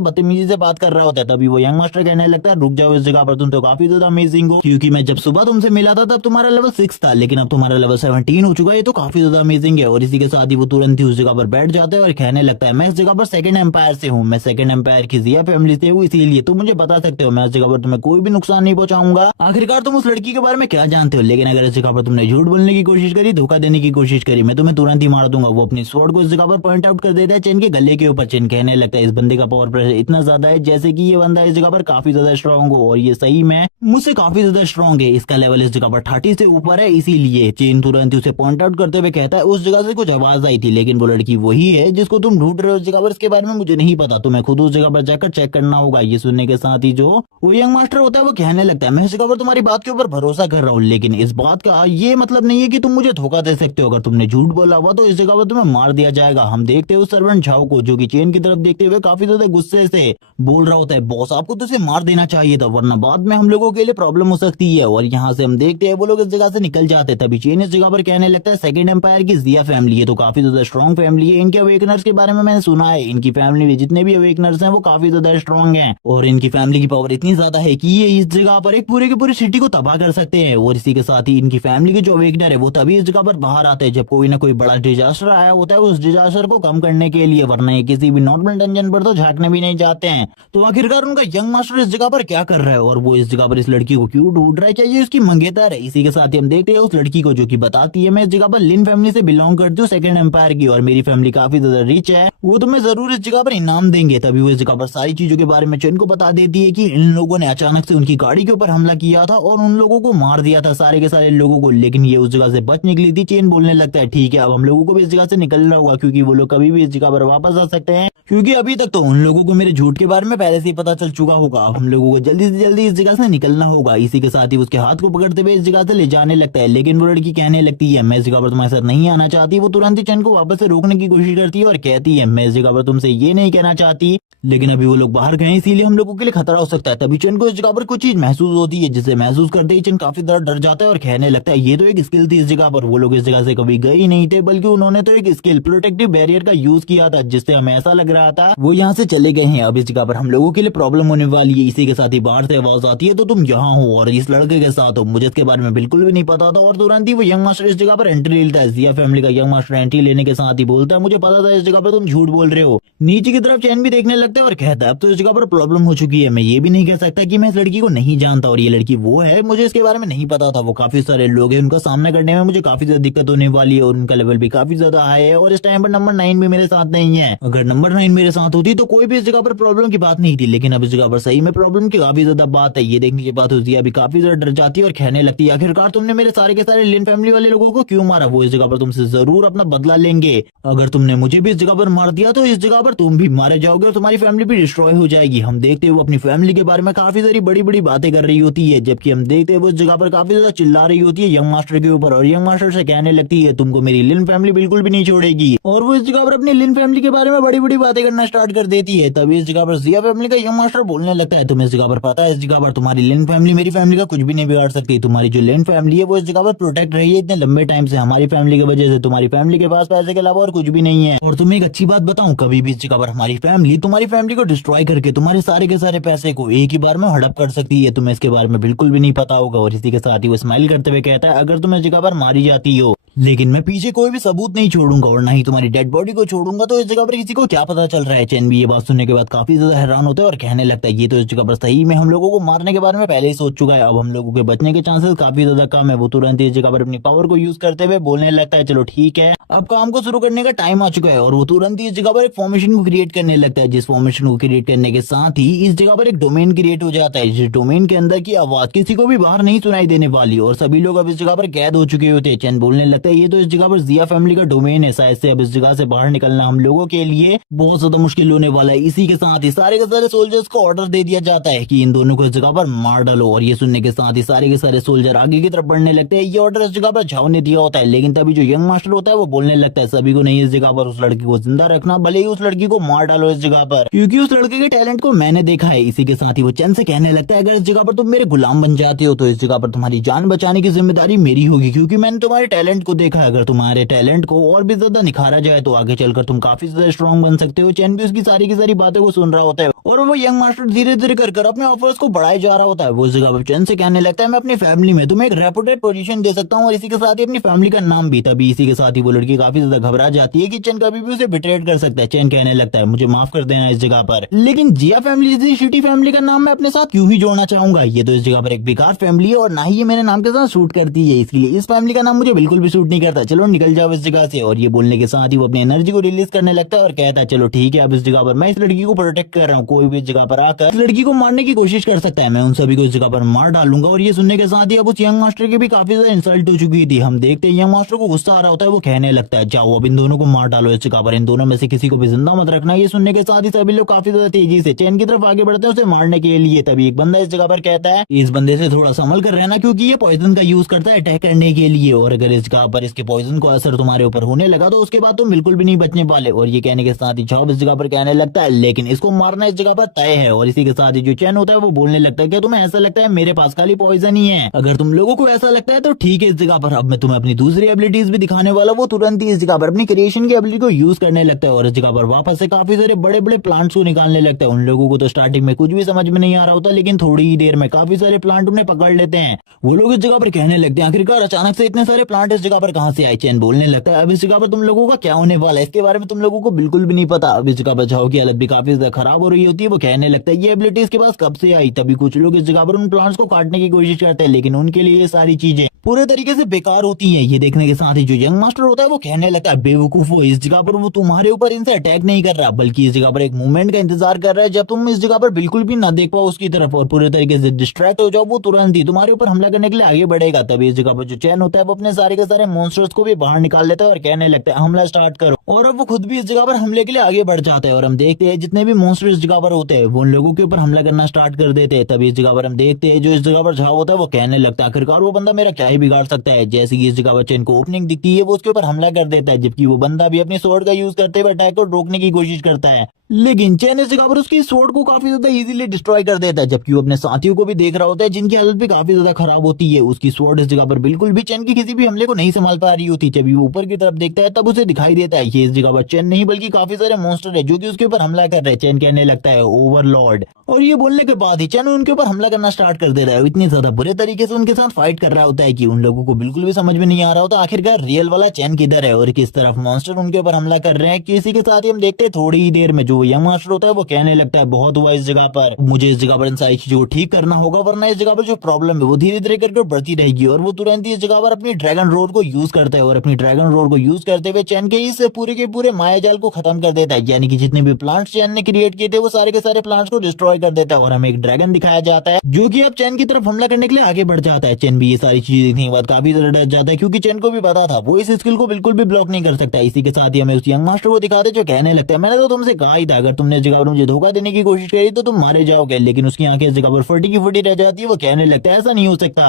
बदतमीजी से बात कर रहा होता है। तभी वो यंग मास्टर कहने लगता है रुक जाओ इस जगह पर, तुम तो काफी ज्यादा अमेजिंग हो, क्योंकि मैं जब सुबह तुमसे मिला था तब तुम्हारा लेवल 6 था लेकिन अब तुम्हारा लेवल 17 हो चुका है, ये तो काफी ज्यादा अमेजिंग है। और इसी के साथ ही वो तुरंत ही उस जगह पर बैठ जाता है और कहने लगता है मैं इस जगह पर सेकंड एम्पायर से हूँ, मैं सेकंड एम्पायर की जिया फैमिली से हूँ, इसीलिए तुम मुझे बता सकते हो, मैं इस जगह पर तुम्हें कोई भी नुकसान नहीं पहुंचाऊंगा। आखिरकार तुम उस लड़की के बारे में क्या जानते हो, लेकिन अगर इस जगह पर तुमने झूठ बोलने की कोशिश करी, धोखा देने की कोशिश करी, मैं तुम्हें तुरंत ही मार दूंगा। वो अपनी स्वॉर्ड को इस जगह पर पॉइंट आउट कर देता है चेन के गले के ऊपर। चेन कहने लगता है इस बंदे का पावर प्रेशर इतना ज्यादा है जैसे कि ये बंदा इस जगह पर काफी ज्यादा स्ट्रॉन्ग हो और ये सही में मुझसे काफी ज्यादा स्ट्रॉन्ग है। इसका लेवल इस जगह पर 30 से ऊपर है, इसीलिए चेन तुरंत उसे पॉइंट आउट करते हुए कहता है उस जगह से कुछ आवाज आई थी लेकिन वो लड़की वही है जिसको तुम ढूंढ रहे हो उस जगह पर, इसके बारे में मुझे नहीं पता, तुम्हें खुद उस जगह पर जाकर चेक करना होगा। ये सुनने के साथ ही जो वो यंग मास्टर होता है वो कहने लगता है मैं इस जगह पर तुम्हारी बात के ऊपर भरोसा कर रहा हूँ लेकिन इस बात का ये मतलब नहीं है कि तुम मुझे धोखा दे सकते हो। अगर तुमने झूठ बोला हुआ तो इस जगह पर तुम्हें मार दिया जाएगा। हम देखते हैं उस सर्वेंट झाओ को जो कि चेन की तरफ देखते हुए काफी ज्यादा गुस्से से बोल रहा होता है बॉस आपको तो इसे मार देना चाहिए था वरना बाद में हम लोगों के लिए प्रॉब्लम हो सकती है। और यहाँ से हम देखते हैं वो लोग इस जगह से निकल जाते हैं। तभी चेन इस जगह पर कहने लगता है सेकंड एम्पायर की जिया फैमिली है तो काफी ज्यादा स्ट्रॉन्ग फैमिली है, इनके अवेकनर्स के बारे में मैंने सुना है, इनकी फैमिली में जितने भी अवेकनर्स हैं वो काफी ज्यादा स्ट्रॉन्ग हैं और इनकी फैमिली की पावर इतनी ज्यादा है कि ये इस जगह पर एक पूरे की पूरी सिटी को तबाह कर सकते हैं। और इसी के साथ ही इनकी फैमिली के जो अवेकनर है वो तभी इस जगह पर बाहर आते हैं जब कोई ना कोई बड़ा डिजास्टर आया होता है उस डिजास्टर को कम करने के लिए, वरना ये किसी भी नॉर्मल डंजन पर तो झांकने भी नहीं जाते हैं। तो आखिरकार उनका यंग मास्टर इस जगह पर क्या कर रहा है और वो इस जगह पर इस लड़की को क्यों ढूंढ रहा है, क्या ये उसकी मंगेतर है। इसी के साथ ही हम देखते हैं उस लड़की को जो कि बताती है मैं इस जगह पर लिन फैमिली से बिलोंग करती हूँ सेकंड एम्पायर की और मेरी फैमिली काफी ज्यादा रिच है, वो तुम्हें जरूर इस जगह पर इनाम देंगे। तभी वो इस जगह पर सारी चीजों के बारे में चेन को बता देती है कि इन लोगों ने अचानक से उनकी गाड़ी के ऊपर हमला किया था और उन लोगों को मार दिया था सारे के सारे लोगों को, लेकिन ये उस जगह से बच निकली थी। चेन बोलने लगता है ठीक है अब हम लोगों को भी इस जगह से निकलना होगा क्योंकि वो लोग कभी भी इस जगह पर वापस आ सकते हैं, क्योंकि अभी तक तो उन लोगों को मेरे झूठ के बारे में पहले से ही पता चल चुका होगा। अब हम लोगों को जल्दी से जल्दी इस जगह से निकलना होगा। इसी के साथ ही उसके हाथ को पकड़ते हुए इस जगह से ले जाने लगता है लेकिन वो लड़की कहने लगती है मैं इस जगह पर तुम्हारे साथ नहीं आना चाहती। वो तुरंत ही चेन को वापस से रोकने की कोशिश करती है और कहती है मैं इस जगह पर तुमसे ये नहीं कहना चाहती लेकिन अभी वो लोग बाहर गए इसीलिए हम लोगों के लिए खतरा हो सकता है। तभी चेन को इस जगह पर कुछ चीज महसूस होती है जिसे महसूस करते ही चेन काफी ज्यादा डर जाता है और कहने लगता है ये तो एक स्किल थी इस जगह पर, वो लोग इस जगह से कभी गए ही नहीं थे बल्कि उन्होंने तो एक स्किल प्रोटेक्टिव बैरियर का यूज किया था जिससे हमें ऐसा लग रहा था वो यहाँ से चले गए हैं। अब इस जगह पर हम लोगों के लिए प्रॉब्लम होने वाली है। इसी के साथ ही बाहर से आवाज आती है तो तुम यहाँ हो और इस लड़के के साथ हो, मुझे इसके बारे में बिल्कुल भी नहीं पता था। और तुरंत ही वो यंग मास्टर इस जगह पर एंट्री लेता है। जिया फैमिली का यंग मास्टर एंट्री लेने के साथ ही बोलता है मुझे पता था इस जगह पर तुम झूठ बोल रहे हो। नीचे की तरफ चैन भी देखने लगता है और कहता है अब तो इस जगह पर प्रॉब्लम हो चुकी है, मैं ये भी नहीं कह सकता कि मैं इस लड़की को नहीं जानता और ये लड़की वो है, मुझे इसके बारे में नहीं पता था। वो काफी सारे लोग हैं, उनका सामना करने में मुझे काफी ज्यादा दिक्कत होने वाली है और उनका लेवल भी काफी ज्यादा हाई है और इस टाइम पर नंबर 9 भी मेरे साथ नहीं है। अगर नंबर 9 मेरे साथ होती तो कोई भी इस जगह पर प्रॉब्लम की बात नहीं थी, लेकिन अब इस जगह पर सही में प्रॉब्लम की काफी ज्यादा बात है। ये देखने के बाद जिया भी काफी ज्यादा डर जाती है और कहने लगती है आखिरकार तुमने मेरे सारे के सारे लिन फैमिली वाले लोगों को क्यों मारा, वो इस जगह पर तुमसे जरूर अपना बदला लेंगे। अगर तुमने मुझे भी इस जगह पर मार दिया तो इस जगह पर तुम भी मारे जाओगे और तुम्हारी फैमिली भी डिस्ट्रॉय हो जाएगी। हम देखते हैं वो अपनी फैमिली के बारे में काफी सारी बड़ी बड़ी बातें कर रही होती है, जबकि हम देखते हैं वो इस जगह पर काफी ज्यादा चिल्ला रही होती है यंग मास्टर के ऊपर और यंग मास्टर से कहने लगती है तुमको मेरी लिन फैमिली बिल्कुल भी नहीं छोड़ेगी। और वो इस जगह पर अपनी लिन फैमिली के बारे में बड़ी बड़ी बातें करना स्टार्ट कर देती है। तभी इस जगह पर जिया फैमिली का यंग मास्टर बोलने लगता है तुम्हें इस जगह पर पता है इस जगह पर तुम्हारी लिन फैमिली मेरी फैमिली का कुछ भी नहीं बिगाड़ सकती। तुम्हारी जो लिन फैमिली है वो इस जगह पर प्रोटेक्ट रही है इतने लंबे टाइम से हमारी फैमिली की वजह से। तुम्हारी फैमिली के पास पैसे के अलावा और कुछ भी नहीं है। और तुम्हें एक अच्छी बात बताऊं, कभी भी इस जगह पर हमारी फैमिली तुम्हारी फैमिली को डिस्ट्रॉय करके तुम्हारे सारे के सारे पैसे को एक ही बार में हड़प कर सकती है। तुम्हें इसके बारे में बिल्कुल भी नहीं पता होगा। और इसी के साथ ही वो स्माइल करते हुए कहता है अगर तुम इस जगह पर मारी जाती हो लेकिन मैं पीछे कोई भी सबूत नहीं छोड़ूंगा और ना ही तुम्हारी डेड बॉडी को छोड़ूंगा। तो इस जगह पर किसी को क्या पता चल रहा है। चैन भी ये बात सुनने के बाद काफी ज्यादा हैरान होता है और कहने लगता है ये तो इस जगह पर सही में हम लोगों को मारने के बारे में पहले ही सोच चुका है। अब हम लोगों के बचने के चांसेस काफी ज्यादा कम है। वो तुरंत इस जगह पर अपनी पावर को यूज करते हुए बोलने लगता है चलो ठीक है, अब काम को शुरू करने का टाइम आ चुका है। और वो तुरंत ही इस जगह पर एक फॉर्मेशन को क्रिएट करने लगता है, जिस फॉर्मेशन को क्रिएट करने के साथ ही इस जगह पर एक डोमेन क्रिएट हो जाता है, जिस डोमेन के अंदर की आवाज किसी को भी बाहर नहीं सुनाई देने वाली और सभी लोग अब इस जगह पर कैद हो चुके होते हैं। चैन बोलने लगता है ये तो इस जगह पर जिया फैमिली का डोमेन है, शायद से अब इस जगह से बाहर निकलना हम लोगों के लिए बहुत ज्यादा मुश्किल होने वाला है। इसी के साथ ही सारे के सारे सोल्जर्स को ऑर्डर दे दिया जाता है कि इन दोनों को इस जगह पर मार डालो। और ये सुनने के साथ ही सारे के सारे सोल्जर आगे की तरफ बढ़ने लगते हैं। ये ऑर्डर इस जगह पर झाओ ने दिया होता है, लेकिन तभी जो यंग मास्टर होता है वो बोलने लगता है सभी को नहीं इस जगह पर उस लड़की को जिंदा रखना, भले ही उस लड़की को मार डालो इस जगह पर, क्योंकि उस लड़के के टैलेंट को मैंने देखा है। इसी के साथ ही वो चैन से कहने लगता है अगर इस जगह पर तुम मेरे गुलाम बन जाते हो तो इस जगह पर तुम्हारी जान बचाने की जिम्मेदारी मेरी होगी, क्योंकि मैंने तुम्हारे टैलेंट को देखा है। अगर तुम्हारे टैलेंट को और भी ज्यादा निखारा जाए तो आगे चलकर तुम काफी ज्यादा स्ट्रॉन्ग बन सकते हो। चैन भी उसकी सारी की सारी बातों को सुन रहा होता है और वो यंग मास्टर धीरे धीरे कर अपने ऑफर्स को बढ़ाए जा रहा होता है। वो इस जगह पर चैन से कहने लगता है मैं अपनी फैमिली में तुम्हें एक रेपुटेड पोजीशन दे सकता हूँ और इसी के साथ ही अपनी फैमिली का नाम भी। तभी इसी के साथ ही वो लड़की काफी ज्यादा घबरा जाती है कि चैन कभी भी उसे बिट्रेड कर सकता है। चैन कहने लगता है मुझे माफ कर देना इस जगह पर, लेकिन जिया फैमिली जैसी शिटी फैमिली का नाम मैं अपने साथ क्यों ही जोड़ना चाहूंगा। ये तो इस जगह पर एक बेकार फैमिली है और ना ही ये मेरे नाम के साथ सूट करती है, इसलिए इस फैमिली का नाम मुझे बिल्कुल भी सूट नहीं करता। चलो निकल जाओ इस जगह से। और ये बोलने के साथ ही वो अपनी एनर्जी को रिलीज करने लगता है और कहता है चलो ठीक है, अब इस जगह पर मैं इस लड़की को प्रोटेक्ट कर रहा हूँ, कोई भी इस जगह पर आकर इस लड़की को मारने की कोशिश कर सकता है, मैं उन सभी को इस जगह पर मार डालूंगा। और ये सुनने के साथ ही अब उस यंग मास्टर की भी काफी ज्यादा इंसल्ट हो चुकी थी। हम देखते हैं यंग मास्टर को गुस्सा आ रहा होता है, वो कहने लगता है जाओ अब इन दोनों को मार डालो इस जगह पर, इन दोनों में से किसी को भी जिंदा मत रखना। ये सुनने के साथ ही सभी लोग काफी ज्यादा तेजी से चैन की तरफ आगे बढ़ते हैं उसे मारने के लिए। तभी एक बंदा इस जगह पर कहता है इस बंदे से थोड़ा संभल कर रहना, क्योंकि ये पॉइजन का यूज करता है अटैक करने के लिए, और अगर इस जगह पर इसके पॉइजन को असर तुम्हारे ऊपर होने लगा तो उसके बाद तुम बिल्कुल भी नहीं बचने वाले। और ये कहने के साथ ही जॉब इस जगह पर कहने लगता है लेकिन इसको मारना इस जगह पर तय है। और इसी के साथ ही जो चैन होता है वो बोलने लगता है क्या तुम्हें ऐसा लगता है मेरे पास खाली पॉइजन ही है, अगर तुम लोगों को ऐसा लगता है तो ठीक है इस जगह पर अब मैं तुम्हें अपनी दूसरी एबिलिटीज भी दिखाने वाला। वो तुरंत ही इस जगह पर अपनी क्रिएशन की एबिलिटी को यूज करने लगता है और इस जगह पर वापस से काफी सारे बड़े बड़े प्लांट्स को निकालने लगता है। उन लोगों को तो स्टार्टिंग में कुछ भी समझ में नहीं आ रहा होता, लेकिन थोड़ी ही देर में काफी सारे प्लांट उन्हें पकड़ लेते हैं। वो लोग इस जगह पर कहने लगते हैं आखिरकार अचानक से इतने सारे प्लांट इस जगह पर कहां से आए। चैन बोलने लगता है अब इस जगह पर तुम लोगों का क्या होने वाला है इसके बारे में तुम लोगों को बिल्कुल भी नहीं पता। अब इस जगह पर झाओ की हालत भी काफी ज्यादा खराब हो रही होती है। वो कहने लगता है ये एबिलिटी इसके पास कब से आई। तभी कुछ लोग इस जगह पर उन प्लांट्स को काटने की कोशिश करते हैं, लेकिन उनके लिए ये सारी चीजें पूरे तरीके से बेकार होती हैं। ये देखने के साथ ही जो यंग मास्टर होता है वो कहने लगता है बेवकूफ हो, इस जगह पर वो तुम्हारे ऊपर इनसे अटैक नहीं कर रहा बल्कि इस जगह पर एक मूवमेंट का इंतजार कर रहा है। जब तुम इस जगह पर बिल्कुल भी ना देख पाओ उसकी तरफ और पूरे तरीके से डिस्ट्रैक्ट हो जाओ वो तुरंत ही तुम्हारे ऊपर हमला करने के लिए आगे बढ़ेगा। तभी इस जगह पर जो चैन होता है वो अपने सारे के सारे मॉन्स्टर्स को भी बाहर निकाल लेता है और कहने लगता है हमला स्टार्ट करो। और अब वो खुद भी इस जगह पर हमले के लिए आगे बढ़ जाता है और हम देखते हैं जितने भी मॉन्स्टर इस जगह पर होते हैं वो उन लोगों के ऊपर हमला करना स्टार्ट कर देते हैं। तभी इस जगह पर हम देखते हैं जो इस जगह पर झाव होता है वो कहने लगता है आखिरकार वो बंदा मेरा क्या ही बिगाड़ सकता है। जैसे कि इस जगह पर चैन को ओपनिंग दिखती है वो उसके ऊपर हमला कर देता है, जबकि वो बंदा भी अपने स्वॉर्ड का यूज करते हुए अटैक को रोकने की कोशिश करता है, लेकिन चैन इस जगह पर उसकी स्वॉर्ड को काफी ज्यादा इजीली डिस्ट्रॉय कर देता है। जबकि वो अपने साथियों को भी देख रहा होता है जिनकी हालत भी काफी ज्यादा खराब होती है। उसकी स्वॉर्ड इस जगह पर बिल्कुल भी चैन की किसी भी हमले को नहीं संभाल पा रही होती। जब वो ऊपर की तरफ देखता है तब उसे दिखाई देता है ये इस जगह पर चैन नहीं बल्कि काफी सारे मॉन्स्टर है जो कि उसके ऊपर हमला कर रहे हैं। चैन कहने लगता है ओवरलॉर्ड, और ये बोलने के बाद ही चैन उनके ऊपर हमला करना स्टार्ट कर दे रहा है। इतनी ज्यादा बुरे तरीके से उनके साथ फाइट कर रहा होता है कि उन लोगों को बिल्कुल भी समझ में नहीं आ रहा होता आखिरकार रियल वाला चैन किधर है और किस तरफ मॉन्स्टर उनके ऊपर हमला कर रहे हैं। किसी के साथ ही हम देखते हैं थोड़ी ही देर में जो यंग मास्टर होता है वो कहने लगता है बहुत हुआ इस जगह पर, मुझे इस जगह पर इन सारी चीजों को ठीक करना होगा वरना इस जगह पर जो प्रॉब्लम है वो धीरे धीरे करके बढ़ती रहेगी। और वो तुरंत ही इस जगह पर अपनी ड्रैगन रोड को यूज करता है और अपनी ड्रैगन रोड को यूज करते हुए चैन के इस पूरे के पूरे मायाजाल को खत्म कर देता है, यानी कि जितने भी प्लांट्स चैन ने क्रिएट किए थे वो सारे के सारे प्लांट्स को डिस्ट्रॉय कर देता है। और हमें एक ड्रैगन दिखाया जाता है जो कि अब चैन की तरफ हमला करने के लिए आगे बढ़ जाता है। चैन भी ये सारी चीजें देखने के बाद काफी ज्यादा डर जाता है क्योंकि चैन को भी पता था वो इस स्किल को बिल्कुल भी ब्लॉक नहीं कर सकता। इसी के साथ ही हमें उस यंग मास्टर को दिखाते जो कहने लगता है मैंने तो तुमसे कहा ही था अगर तुमने इस जगह पर मुझे धोखा देने की कोशिश करी तो तुम मारे जाओगे, लेकिन उसकी आंखें इस जगह पर फटी की फटी रह जाती है। वो कहने लगता है ऐसा नहीं हो सकता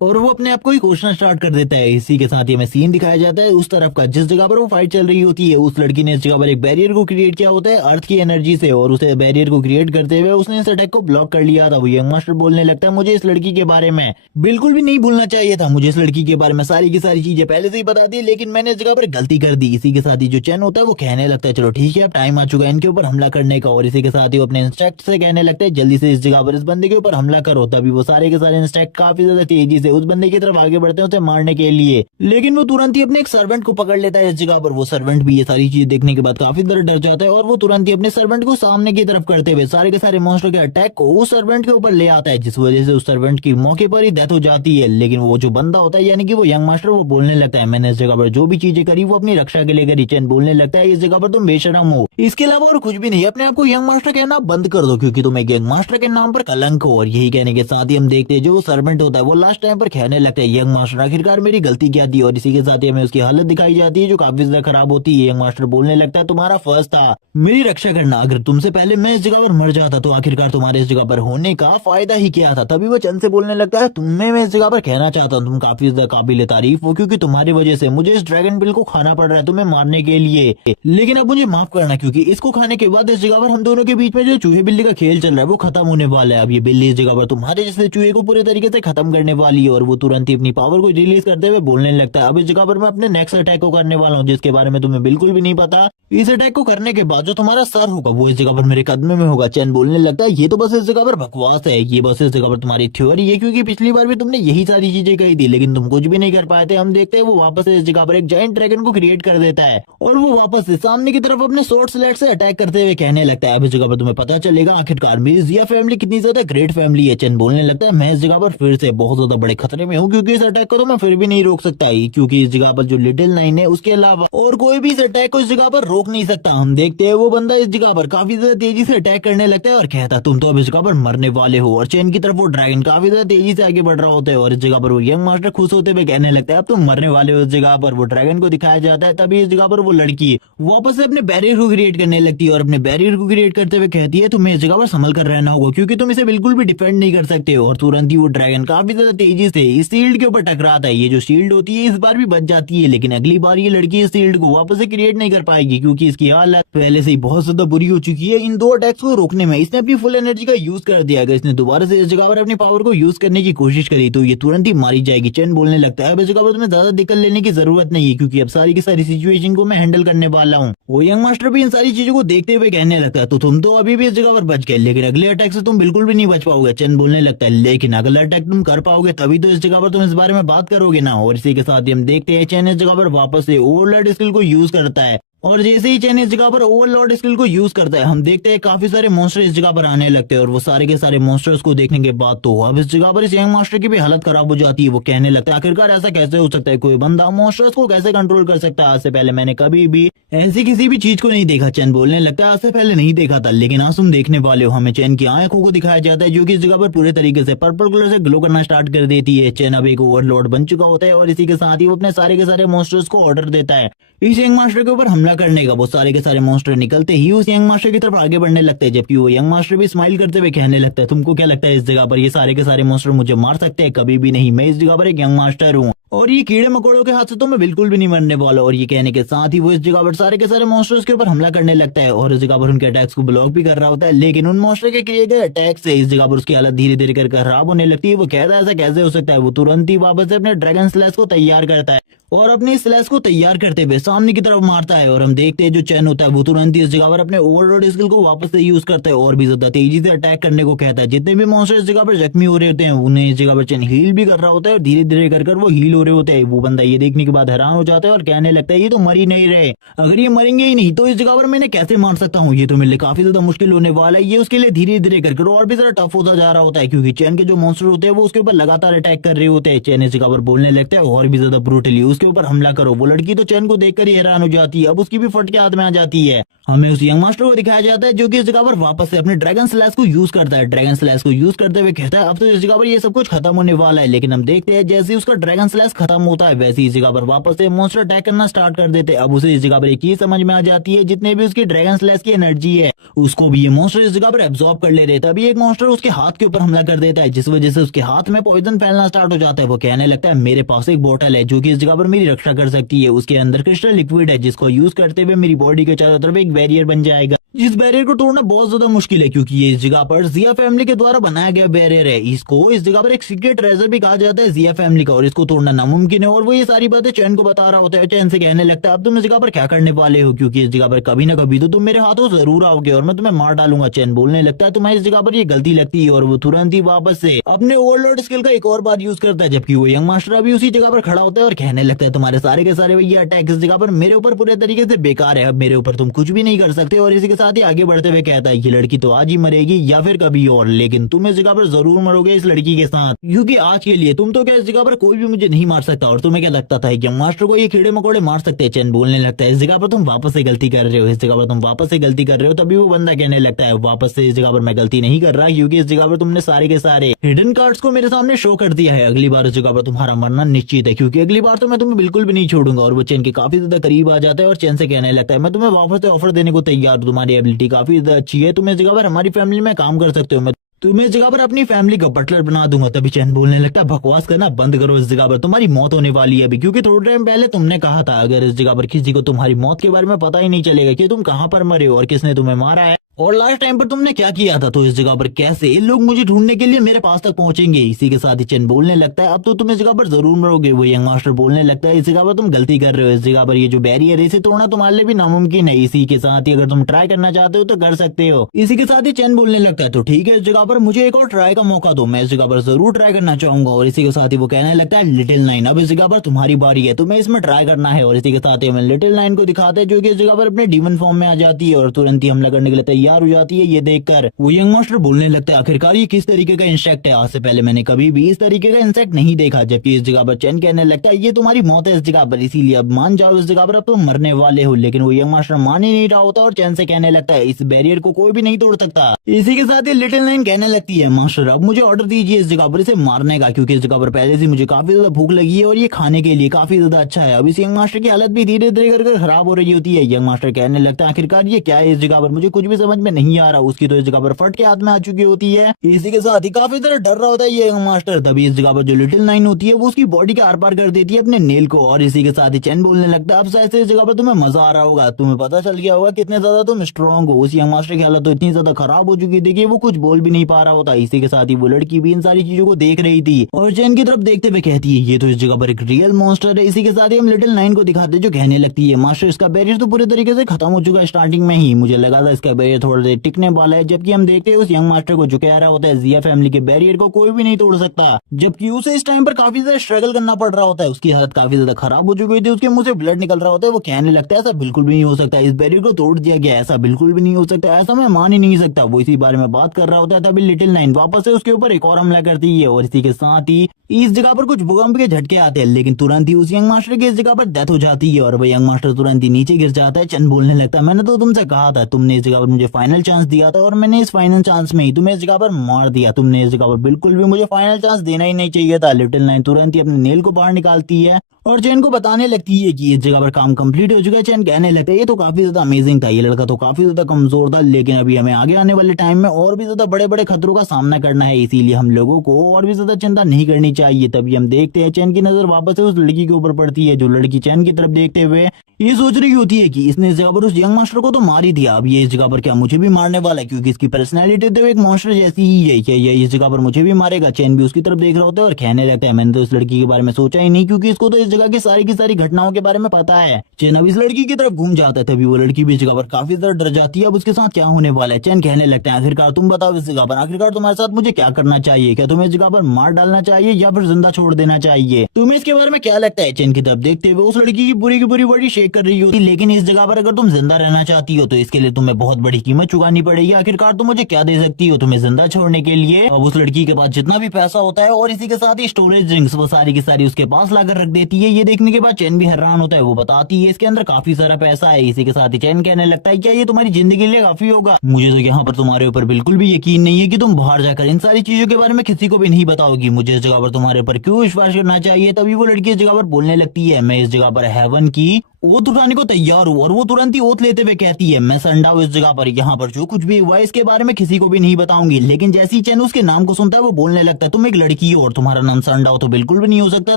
और वो अपने आप को ही कोसना स्टार्ट कर देता है। इसी के साथ ही हमें सीन दिखाया जाता है उस तरफ का जिस जगह पर वो फाइट चल रही होती है। उस लड़की ने इस जगह पर एक बैरियर को क्रिएट किया होता है अर्थ की एनर्जी से और उसे बैरियर को क्रिएट करते हुए उसने इस अटैक को ब्लॉक कर लिया था। वो यंग मास्टर बोलने लगता है मुझे इस लड़की के बारे में बिल्कुल भी नहीं भूलना चाहिए था, मुझे इस लड़की के बारे में सारी की सारी चीजें पहले से ही बता दी लेकिन मैंने इस जगह पर गलती कर दी। इसी के साथ ही जो चैन होता है वो कहने लगता है चलो ठीक है अब टाइम आ चुका है इनके ऊपर हमला करने का। और इसी के साथ ही वो अपने इंस्ट्रक्ट से कहने लगते हैं जल्दी से इस जगह पर इस बंदे के ऊपर हमला करो। तभी वो सारे के सारे इंस्ट्रक्ट काफी ज्यादा तेजी से उस बंदे की तरफ आगे बढ़ते हैं उसे मारने के लिए, लेकिन वो तुरंत ही अपने एक सर्वेंट को पकड़ लेता है इस जगह पर। वो सर्वेंट भी ये सारी चीज देखने के बाद काफी ज्यादा डर जाता है और वो तुरंत ही अपने सर्वेंट को सामने की तरफ करते हुए सारे के सारे मॉन्स्टर के अटैक को उस सर्वेंट के ऊपर ले आता है, जिस वजह से उस सर्वेंट की मौके पर ही डेथ हो जाती है। लेकिन वो जो बंदा होता है यानी कि वो यंग मास्टर, वो बोलने लगता है मैंने इस जगह पर जो भी चीजें करी वो अपनी रक्षा के लिए करी। चैन बोलने लगता है इस जगह पर तुम बेशरम हो, इसके अलावा और कुछ भी नहीं, अपने आप को यंग मास्टर कहना बंद कर दो क्योंकि तुम एक यंग मास्टर के नाम पर कलंक हो। और यही कहने के साथ ही हम देखते हैं जो सर्वेंट होता है वो लास्ट टाइम पर कहने लगता है यंग मास्टर आखिरकार मेरी गलती क्या थी। और इसी के साथ ही हमें उसकी हालत दिखाई जाती है जो काफी ज्यादा खराब होती है। यंग मास्टर बोलने लगता है तुम्हारा फर्ज था मेरी रक्षा करना, अगर तुमसे पहले मैं इस जगह पर मर जाता तो आखिरकार तुम्हारे इस जगह पर होने का फायदा ही क्या था। तभी वो चंद से बोलने लगता है तुम्हें मैं इस जगह पर कहना चाहता हूँ तुम काफी ज्यादा काबिल तारीफ हो क्योंकि तुम्हारी वजह से मुझे इस ड्रैगन बिल को खाना पड़ रहा है तुम्हें मारने के लिए, लेकिन अब मुझे माफ करना क्योंकि इसको खाने के बाद इस जगह पर हम दोनों के बीच में जो चूहे बिल्ली का खेल चल रहा है वो खत्म होने वाला है। अब ये बिल्ली इस जगह पर तुम्हारे जैसे चूहे को पूरे तरीके से खत्म करने वाली है। और वो तुरंत ही अपनी पावर को रिलीज करते हुए बोलने लगता है अब इस जगह पर मैं अपने नेक्स्ट अटैक को करने वाला हूँ जिसके बारे में तुम्हें बिल्कुल भी नहीं पता। इस अटैक को करने के बाद जो तुम्हारा सर होगा वो इस जगह पर मेरे कदम में होगा। चैन बोलने लगता है ये तो बस इस जगह पर बकवास है, ये बस इस जगह पर तुम्हारी थ्योरी है क्योंकि पिछली बार भी तुमने यही सारी चीजें कही थी लेकिन तुम कुछ भी नहीं कर पाए थे। हम देखते हैं वो वापस से इस जगह पर एक जायंट ड्रैगन को क्रिएट कर देता है और वो वापस से सामने की तरफ अपने शॉर्ट स्लेट से अटैक करते हुए कहने लगता है अब इस जगह पर तुम्हें पता चलेगा आखिरकार मेरी जिया फैमिली कितनी ज्यादा ग्रेट फैमिली है। चैन बोलने लगता है मैं इस जगह पर फिर से बहुत ज्यादा बड़े खतरे में हूँ क्योंकि इस अटैक को तो मैं फिर भी नहीं रोक सकता क्योंकि इस जगह पर जो लिटिल नाइन है उसके अलावा और कोई भी इस अटैक को इस जगह पर रोक नहीं सकता। हम देखते हैं वो बंदा इस जगह पर काफी ज्यादा तेजी से अटैक करने लगता है और कहता है तुम तो अब इस जगह पर मरने वाले हो। और चैन की तरफ वो ड्रैगन काफी ज्यादा तेजी से आगे बढ़ रहा होता है और इस जगह पर वो यंग मास्टर खुश होते हुए कहने लगता है अब तुम मरने वाले हो। इस जगह पर वो ड्रैगन को दिखाया जाता है तभी इस जगह पर वो लड़की वापस से अपने बैरियर को क्रिएट करने लगती है और अपने बैरियर को क्रिएट करते हुए कहती है तुम्हें इस जगह पर संभल कर रहना होगा क्योंकि तुम इसे बिल्कुल भी डिफेंड नहीं कर सकते हो। और तुरंत ही वो ड्रैगन काफी ज्यादा तेजी से इस शील्ड के ऊपर टकराता है। ये जो शील्ड होती है इस बार भी बच जाती है लेकिन अगली बार ये लड़की इस शील्ड को वापस से क्रिएट नहीं कर पाएगी क्योंकि इसकी हालत पहले से ही बहुत ज्यादा बुरी हो चुकी है। इन दो अटैक्स को रोकने में इसने अपनी फुल एनर्जी का यूज कर दिया, अगर इसने दोबारा से इस जगह पर अपनी पावर को यूज करने की कोशिश करी तो ये तुरंत ही मारी जाएगी। चैन बोलने लगता है अब इस जगह पर तुम्हें ज्यादा दिक्कत लेने की जरूरत नहीं है क्योंकि अब सारी की सारी सिचुएशन को मैं हैंडल करने वाला हूँ। वो यंग मास्टर भी इन सारी चीजों को देखते हुए कहने लगता है तो तुम तो अभी भी इस जगह पर बच गए लेकिन अगले अटैक से तुम बिल्कुल भी नहीं बच पाओगे। चैन बोलने लगता है लेकिन अगला अटैक तुम कर पाओगे तभी तो इस जगह पर तुम इस बारे में बात करोगे ना। और इसी के साथ ही हम देखते हैं चैन इस जगह पर वापस से ओवरलॉर्ड स्किल को यूज करता है और जैसे ही चैन इस जगह पर ओवरलॉर्ड स्किल को यूज करता है हम देखते हैं काफी सारे मॉन्स्टर इस जगह पर आने लगते हैं। और वो सारे के सारे मॉन्स्टर्स को देखने के बाद तो अब इस जगह पर इस यंग मास्टर की भी हालत खराब हो जाती है। वो कहने लगता है आखिरकार ऐसा कैसे हो सकता है, कोई बंदा मॉन्स्टर्स को कैसे कंट्रोल कर सकता है, आज से पहले मैंने कभी भी ऐसी किसी भी चीज को नहीं देखा। चैन बोलने लगता है आज से पहले नहीं देखा था लेकिन आज तुम देखने वाले हो। हमें चैन की आंखों को दिखाया जाता है जो कि इस जगह पर पूरे तरीके से पर्पल कलर से ग्लो करना स्टार्ट कर देती है। चैन अब एक ओवरलॉर्ड बन चुका होता है और इसी के साथ ही वो अपने सारे के सारे मॉन्स्टर्स को ऑर्डर देता है इस यंग मास्टर के ऊपर हमला करने का। वो सारे के सारे मॉन्स्टर निकलते ही उस यंग मास्टर की तरफ आगे बढ़ने लगते हैं जबकि वो यंग मास्टर भी स्माइल करते हुए कहने लगता है तुमको क्या लगता है इस जगह पर ये सारे के सारे मॉन्स्टर मुझे मार सकते हैं? कभी भी नहीं, मैं इस जगह पर एक यंग मास्टर हूँ और ये कीड़े मकोड़ों के हाथ से तो मैं बिल्कुल भी नहीं मरने वाला। और ये कहने के साथ ही वो इस जगह पर सारे के सारे मॉन्स्टर्स के ऊपर हमला करने लगता है और इस जगह पर उनके अटैक्स को ब्लॉक भी कर रहा होता है लेकिन उन मॉन्स्टर के किए गए अटैक से इस जगह पर उसकी हालत धीरे धीरे कर खराब होने लगती है। वो कहता है ऐसा कैसे हो सकता है। वो तुरंत ही वापस से अपने ड्रैगन स्लैश को तैयार करता है और अपने स्लैश को तैयार करते हुए सामने की तरफ मारता है। और हम देखते हैं जो चैन होता है वो तुरंत ही इस जगह पर अपने ओवरलॉर्ड स्किल को वापस से यूज करता है और भी ज्यादा तेजी से अटैक करने को कहता है। जितने भी मॉन्स्टर इस जगह पर जख्मी हो रहे होते हैं उन्हें इस जगह पर चैन हील भी कर रहा होता है और धीरे धीरे कर वो हील हो रहे होते हैं। वो बंदा ये देखने के बाद हैरान हो जाता है और कहने लगता है ये तो मर ही नहीं रहे, अगर ये मरेंगे ही नहीं तो इस जगह पर मैंने कैसे मार सकता हूँ, ये तो मेरे लिए काफी ज्यादा मुश्किल होने वाला है। ये उसके लिए धीरे धीरे कर और भी ज्यादा टफ होता जा रहा होता है क्योंकि चैन के जो मॉन्स्टर होते हैं वो उसके ऊपर लगातार अटैक कर रहे होते हैं। चैन इस जगह पर बोलने लगता है और भी ज्यादा ब्रूटली उसके ऊपर हमला करो। वो लड़की तो चैन को देखकर ही हैरान हो जाती है, अब उसकी भी फट के हाथ में आ जाती है। हमें उस यंग मास्टर को दिखाया जाता है जो कि इस जगह पर वापस से अपने ड्रैगन स्लैश को यूज करता है। ड्रैगन स्लैश को यूज करते हुए कहता है अब तो इस जगह पर ये सब कुछ खत्म होने वाला है। लेकिन हम देखते हैं जैसे ही उसका ड्रैगन स्लैश खत्म होता है वैसे ही इस जगह पर वापस से मॉन्स्टर अटैक करना स्टार्ट कर देते हैं। अब उसे इस जगह पर एक चीज समझ में आ जाती है जितने भी उसकी ड्रैगन स्लैश की एनर्जी है उसको भी ये मॉन्स्टर इस जगह पर एब्जॉर्ब कर ले देता है। अभी एक मॉन्स्टर उसके हाथ के ऊपर हमला कर देता है जिस वजह से उसके हाथ में पॉइजन फैलना स्टार्ट हो जाता है। वो कहने लगता है मेरे पास एक बोतल है जो कि इस जगह पर पर मेरी रक्षा कर सकती है। उसके अंदर क्रिस्टल लिक्विड है जिसको यूज करते हुए मेरी बॉडी के चारों तरफ एक बैरियर बन जाएगा, जिस बैरियर को तोड़ना बहुत ज्यादा मुश्किल है क्योंकि ये इस जगह पर जिया फैमिली के द्वारा बनाया गया बैरियर है। इसको इस जगह पर एक सीक्रेट ट्रेजर भी कहा जाता है जिया फैमिली का, और इसको तोड़ना नामुमकिन है। और वो ये सारी बातें चैन को बता रहा होता है। चैन से कहने लगता है अब तुम इस जगह पर क्या करने वाले हो, क्योंकि इस जगह पर कभी ना कभी तो तुम मेरे हाथों जरूर आओगे और मैं तुम्हें मार डालूंगा। चैन बोलने लगता है तुम्हें इस जगह पर ये गलती लगती है और वो तुरंत ही वापस से अपने ओवरलोड स्किल का एक और बार यूज करता है, जबकि वो यंग मास्टर अभी उसी जगह पर खड़ा होता है और कहने लगता है तुम्हारे सारे के सारे ये अटैक इस जगह पर मेरे ऊपर पूरे तरीके से बेकार है, अब मेरे ऊपर तुम कुछ भी नहीं कर सकते। और इसी के साथ ही आगे बढ़ते हुए कहता है ये लड़की तो आज ही मरेगी या फिर कभी और, लेकिन तुम इस जगह पर जरूर मरोगे इस लड़की के साथ, क्योंकि आज के लिए तुम तो क्या इस जगह पर कोई भी मुझे नहीं मार सकता। और तुम्हें क्या लगता था कि मास्टर को ये कीड़े मकोड़े मार सकते हैं? चैन बोलने लगता है इस जगह पर तुम वापस से गलती कर रहे हो, इस जगह पर तुम वापस से गलती कर रहे हो। तभी वो बंदा कहने लगता है वापस से इस जगह पर मैं गलती नहीं कर रहा, क्योंकि इस जगह पर तुमने सारे के सारे हिडन कार्ड्स को मेरे सामने शो कर दिया है। अगली बार इस जगह पर तुम्हारा मरना निश्चित है, क्योंकि अगली बार तो मैं तुम्हें बिल्कुल भी नहीं छोड़ूंगा। और वो चैन के काफी ज्यादा करीब आ जाता है और चैन से कहने लगता है मैं तुम्हें वापस से ऑफर देने को तैयार हूं, तुम्हारी एबिलिटी काफी ज्यादा अच्छी है, तुम इस जगह पर हमारी फैमिली में काम कर सकते हो, मैं तुम्हें इस जगह पर अपनी फैमिली का बटलर बना दूंगा। तभी चैन बोलने लगता है बकवास करना बंद करो, इस जगह पर तुम्हारी मौत होने वाली है अभी, क्योंकि थोड़े टाइम पहले तुमने कहा था अगर इस जगह पर किसी को तुम्हारी मौत के बारे में पता ही नहीं चलेगा कि तुम कहां पर मरे हो और किसने तुम्हें मारा है और लास्ट टाइम पर तुमने क्या किया था, तो इस जगह पर कैसे इन लोग मुझे ढूंढने के लिए मेरे पास तक पहुंचेंगे। इसी के साथ ही चैन बोलने लगता है अब तो तुम इस जगह पर जरूर मरोगे। वो यंग मास्टर बोलने लगता है इस जगह पर तुम गलती कर रहे हो, इस जगह पर ये जो बैरियर है इसे तोड़ना तुम्हारे लिए भी नामुमकिन है। इसी के साथ ही अगर तुम ट्राई करना चाहते हो तो कर सकते हो। इसी के साथ ही चैन बोलने लगता है तो ठीक है, इस जगह पर मुझे एक और ट्राई का मौका दो, मैं इस जगह पर जरूर ट्राई करना चाहूंगा। और इसी के साथ ही वो कहने लगता है लिटिल नाइन अब इस जगह पर तुम्हारी बारी है, तुम्हें इसमें ट्राई करना है। और इसी के साथ ही हमें लिटिल नाइन को दिखाते हैं जो कि इस जगह पर अपने डीमन फॉर्म में आ जाती है और तुरंत ही हमला करने के लिए तैयार हो जाती है। ये देखकर वो यंग मास्टर बोलने लगता है आखिरकार ये किस तरीके का इंसेक्ट है, आज से पहले मैंने कभी भी इस तरीके का इंसेक्ट नहीं देखा। जबकि इस जगह पर चैन कहने लगता है ये तुम्हारी मौत है इस जगह पर, इसीलिए अब मान जाओ इस जगह पर अब तुम मरने वाले हो। लेकिन वो यंग मास्टर मान ही नहीं रहा होता और चैन से कहने लगता है इस बैरियर को कोई भी नहीं तोड़ सकता। इसी के साथ ही लिटिल नाइन कहने लगती है मास्टर अब मुझे ऑर्डर दीजिए इस जगह पर इसे मारने का, क्योंकि इस जगह पर पहले से मुझे काफी ज्यादा भूख लगी है और ये खाने के लिए काफी ज्यादा अच्छा है। अब इस यंग मास्टर की हालत भी धीरे धीरे करके खराब हो रही होती है। यंग मास्टर कहने लगता है आखिरकार ये क्या है इस जगह पर, मुझे कुछ भी समझ में नहीं आ रहा। उसकी तो इस जगह पर फट के हाथ में आ चुकी होती है। इसी के साथ ही काफी तरह डर रहा होता है ये यंग मास्टर। तभी इस जगह पर जो लिटिल नाइन होती है वो उसकी बॉडी के आर पार कर देती है अपने नेल को। और इसी के साथ ही चैन बोलने लगता है अब शायद से इस जगह पर तुम्हें मजा आ रहा होगा, तुम्हें पता चल गया होगा कितने ज्यादा तुम स्ट्रॉन्ग हो। उस यंग मास्टर की हालत तो इतनी ज्यादा खराब हो चुकी थी कि वो कुछ बोल भी नहीं पा रहा होता। इसी के साथ ही वो लड़की भी इन सारी चीजों को देख रही थी और चैन की तरफ देखते हुए कहती है ये तो इस जगह पर एक रियल मॉन्स्टर है। इसी के साथ ही हम लिटिल नाइन को दिखाते जो कहने लगती है मास्टर इसका बैरियर तो पूरे तरीके से खत्म हो चुका है, स्टार्टिंग में ही मुझे लगा था इसका बैरियर थोड़ा देर टिकने वाला है। जबकि हम देखते हैं उस यंग मास्टर को जो कह रहा होता है जिया फैमिली के बैरियर को कोई भी नहीं तोड़ सकता, जबकि उसे इस टाइम पर काफी ज्यादा स्ट्रगल करना पड़ रहा होता है। उसकी हालत काफी ज्यादा खराब हो चुकी थी, उसके मुंह से ब्लड निकल रहा होता है। वो कहने लगता है ऐसा बिल्कुल भी नहीं हो सकता, इस बैरियर को तोड़ दिया गया, ऐसा बिल्कुल भी नहीं हो सकता, ऐसा मैं मान ही नहीं सकता। वो इसी बारे में बात कर रहा होता है तभी लिटिल नाइन वापस से उसके ऊपर एक और हमला करती है और इसी के साथ ही इस जगह पर कुछ भूकंप के झटके आते हैं, लेकिन तुरंत ही उस यंग मास्टर की इस जगह पर डेथ हो जाती है और वो यंग मास्टर तुरंत ही नीचे गिर जाता है। चंद बोलने लगता है मैंने तो तुमसे कहा था, तुमने इस जगह पर मुझे फाइनल चांस दिया था और मैंने इस फाइनल चांस में ही तुम्हें इस जगह पर मार दिया, तुमने इस जगह पर बिल्कुल भी मुझे फाइनल चांस देना ही नहीं चाहिए था। लिटिल नाइन तुरंत ही अपने नेल को बाहर निकालती है और चैन को बताने लगती है कि इस जगह पर काम कंप्लीट हो चुका है। चैन कहने लगता है ये तो काफी ज्यादा अमेजिंग था, ये लड़का तो काफी ज्यादा कमजोर था, लेकिन अभी हमें आगे आने वाले टाइम में और भी ज्यादा बड़े बड़े खतरों का सामना करना है, इसीलिए हम लोगों को और भी ज्यादा चिंता नहीं करनी चाहिए। तभी हम देखते हैं चैन की नजर वापस से उस लड़की के ऊपर पड़ती है, जो लड़की चैन की तरफ देखते हुए ये सोच रही होती है कि इसने इस जगह पर उस यंग मास्टर को तो मार ही दिया, अब ये इस जगह पर क्या मुझे भी मारने वाला है, क्योंकि इसकी पर्सनैलिटी तो एक मॉन्स्टर जैसी ही है, क्या ये इस जगह पर मुझे भी मारेगा। चैन भी उसकी तरफ देख रहा होता है और कहने लगता है मैंने तो इस लड़की के बारे में सोचा ही नहीं, क्योंकि इसको तो इस जगह की सारी घटनाओं के बारे में पता है। चैन अब इस लड़की की तरफ घूम जाता है, तभी वो लड़की भी इस जगह पर काफी ज्यादा डर जाती है, अब उसके साथ क्या होने वाला है। चैन कहने लगता है आखिरकार तुम बताओ इस जगह पर आखिरकार तुम्हारे साथ मुझे क्या करना चाहिए, क्या तुम्हें इस जगह पर मार डालना चाहिए या फिर जिंदा छोड़ देना चाहिए, तुम्हें इसके बारे में क्या लगता है। चैन की तरफ देखते हुए उस लड़की की पूरी बॉडी शेक कर रही होती, लेकिन इस जगह पर अगर तुम जिंदा रहना चाहती हो तो इसके लिए तुम्हें बहुत बड़ी कीमत चुकानी पड़ेगी। आखिरकार तुम मुझे क्या दे सकती हो तुम्हें जिंदा छोड़ने के लिए। अब उस लड़की के पास जितना भी पैसा होता है और इसी के साथ ही स्टोरेज ड्रिंक्स वो सारी की सारी उसके पास लाकर रख देती है। ये देखने के बाद चैन भी हैरान होता है, वो बताती है इसके अंदर काफी सारा पैसा है। इसी के साथ ही चैन कहने लगता है क्या ये तुम्हारी जिंदगी के लिए काफी होगा, मुझे तो यहाँ पर तुम्हारे ऊपर बिल्कुल भी यकीन नहीं है कि तुम बाहर जाकर इन सारी चीजों के बारे में किसी को भी नहीं बताओगी, मुझे इस जगह पर तुम्हारे ऊपर क्यों विश्वास करना चाहिए। तभी वो लड़की इस जगह पर बोलने लगती है मैं इस जगह पर हेवन की ओथ उठाने को तैयार हूँ और वो तुरंत ही ओथ लेते हुए कहती है मैं संडा हूँ इस जगह पर, यहाँ पर जो कुछ भी हुआ है इसके बारे में किसी को भी नहीं बताऊंगी। लेकिन जैसे ही चैन उसके नाम को सुनता है वो बोलने लगता है तुम एक लड़की हो और तुम्हारा नाम संडा हो तो बिल्कुल भी नहीं हो सकता।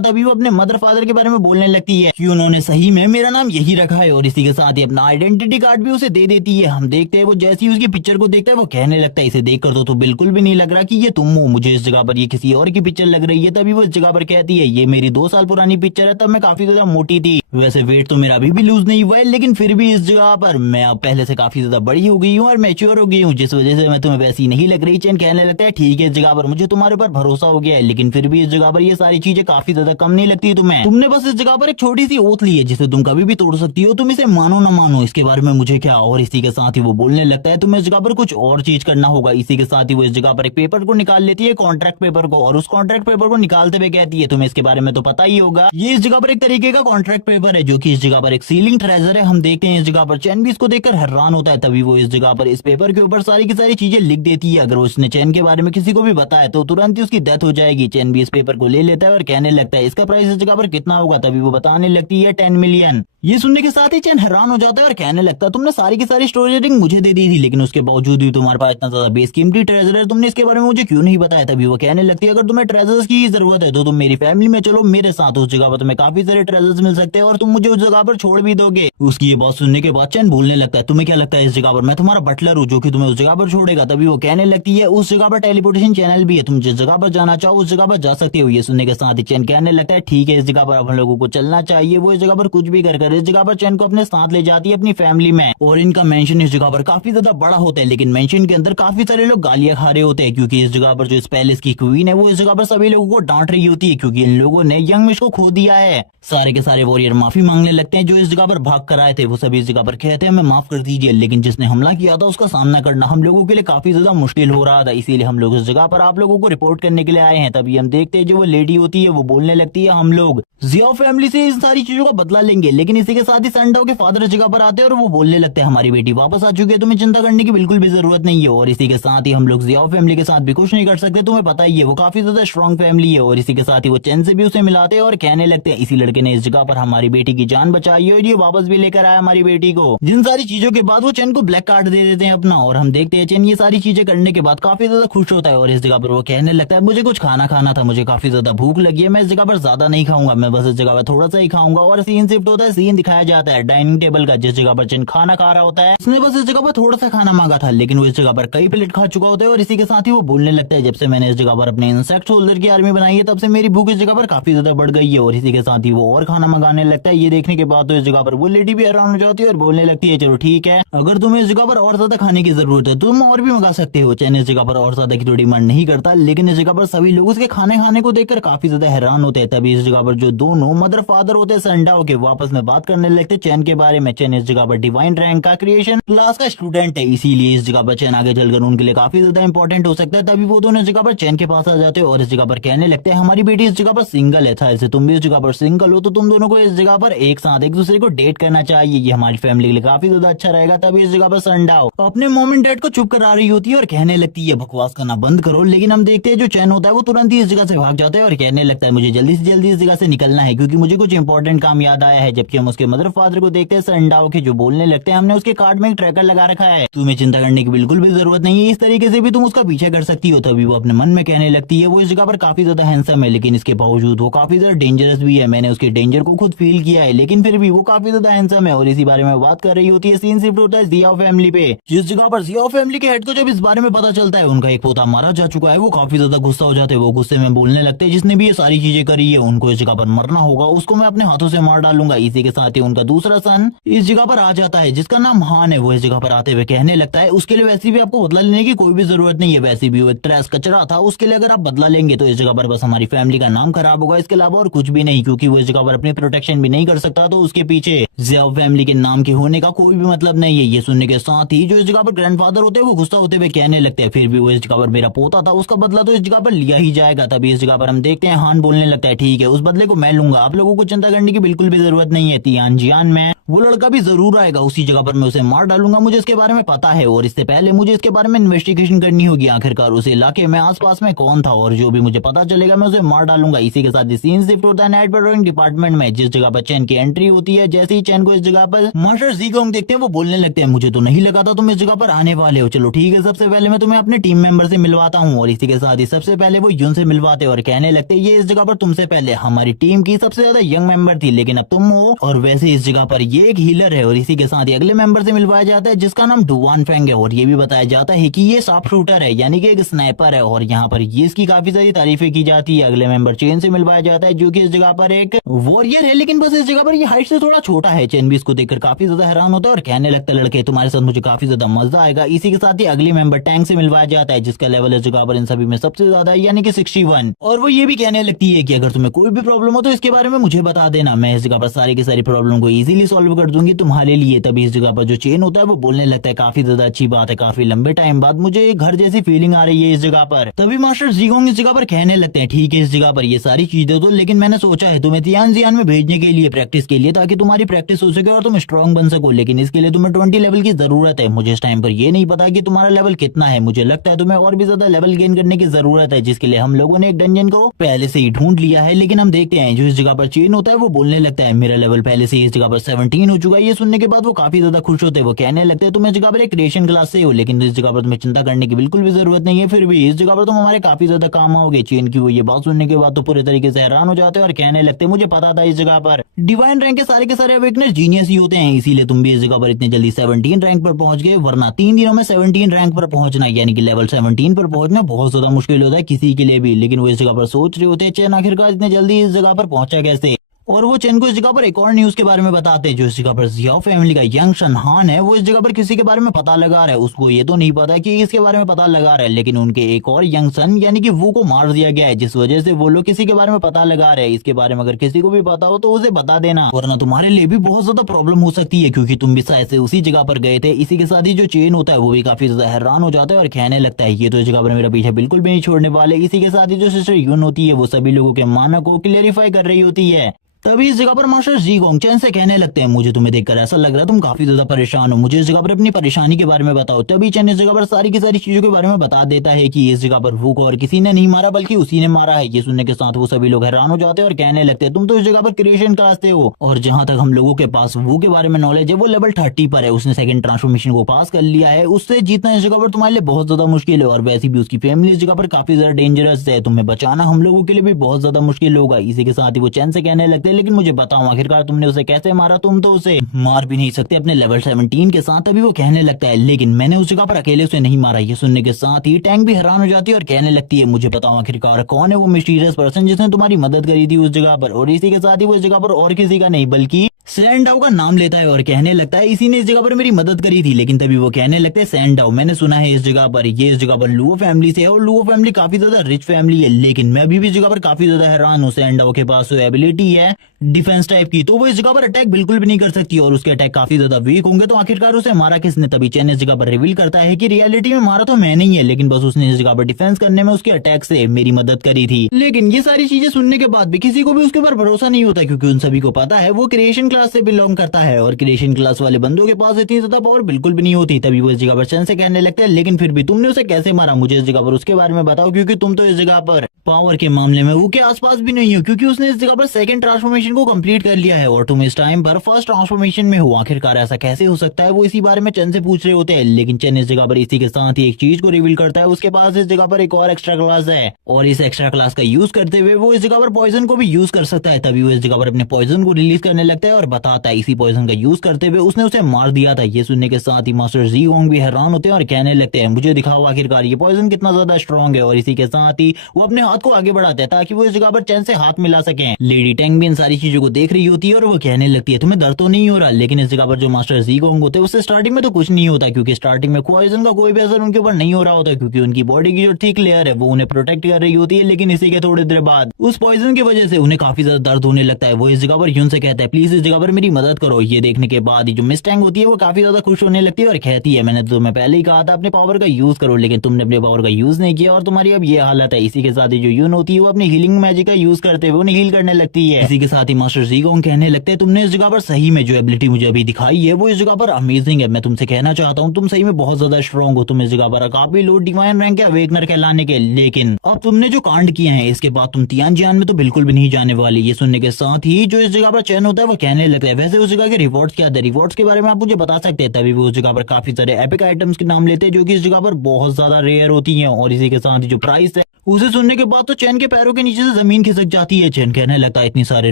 तभी वो अपने मदर फादर के बारे में बोलने लगती है कि उन्होंने सही में मेरा नाम यही रखा है और इसी के साथ ही अपना आइडेंटिटी कार्ड भी उसे दे देती है। हम देखते हैं वो जैसे ही उसकी पिक्चर को देखता है वो कहने लगता है इसे देखकर तो बिल्कुल भी नहीं लग रहा कि ये तुम हो, मुझे इस जगह पर ये किसी और की पिक्चर लग रही है। तभी वो इस जगह पर कहती है ये मेरी 2 साल पुरानी पिक्चर है, तब मैं काफी ज्यादा मोटी थी, वैसे वेट तो मेरा अभी भी लूज नहीं हुआ है लेकिन फिर भी इस जगह पर मैं अब पहले से काफी ज्यादा बड़ी हो गई हूँ और मैच्योर हो गई हूँ, जिस वजह से मैं तुम्हें वैसी नहीं लग रही। चैन कहने लगता है ठीक है इस जगह पर मुझे तुम्हारे ऊपर भरोसा हो गया है, लेकिन फिर भी इस जगह पर ये सारी चीजें काफी ज्यादा कम नहीं लगती तुम्हें। तुमने बस इस जगह पर एक छोटी सी ओथ ली है जिसे तुम कभी भी तोड़ सकती हो, तुम इसे मानो न मानो इसके बारे में मुझे क्या। और इसी के साथ ही वो बोलने लगता है तुम्हें इस जगह पर कुछ और चीज करना होगा। इसी के साथ ही वो इस जगह पर एक पेपर को निकाल लेती है, कॉन्ट्रैक्ट पेपर को, और उस कॉन्ट्रैक्ट पेपर को निकालते हुए कहती है तुम्हें इसके बारे में तो पता ही होगा, ये इस जगह पर एक तरीके का कॉन्ट्रैक्ट पेपर है जो कि इस जगह पर एक सीलिंग ट्रेजर है। हम देखते हैं इस जगह पर चैन भी इसको देखकर हैरान होता है। तभी वो इस जगह पर इस पेपर के ऊपर सारी की सारी चीजें लिख देती है, अगर उसने चैन के बारे में किसी को भी बताया तो तुरंत ही उसकी डेथ हो जाएगी। चैन भी इस पेपर को ले लेता है और कहने लगता है इसका प्राइस इस जगह पर कितना होगा। तभी वो बताने लगती है 10 मिलियन। ये सुनने के साथ ही चैन हैरान हो जाता है और कहने लगता है तुमने सारी की सारी स्टोरेज रिंग मुझे दे दी थी, लेकिन उसके बावजूद भी तुम्हारे पास इतना ज्यादा बेसकीमती ट्रेजर है, तुमने इसके बारे में मुझे क्यों नहीं बताया। तभी वो कहने लगती है अगर तुम्हें ट्रेजर्स की जरूरत है तो तुम मेरी फैमिली में चलो मेरे साथ, उस जगह पर तुम्हें काफी सारे ट्रेजर्स मिल सकते हैं और तुम मुझे उस जगह पर छोड़ भी दोगे। उसकी ये बात सुनने के बाद चैन बोलने लगता है तुम्हें क्या लगता है इस जगह पर मैं तुम्हारा बटलर हूँ जो कि तुम्हें उस जगह पर छोड़ेगा। तभी वो कहने लगती है उस जगह पर टेलीपोर्टेशन चैनल भी है, तुम जिस जगह पर जाना चाहो उस जगह पर जा सकते हो। ये सुनने के साथ ही चैन कहने लगता है ठीक है इस जगह पर हम लोगों को चलना चाहिए। वो इस जगह पर कुछ भी कर इस जगह पर चैन को अपने साथ ले जाती है अपनी फैमिली में, और इनका मेंशन इस जगह पर काफी ज्यादा बड़ा होता है, लेकिन मेंशन के अंदर काफी सारे लोग गालियां खा रहे होते हैं क्योंकि इस जगह पर जो इस पैलेस की क्वीन है वो इस जगह पर सभी लोगों को डांट रही होती है क्योंकि इन लोगों ने यंग मिश को खो दिया है। सारे के सारे वॉरियर माफी मांगने लगते हैं जो इस जगह पर भाग कर आए थे, वो सभी इस जगह पर कहते हैं हमें माफ कर दीजिए, लेकिन जिसने हमला किया था उसका सामना करना हम लोगों के लिए काफी ज्यादा मुश्किल हो रहा था, इसीलिए हम लोग इस जगह पर आप लोगों को रिपोर्ट करने के लिए आए हैं। तभी हम देखते हैं जो वो लेडी होती है वो बोलने लगती है हम लोग जियाओ फैमिली से इन सारी चीजों का बदला लेंगे। लेकिन इसी के साथ ही संडाओ के फादर इस जगह पर आते हैं और वो बोलने लगते हैं हमारी बेटी वापस आ चुकी है, तुम्हें चिंता करने की बिल्कुल भी जरूरत नहीं है। और इसी के साथ ही हम लोग जियाओ फैमिली के साथ भी कुछ नहीं कर सकते, तुम्हें पता ही है वो काफी ज्यादा स्ट्रॉन्ग फैमिली है। और इसी के साथ ही वो चैन से भी उसे मिलाते हैं और कहने लगते हैं इसी लड़के ने इस जगह पर हमारी बेटी की जान बचाई है और ये वापस भी लेकर आया हमारी बेटी को। जिन सारी चीजों के बाद वो चैन को ब्लैक कार्ड दे देते हैं अपना, और हम देखते हैं चैन ये सारी चीजें करने के बाद काफी ज्यादा खुश होता है और इस जगह पर वो कहने लगता है मुझे कुछ खाना खाना था, मुझे काफी ज्यादा भूख लगी है, मैं इस जगह पर ज्यादा नहीं खाऊंगा, मैं बस इस जगह पर थोड़ा सा ही खाऊंगा। और सीन शिफ्ट होता है, सीन दिखाया जाता है डाइनिंग टेबल का जिस जगह पर चैन खाना खा रहा होता है। उसने बस इस जगह पर थोड़ा सा खाना मांगा था लेकिन वो इस जगह पर कई प्लेट खा चुका होता है। और इसी के साथ ही वो बोलने लगता है जब से मैंने इस जगह पर अपने इंसेक्ट होल्डर की आर्मी बनाई है तब से मेरी भूख इस जगह पर काफी ज्यादा बढ़ गई है। और इसी के साथ ही वो और खाना मंगाने लगता है। ये देखने के बाद तो इस जगह पर वो लेडी भी हैरान हो जाती है और बोलने लगती है चलो ठीक है अगर तुम्हें इस जगह पर और ज्यादा खाने की जरूरत है तुम और भी मंगा सकते हो। चैन इस जगह पर और ज्यादा की तो डिमांड नहीं करता, लेकिन इस जगह पर सभी लोग उसके खाने खाने को देखकर काफी ज्यादा हैरान होते हैं। तभी इस जगह पर जो दोनों मदर फादर होते हैं संडाओ के वो आपस में बात करने लगते चैन के बारे में। चैन इस जगह पर डिवाइन रैंक का क्रिएशन क्लास का स्टूडेंट है, इसीलिए इस जगह पर चैन आगे चलकर उनके लिए काफी ज्यादा इंपॉर्टेंट हो सकता है। तभी वो दोनों इस जगह पर चैन के पास आ जाते हैं और इस जगह पर कहने लगते हैं हमारी बेटी इस जगह पर सिंगल है, था ऐसे तुम भी इस जगह पर सिंगल हो तो तुम दोनों को इस जगह पर एक साथ एक दूसरे को डेट करना चाहिए, ये हमारी फैमिली के लिए काफी ज्यादा अच्छा रहेगा। तभी इस जगह पर संडाओ अपने मॉम एंड डैड को चुप करा रही होती है और कहने लगती है बकवास करना बंद करो। लेकिन हम देखते हैं जो चैन होता है वो तुरंत ही इस जगह से भाग जाता है और कहने लगता है मुझे जल्दी से जल्दी इस जगह से निकलना है क्योंकि मुझे कुछ इंपॉर्टेंट काम याद आया है। जबकि हम उसके मदर फादर को देखते हैं संडाओ के जो बोलने लगते हैं हमने उसके कार्ड में एक ट्रैकर लगा रखा है, तुम्हें चिंता करने की बिल्कुल भी जरूरत नहीं है, इस तरीके से भी तुम उसका पीछा कर सकती हो। तभी वो अपने मन में कहने लगती है वो इस जगह पर काफी ज्यादा हैंडसम है लेकिन इसके बावजूद वो काफी ज्यादा डेंजरस भी है, मैंने उसके डेंजर को खुद फील किया है लेकिन फिर भी वो काफी ज्यादा हैंडसम है। और इसी बारे में बात कर रही होती है। सीन शिफ्ट होता है जियाओ फैमिली पे, जिस जगह पर जियाओ फैमिली के हेड को जब इस बारे में पता चलता है उनका एक पोता मारा जा चुका है वो काफी ज्यादा गुस्सा हो जाते हैं। वो गुस्से में बोलने लगते हैं जिसने भी ये सारी चीजें करी है उनको इस जगह पर मरना होगा, उसको मैं अपने हाथों से मार डालूंगा। इसी के साथ ही उनका दूसरा सन इस जगह पर आ जाता है जिसका नाम हान है। वो इस जगह पर आते हुए कहने लगता है उसके लिए वैसे भी आपको बदला लेने की कोई भी जरूरत नहीं है, वैसे भी वो एक ट्रैश कचरा था, उसके लिए अगर आप बदला लेंगे तो इस जगह पर बस हमारी फैमिली का नाम खराब होगा, इसके अलावा और कुछ भी नहीं, क्योंकि वो इस जगह पर अपनी प्रोटेक्शन भी नहीं कर सकता तो उसके पीछे जियाओ फैमिली के नाम के होने का कोई भी मतलब नहीं है। ये सुनने के साथ ही जो इस जगह पर ग्रैंडफादर होते हैं वो गुस्सा होते हुए कहने लगते हैं फिर भी वो इस जगह पर मेरा पोता था, उसका बदला तो इस जगह पर लिया ही जाएगा। तभी इस जगह पर हम देखते हैं हान बोलने लगता है ठीक है उस बदले को मैं लूंगा, आप लोगों को चिंता करने की बिल्कुल भी जरूरत नहीं है। तियान जियान में वो लड़का भी जरूर आएगा, उसी जगह पर मैं उसे मार डालूंगा, मुझे इसके बारे में पता है और इससे पहले मुझे इसके बारे में इन्वेस्टिगेशन करनी होगी आखिरकार उस इलाके में आसपास में कौन था और जो भी मुझे पता चलेगा मैं उसे मार डालूंगा। इसी के साथ सीन शिफ्ट होता है नाइट पेट्रोलिंग डिपार्टमेंट में जिस जगह पर चैन की एंट्री होती है। जैसे ही चैन को इस जगह पर मास्टर ज़ीगोंग देखते हैं वो बोलने लगते हैं, मुझे तो नहीं लगा था तुम इस जगह पर आने वाले हो। चलो ठीक है, सबसे पहले मैं तुम्हें अपने टीम मेंबर से मिलवाता हूँ। और इसी के साथ ही सबसे पहले वो यून से मिलवाते और कहने लगते ये इस जगह पर तुमसे पहले हमारी टीम की सबसे ज्यादा यंग मेंबर थी, लेकिन अब तुम हो। और वैसे इस जगह पर ये एक हीलर है। और इसी के साथ ही अगले मेंबर से मिलवाया जाता है जिसका नाम डुवान फेंग है। और ये भी बताया जाता है कि ये शार्प शूटर है, यानी कि एक स्नाइपर है। और यहाँ पर ये इसकी काफी सारी तारीफें की जाती है। अगले मेंबर चेन से मिलवाया जाता है जो कि इस जगह पर एक वॉरियर है, लेकिन बस इस जगह पर ये हाइट से थोड़ा छोटा है। चेन भी इसको देखकर काफी ज्यादा हैरान होता है और कहने लगता है लड़के तुम्हारे साथ मुझे काफी ज्यादा मजा आएगा। इसी के साथ ही अगली मेंबर टैंक से मिलवाया जाता है जिसका लेवल इस जगह पर इन सभी में सबसे ज्यादा है, यानी कि 61। और वो ये भी कहने लगती है कि अगर तुम्हें कोई भी प्रॉब्लम हो तो इसके बारे में मुझे बता देना, मैं इस जगह पर सारी की सारी प्रॉब्लम को इजीली सॉल्व कर दूंगी तुम्हारे लिए। तभी इस जगह पर जो चेन होता है वो बोलने लगता है काफी ज्यादा अच्छी बात है, काफी लंबे टाइम बाद मुझे घर जैसी फीलिंग आ रही है इस जगह पर। तभी मास्टर ज़ीगोंग इस जगह पर कहने लगते हैं ठीक है इस जगह पर ये सारी चीज दे दो, लेकिन मैंने सोचा है तुम्हें तियानजियान में भेजने के लिए प्रैक्टिस के लिए, ताकि तुम्हारी प्रैक्टिस हो सके और तुम स्ट्रॉन्ग बन सको। लेकिन इसके लिए तुम्हें 20 लेवल की जरूरत है। मुझे इस टाइम पर ये नहीं पता कि तुम्हारा लेवल कितना है, मुझे लगता है तुम्हें और भी ज्यादा लेवल गेन करने की जरूरत है, जिसके लिए हम लोगों ने एक डंजन को पहले से ही ढूंढ लिया है। लेकिन हम देखते हैं जो इस जगह पर चेन होता है वो बोलने लगता है मेरा लेवल पहले से इस जगह पर 17 हो चुका है। ये सुनने के बाद वो काफी ज्यादा खुश होते हैं। वो कहने लगते हैं तुम इस जगह पर एक क्रिएशन क्लास से हो, लेकिन इस जगह पर तुम्हें चिंता करने की बिल्कुल भी जरूरत नहीं है, फिर भी इस जगह पर तुम हमारे काफी ज्यादा काम आओगे। चेन की वो ये बात सुनने के बाद तो पूरे तरीके से हैरान हो जाते हैं और कहने लगते हैं मुझे पता था इस जगह पर डिवाइन रैंक के सारे अवेकनर जीनियस ही होते हैं, इसीलिए तुम भी इस जगह पर इतनी जल्दी 17 रैंक पर पहुंच गए। वरना 3 दिनों में 17 रैंक पर पहुंचना, यानी कि लेवल 17 पर पहुंचना बहुत ज्यादा मुश्किल होता है किसी के लिए भी। लेकिन वो इस जगह पर सोच रहे होते हैं चैन आखिरकार इतने जल्दी इस जगह पर पहुंचा कैसे। और वो चेन को इस जगह पर एक और न्यूज के बारे में बताते हैं। जो इस जगह पर जियाओ फैमिली का यंग शन हान है वो इस जगह पर किसी के बारे में पता लगा रहा है। उसको ये तो नहीं पता कि इसके बारे में पता लगा रहा है, लेकिन उनके एक और यंग सन यानी कि वो को मार दिया गया है, जिस वजह से वो लोग किसी के बारे में पता लगा रहे हैं। इसके बारे में अगर किसी को भी पता हो तो उसे बता देना, वरना तुम्हारे लिए भी बहुत ज्यादा प्रॉब्लम हो सकती है, क्योंकि तुम भी शायद से उसी जगह पर गए थे। इसी के साथ ही जो चेन होता है वो भी काफी ज्यादा हैरान हो जाता है और कहने लगता है ये तो इस जगह पर मेरा पीछा बिल्कुल भी नहीं छोड़ने वाले। इसी के साथ ही जो सिस्टर यून होती है वो सभी लोगों के मानक को क्लियरिफाई कर रही होती है। तभी इस जगह पर मास्टर ज़ीगोंग चैन से कहने लगते हैं मुझे तुम्हें देखकर ऐसा लग रहा है तुम काफी ज्यादा परेशान हो, मुझे इस जगह पर अपनी परेशानी के बारे में बताओ। तभी चैन इस जगह पर सारी की सारी चीजों के बारे में बता देता है कि इस जगह पर वू को और किसी ने नहीं मारा बल्कि उसी ने मारा है। ये सुनने के साथ वो सभी लोग हैरान हो जाते हैं और कहने लगते हैं तुम तो इस जगह पर क्रिएशन क्लास से हो, और जहां तक हम लोगों के पास वू के बारे में नॉलेज है वो लेवल 30 पर है, उसने सेकंड ट्रांसफॉर्मेशन को पास कर लिया है। उससे जीतना इस जगह पर तुम्हारे लिए बहुत ज्यादा मुश्किल है, और वैसे भी उसकी फैमिली इस जगह पर काफी ज्यादा डेंजरस है, तुम्हें बचाना हम लोगों के लिए भी बहुत ज्यादा मुश्किल होगा। इसी के साथ ही वो चैन से कहने लगते हैं लेकिन मुझे बताओ आखिरकार तुमने उसे कैसे मारा, तुम तो उसे मार भी नहीं सकते अपने लेवल 17 के साथ। तभी वो कहने लगता है लेकिन मैंने उस जगह पर अकेले उसे नहीं मारा। ये सुनने के साथ ही टैंक भी हैरान हो जाती है और कहने लगती है मुझे बताओ आखिरकार कौन है वो मिस्टीरियस पर्सन जिसने तुम्हारी मदद करी थी उस जगह पर। और इसी के साथ ही वो इस जगह पर और किसी का नहीं बल्कि सैंडाओ का नाम लेता है और कहने लगता है इसी ने इस जगह पर मेरी मदद करी थी। लेकिन तभी वो कहने लगते हैं सैंडाओ मैंने सुना है इस जगह पर ये इस जगह पर लुओ फैमिली से है, और लुओ फैमिली काफी ज्यादा रिच फैमिली है, लेकिन मैं अभी भी इस जगह पर काफी ज्यादा हैरान हूँ। सैंडाओ के पास एबिलिटी है डिफेंस टाइप की, तो वो इस जगह पर अटैक बिल्कुल भी नहीं कर सकती, और उसके अटैक काफी ज्यादा वीक होंगे, तो आखिरकार उसे मारा किसने। तभी चैन इस जगह पर रिवील करता है कि रियलिटी में मारा तो मैं नहीं है, लेकिन बस उसने इस जगह पर डिफेंस करने में उसके अटैक से मेरी मदद करी थी। लेकिन ये सारी चीजें सुनने के बाद भी किसी को भी उसके ऊपर भरोसा नहीं होता, क्योंकि उन सभी को पता है वो क्रिएशन क्लास से बिलोंग करता है, और क्रिएशन क्लास वाले बंदों के पास इतनी ज्यादा पावर बिल्कुल भी नहीं होती। तभी वो इस जगह पर चैन से कहने लगता है लेकिन फिर भी तुमने उसे कैसे मारा, मुझे इस जगह पर उसके बारे में बताओ, क्योंकि तुम तो इस जगह पर पावर के मामले में वो के आसपास भी नहीं हो, क्योंकि उसने इस जगह पर सेकंड ट्रांसफॉर्मेशन को कंप्लीट कर लिया है और तुम इस टाइम पर फर्स्ट ट्रांसफॉर्मेशन में हो। आखिरकार ऐसा कैसे हो सकता है, वो इसी बारे में चैन से पूछ रहे होते हैं। लेकिन चैन इस जगह पर इसी के साथ ही एक चीज को रिवील करता है, उसके पास इस जगह पर एक और एक्स्ट्रा क्लास है, और इस एक्स्ट्रा क्लास का यूज करते हुए वो इस जगह पर पॉइजन को भी यूज कर सकता है। तभी वो इस जगह पर अपने पॉइजन को रिलीज करने लगता है और बताता है इसी पॉइजन का यूज करते हुए उसने उसे मार दिया था। ये सुनने के साथ ही मास्टर ज़ीगोंग भी हैरान होते हैं और कहने लगते हैं मुझे दिखाओ आखिरकार ये पॉइजन कितना ज्यादा स्ट्रॉन्ग है, और इसी के साथ ही वो अपने हाथ को आगे बढ़ाते हैं ताकि वो इस जगह पर चैन से हाथ मिला सके। लेडी टैंग भी इन सारी चीजों को देख रही होती है और वो कहने लगती है तुम्हें दर्द तो नहीं हो रहा, लेकिन इस जगह पर जो मास्टर ज़ीगोंग होते हैं उससे स्टार्टिंग में तो कुछ नहीं होता, क्योंकि स्टार्टिंग में पॉइजन का कोई भी असर उनके ऊपर नहीं हो रहा होता, क्योंकि उनकी बॉडी की जो थिक लेयर है वो उन्हें प्रोटेक्ट कर रही होती है। लेकिन इसी के थोड़ी देर बाद उस पॉइजन की वजह से उन्हें काफी ज्यादा दर्द होने लगता है। वो इस जगह पर यून से कहता है प्लीज इस जगह पर मेरी मदद करो। ये देखने के बाद जो मिस टैंग होती है वो काफी ज्यादा खुश होने लगती है और कहती है मैंने तुम्हें पहले ही कहा था अपने पावर का यूज करो, लेकिन तुमने अपने पावर का यूज नहीं किया और तुम्हारी अब ये हालत है। इसी के साथ ही जो यून होती है वो अपनी हीलिंग मैजिक का यूज करते हुए उन्हें हील करने लगती है। इसी के साथ ही मास्टर ज़ीगोंग कहने लगते हैं तुमने इस जगह पर सही में जो एबिलिटी मुझे अभी दिखाई है वो इस जगह पर अमेजिंग है। मैं तुमसे कहना चाहता हूँ तुम सही में बहुत ज्यादा स्ट्रॉन्ग हो, तुम इस जगह पर काफी लो डिवाइन रैंक के अवेकनर कहलाने के, लेकिन अब तुमने जो कांड किए हैं इसके बाद तुम तियानजियान में तो बिल्कुल भी नहीं जाने वाली। ये सुनने के साथ ही जो इस जगह पर चैन होता है वो कहने कहने लगता है वैसे उस जगह के रिवॉर्ड्स क्या थे, रिवॉर्ड्स के बारे में आप मुझे बता सकते हैं। तभी वो उस जगह पर काफी सारे एपिक आइटम्स के नाम लेते हैं जो कि इस जगह पर बहुत ज्यादा रेयर होती हैं, और इसी के साथ ही जो प्राइस है उसे सुनने के बाद तो चैन के पैरों के नीचे से जमीन खिसक जाती है। चैन कहने लगता है इतनी सारे